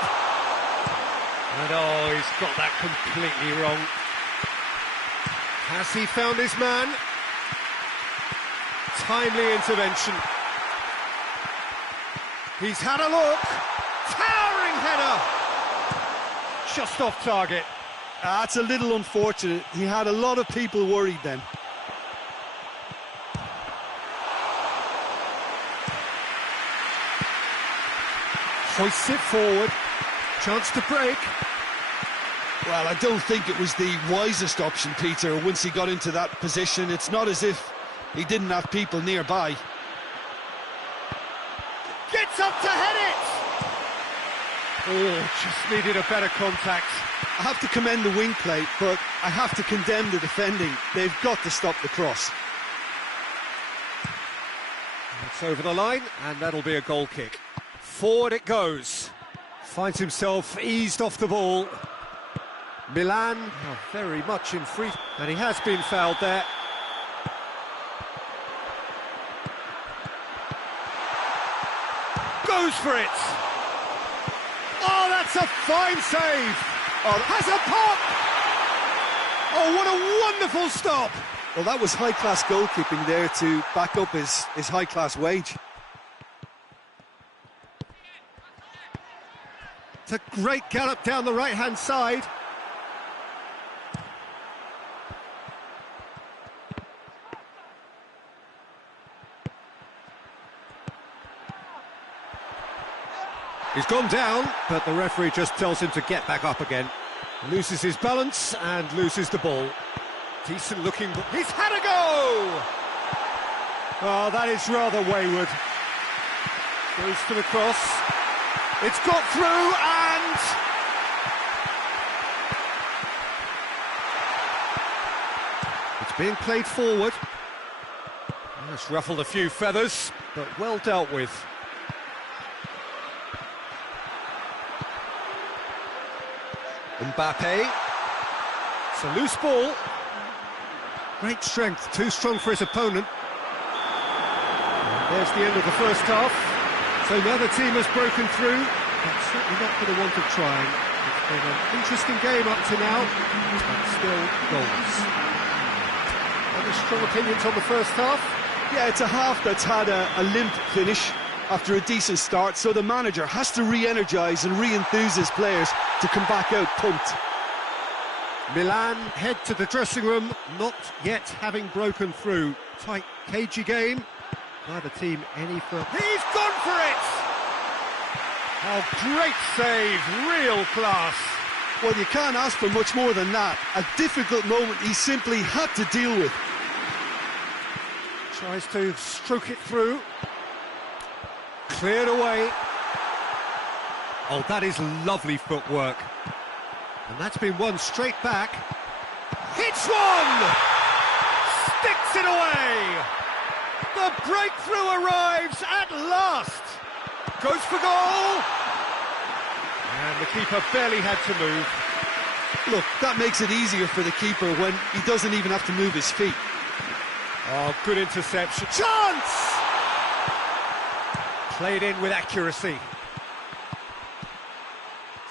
And oh, he's got that completely wrong. Has he found his man? Timely intervention. He's had a look. Towering header. Just off target. That's a little unfortunate. He had a lot of people worried then. Hoists it forward. Chance to break. Well, I don't think it was the wisest option, Peter, once he got into that position. It's not as if he didn't have people nearby. Gets up to head it! Oh, just needed a better contact. I have to commend the wing play, but I have to condemn the defending. They've got to stop the cross. It's over the line, and that'll be a goal kick. Forward it goes. Finds himself eased off the ball. Milan, very much in free, and he has been fouled there. Goes for it. Oh, that's a fine save. Oh, has a pop. Oh, what a wonderful stop. Well, that was high-class goalkeeping there to back up his high-class wage. It's a great gallop down the right-hand side. He's gone down, but the referee just tells him to get back up again. Loses his balance and loses the ball. Decent looking, he's had a go! Oh, that is rather wayward. Goes for the cross. It's got through and... it's being played forward. It's ruffled a few feathers, but well dealt with. Mbappe. It's a loose ball. Great strength, too strong for his opponent. And there's the end of the first half. So now the team has broken through, but certainly not for the want of trying. It's been an interesting game up to now, but still goals. Any strong opinions on the first half? Yeah, it's a half that's had a limp finish after a decent start, so the manager has to re-energise and re-enthuse his players to come back out pumped. Milan head to the dressing room, not yet having broken through. Tight, cagey game. Neither team any further. He's gone for it! Oh, great save, real class. Well, you can't ask for much more than that. A difficult moment he simply had to deal with. Tries to stroke it through. Cleared away. Oh, that is lovely footwork. And that's been won straight back. Hits one! Sticks it away! The breakthrough arrives at last! Goes for goal! And the keeper barely had to move. Look, that makes it easier for the keeper when he doesn't even have to move his feet. Oh, good interception. Chance! Played in with accuracy.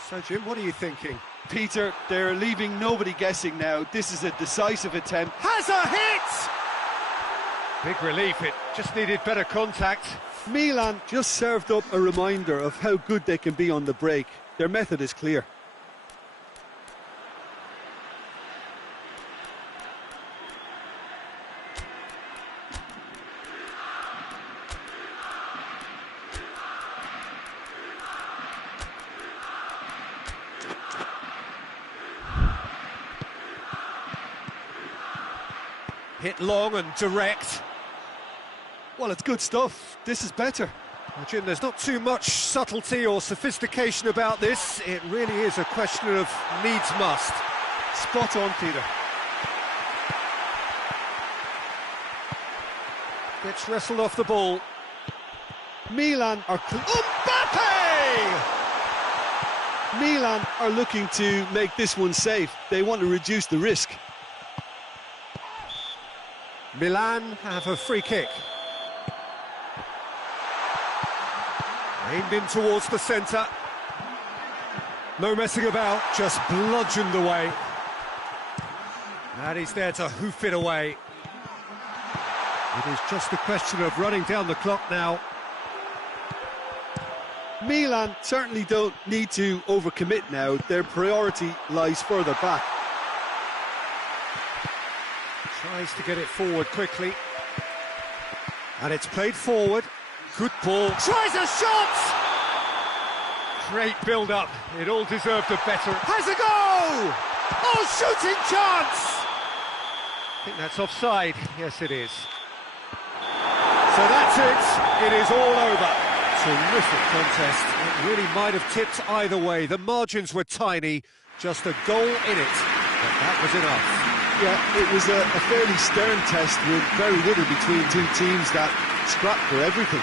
So, Jim, what are you thinking? Peter, they're leaving nobody guessing now. This is a decisive attempt. Has a hit! Big relief, it just needed better contact. Milan just served up a reminder of how good they can be on the break. Their method is clear. Hit long and direct. Well, it's good stuff. This is better. Well, Jim, there's not too much subtlety or sophistication about this. It really is a question of needs must. Spot on, Peter. Gets wrestled off the ball. Milan are... Mbappe! Milan are looking to make this one safe. They want to reduce the risk. Milan have a free kick. Aimed in towards the centre. No messing about, just bludgeoned away. And he's there to hoof it away. It is just a question of running down the clock now. Milan certainly don't need to overcommit now. Their priority lies further back. Tries to get it forward quickly. And it's played forward. Good ball. Tries a shot! Great build-up. It all deserved a better... Has a goal! Oh, shooting chance! I think that's offside. Yes, it is. So that's it. It is all over. Terrific contest. It really might have tipped either way. The margins were tiny. Just a goal in it. But that was enough. Yeah, it was a fairly stern test with very little between two teams that scrapped for everything.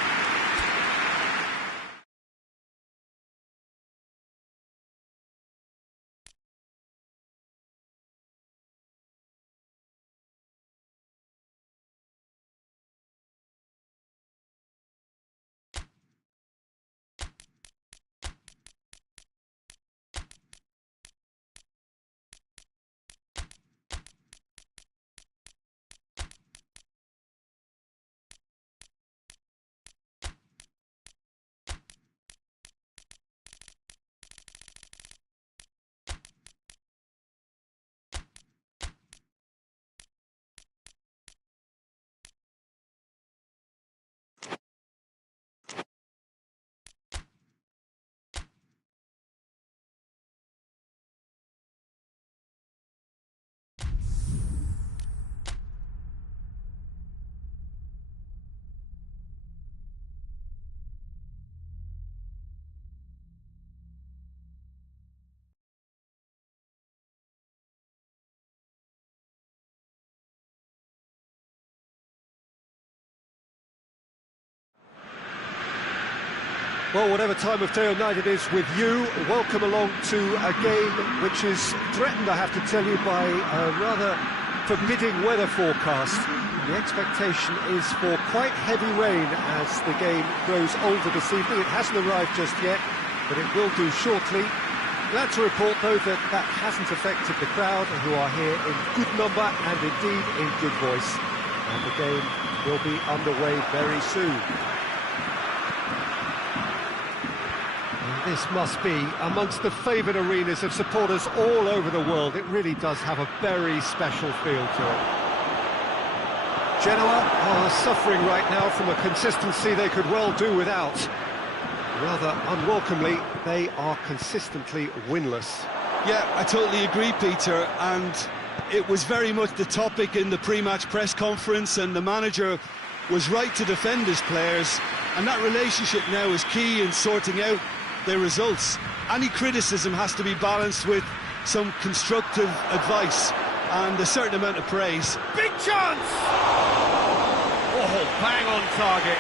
Well, whatever time of day or night it is with you, welcome along to a game which is threatened, I have to tell you, by a rather forbidding weather forecast. The expectation is for quite heavy rain as the game grows older this evening. It hasn't arrived just yet, but it will do shortly. Glad to report, though, that that hasn't affected the crowd, who are here in good number and indeed in good voice. And the game will be underway very soon. This must be amongst the favoured arenas of supporters all over the world. It really does have a very special feel to it. Genoa are suffering right now from a consistency they could well do without. Rather unwelcomely, they are consistently winless. Yeah, I totally agree, Peter, and it was very much the topic in the pre-match press conference, and the manager was right to defend his players, and that relationship now is key in sorting out their results. Any criticism has to be balanced with some constructive advice and a certain amount of praise. Big chance! Oh, bang on target.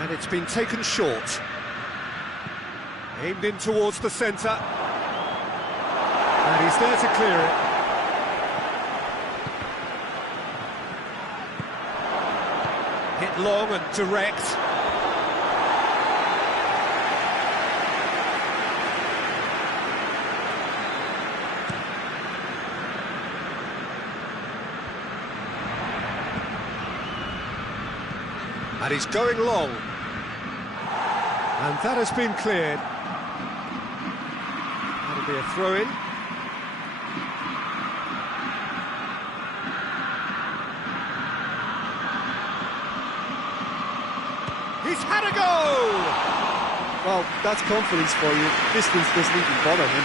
And it's been taken short. Aimed in towards the centre. And he's there to clear it. Hit long and direct. And he's going long. And that has been cleared. That'll be a throw-in. He's had a go! Well, that's confidence for you. Distance doesn't even bother him.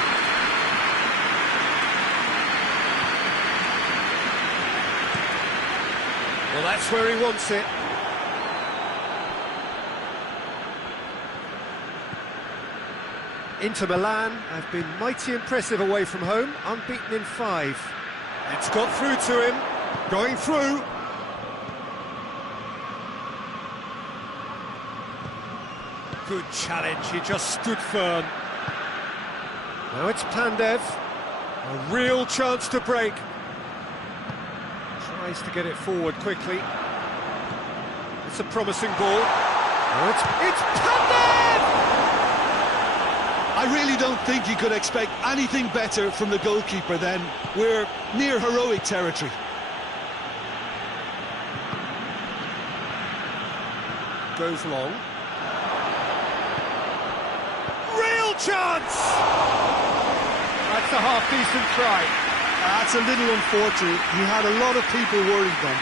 Well, that's where he wants it. Inter Milan have been mighty impressive away from home, unbeaten in 5. It's got through to him, going through. Good challenge, he just stood firm. Now it's Pandev, a real chance to break. Tries to get it forward quickly. It's a promising ball. Oh, it's Pandev! I really don't think you could expect anything better from the goalkeeper then. We're near heroic territory. Goes long. Real chance! That's a half-decent try. That's a little unfortunate. He had a lot of people worried then.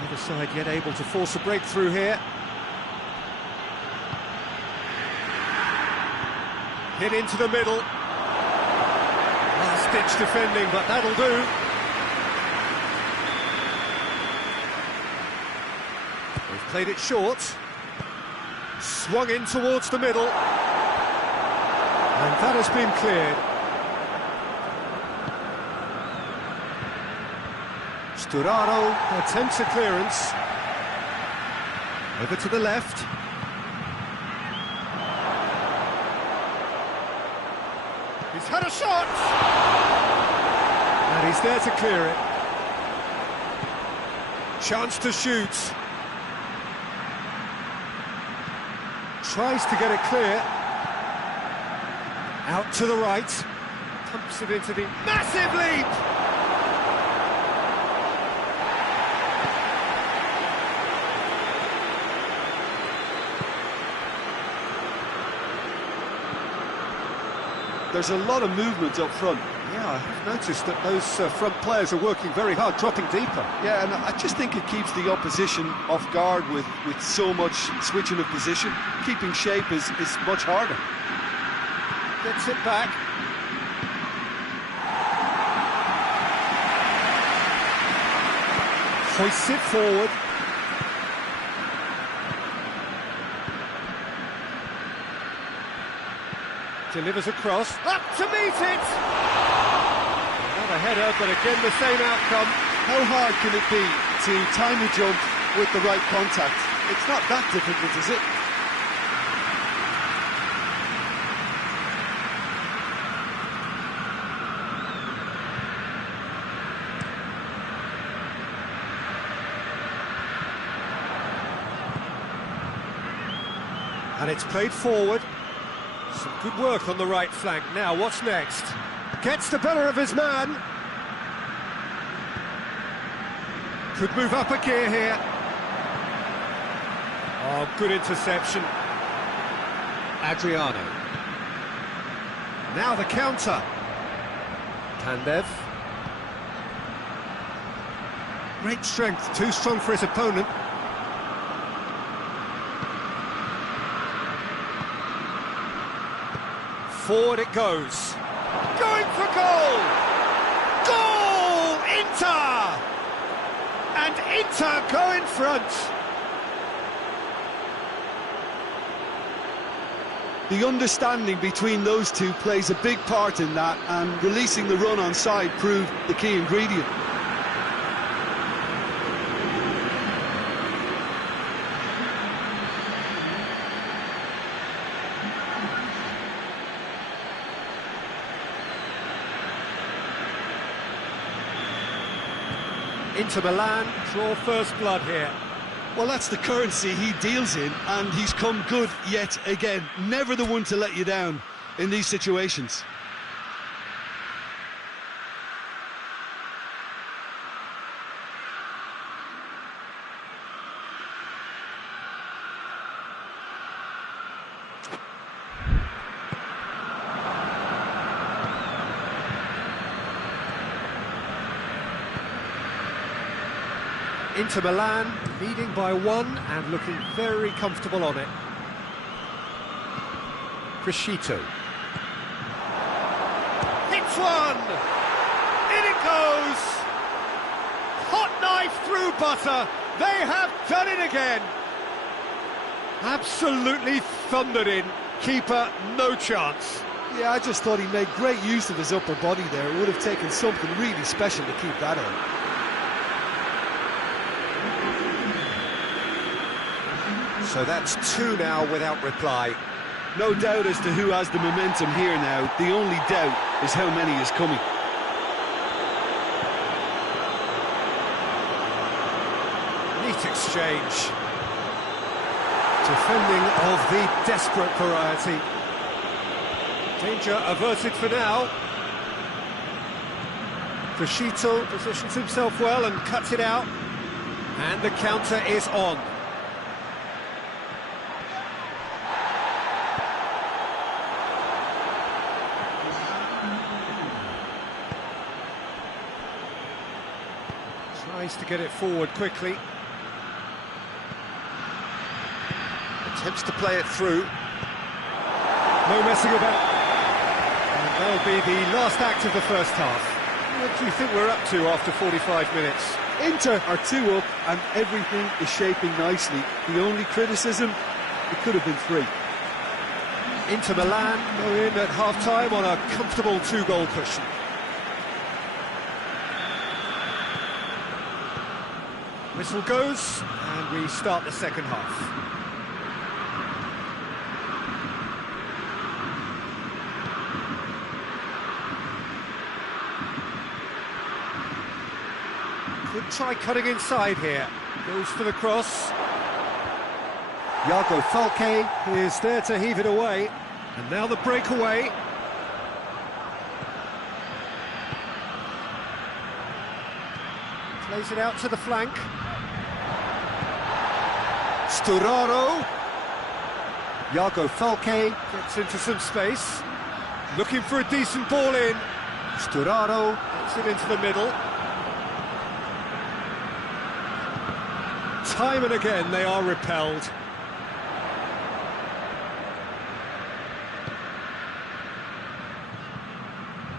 Neither side yet able to force a breakthrough here. Hit into the middle. Last-ditch defending, but that'll do. They've played it short. Swung in towards the middle. And that has been cleared. Sturaro attempts a clearance. Over to the left. He's had a shot! And he's there to clear it. Chance to shoot. Tries to get it clear. Out to the right. Pumps it into the massive leap! There's a lot of movement up front. Yeah, I've noticed that those front players are working very hard, dropping deeper. Yeah, and I just think it keeps the opposition off guard with so much switching of position. Keeping shape is much harder. Gets it back. Hoists it forward. Delivers across, up to meet it! Not a header, but again the same outcome. How hard can it be to time a jump with the right contact? It's not that difficult, is it? And it's played forward. Some good work on the right flank. Now, what's next? Gets the better of his man. Could move up a gear here. Oh, good interception. Adriano. Now the counter. Pandev. Great strength, too strong for his opponent. Forward it goes. Going for goal! Goal! Inter! And Inter go in front. The understanding between those two plays a big part in that, and releasing the run on side proved the key ingredient. Inter Milan draw first blood here. Well, that's the currency he deals in, and he's come good yet again. Never the one to let you down in these situations. Inter Milan leading by 1 and looking very comfortable on it. Crescito. Hits one! In it goes! Hot knife through butter. They have done it again. Absolutely thundered in. Keeper, no chance. Yeah, I just thought he made great use of his upper body there. It would have taken something really special to keep that out. So that's 2 now without reply. No doubt as to who has the momentum here now. The only doubt is how many is coming. Neat exchange. Defending of the desperate variety. Danger averted for now. Crescito positions himself well and cuts it out. And the counter is on. Tries to get it forward quickly. Attempts to play it through. No messing about. And that'll be the last act of the first half. What do you think we're up to after 45 minutes? Inter are 2 up and everything is shaping nicely. The only criticism, it could have been 3. Inter Milan go in at half-time on a comfortable 2-goal cushion. Whistle goes, and we start the second half. Could try cutting inside here. Goes for the cross. Iago Falque is there to heave it away. And now the breakaway. Plays it out to the flank. Sturaro. Iago Falque gets into some space. Looking for a decent ball in. Sturaro gets it into the middle. Time and again they are repelled.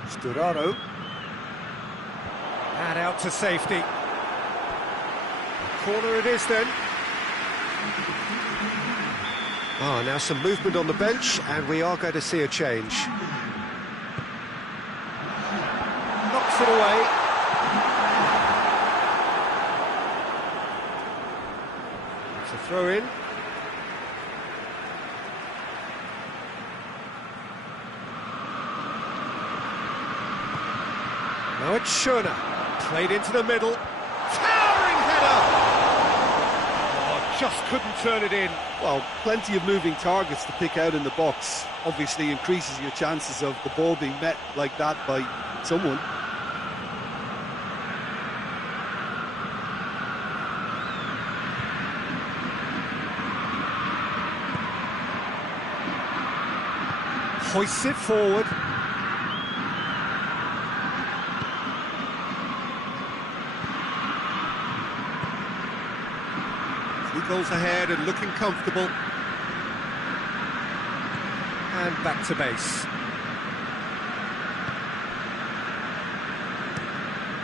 Sturaro. And out to safety. Corner it is then. Now some movement on the bench, and we are going to see a change. Knocks it away. It's a throw in. Now it's Schöner. Played into the middle. Towering header! Oh, just couldn't turn it in. Well, plenty of moving targets to pick out in the box. Obviously increases your chances of the ball being met like that by someone. Hoists it forward. Goals ahead and looking comfortable. And back to base.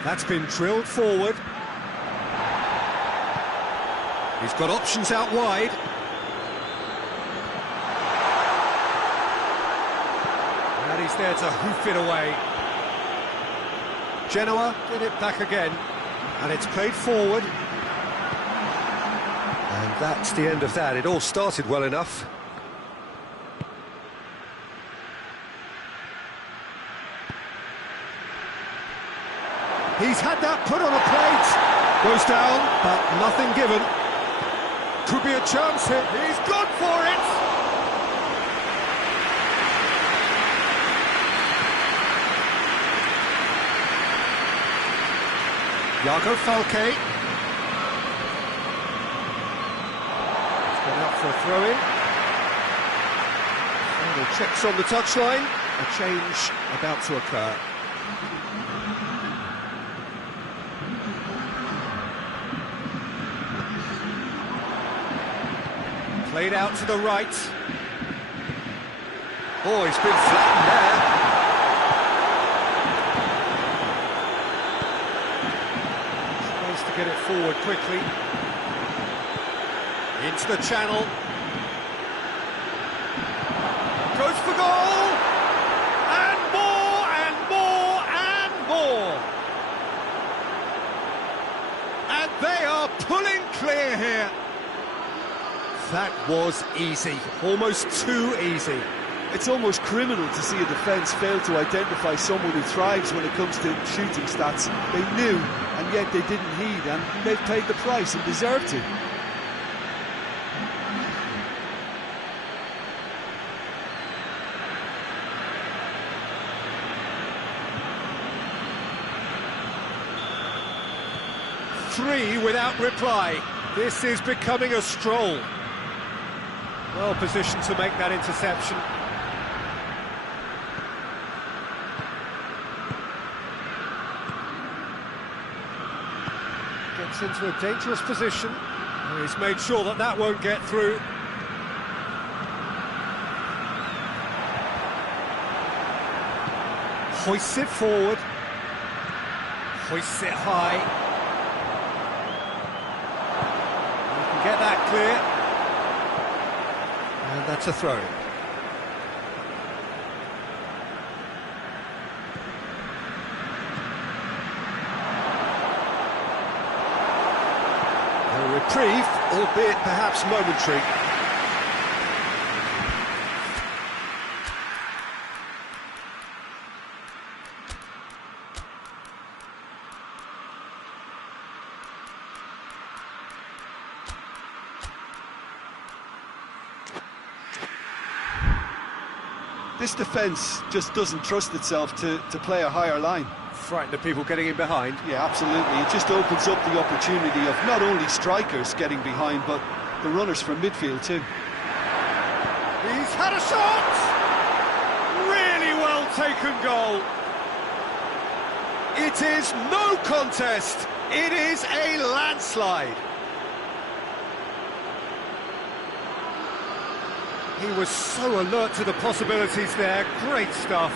That's been drilled forward. He's got options out wide. And he's there to hoof it away. Genoa get it back again. And it's played forward. And that's the end of that. It all started well enough. He's had that put on a plate. Goes down, but nothing given. Could be a chance here. He's gone for it. Iago Falque. Out for a throw-in. Final checks on the touchline. A change about to occur. Played out to the right. Oh, he's been flattened there. Tries to get it forward quickly. Into the channel. Goes for goal! And more, and more, and more! And they are pulling clear here. That was easy, almost too easy. It's almost criminal to see a defence fail to identify someone who thrives when it comes to shooting stats. They knew, and yet they didn't heed, and they've paid the price and deserve to. Three without reply. This is becoming a stroll. Well positioned to make that interception. Gets into a dangerous position. He's made sure that that won't get through. Hoists it forward. Hoists it high. Get that clear, and that's a throw. A reprieve, albeit perhaps momentary. This defence just doesn't trust itself to play a higher line. Frightened of people getting in behind. Yeah, absolutely. It just opens up the opportunity of not only strikers getting behind, but the runners from midfield too. He's had a shot! Really well taken goal. It is no contest. It is a landslide. He was so alert to the possibilities there. Great stuff.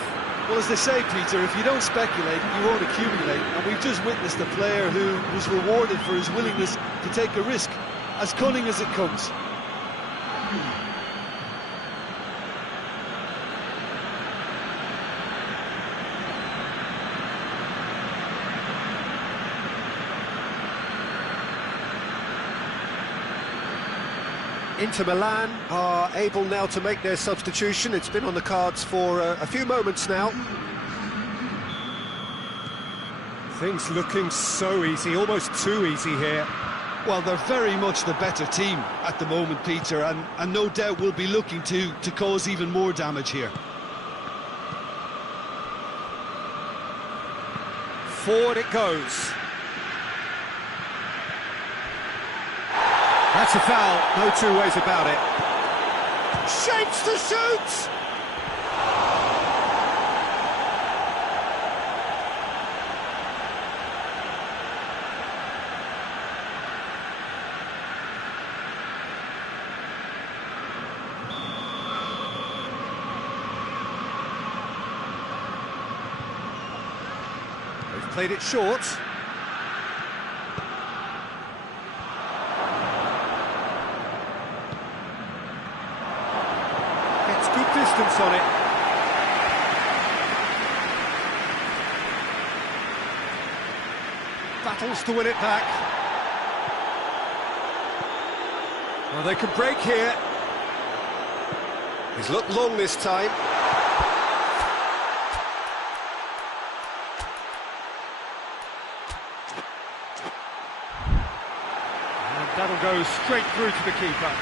Well, as they say, Peter, if you don't speculate, you won't accumulate. And we've just witnessed a player who was rewarded for his willingness to take a risk, as cunning as it comes. Inter Milan are able now to make their substitution. It's been on the cards for a few moments now. Things looking so easy, almost too easy here. Well, they're very much the better team at the moment, Peter, and no doubt will be looking to cause even more damage here. Forward it goes. That's a foul, no two ways about it. Shapes to shoot! They've played it short. Distance on it. Battles to win it back. Well, they can break here. He's looked long this time. And that'll go straight through to the keeper.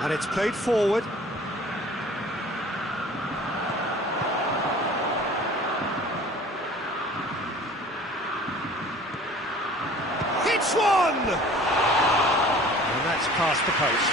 And it's played forward. Hits one! And that's past the post.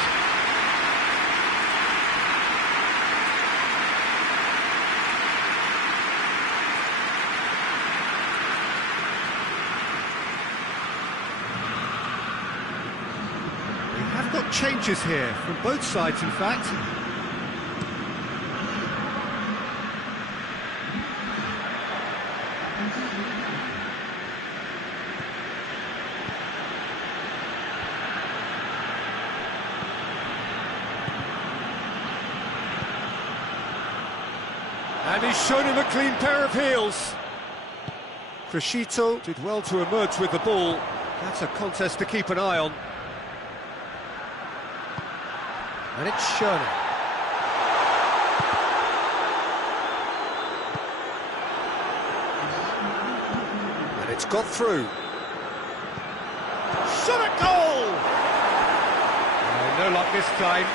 changes here, from both sides, in fact. And he's shown him a clean pair of heels. Crescito did well to emerge with the ball. That's a contest to keep an eye on. And it's Schöne. And it's got through. Shot a goal! No luck this time.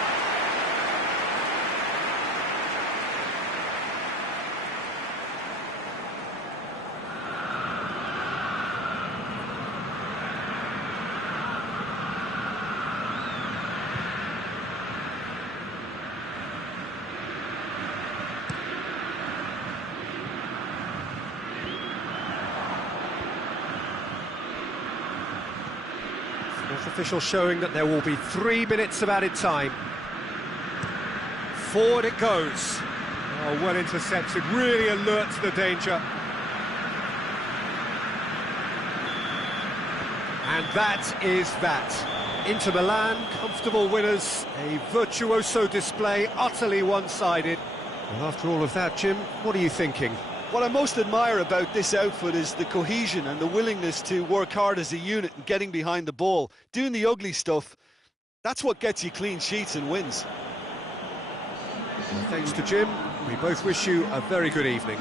Official showing that there will be 3 minutes of added time. Forward it goes. Oh, well intercepted, really alert to the danger. And that is that. Inter Milan, comfortable winners, a virtuoso display, utterly one-sided. Well, after all of that, Jim, what are you thinking? What I most admire about this outfit is the cohesion and the willingness to work hard as a unit and getting behind the ball. Doing the ugly stuff, that's what gets you clean sheets and wins. Thanks to Jim, we both wish you a very good evening.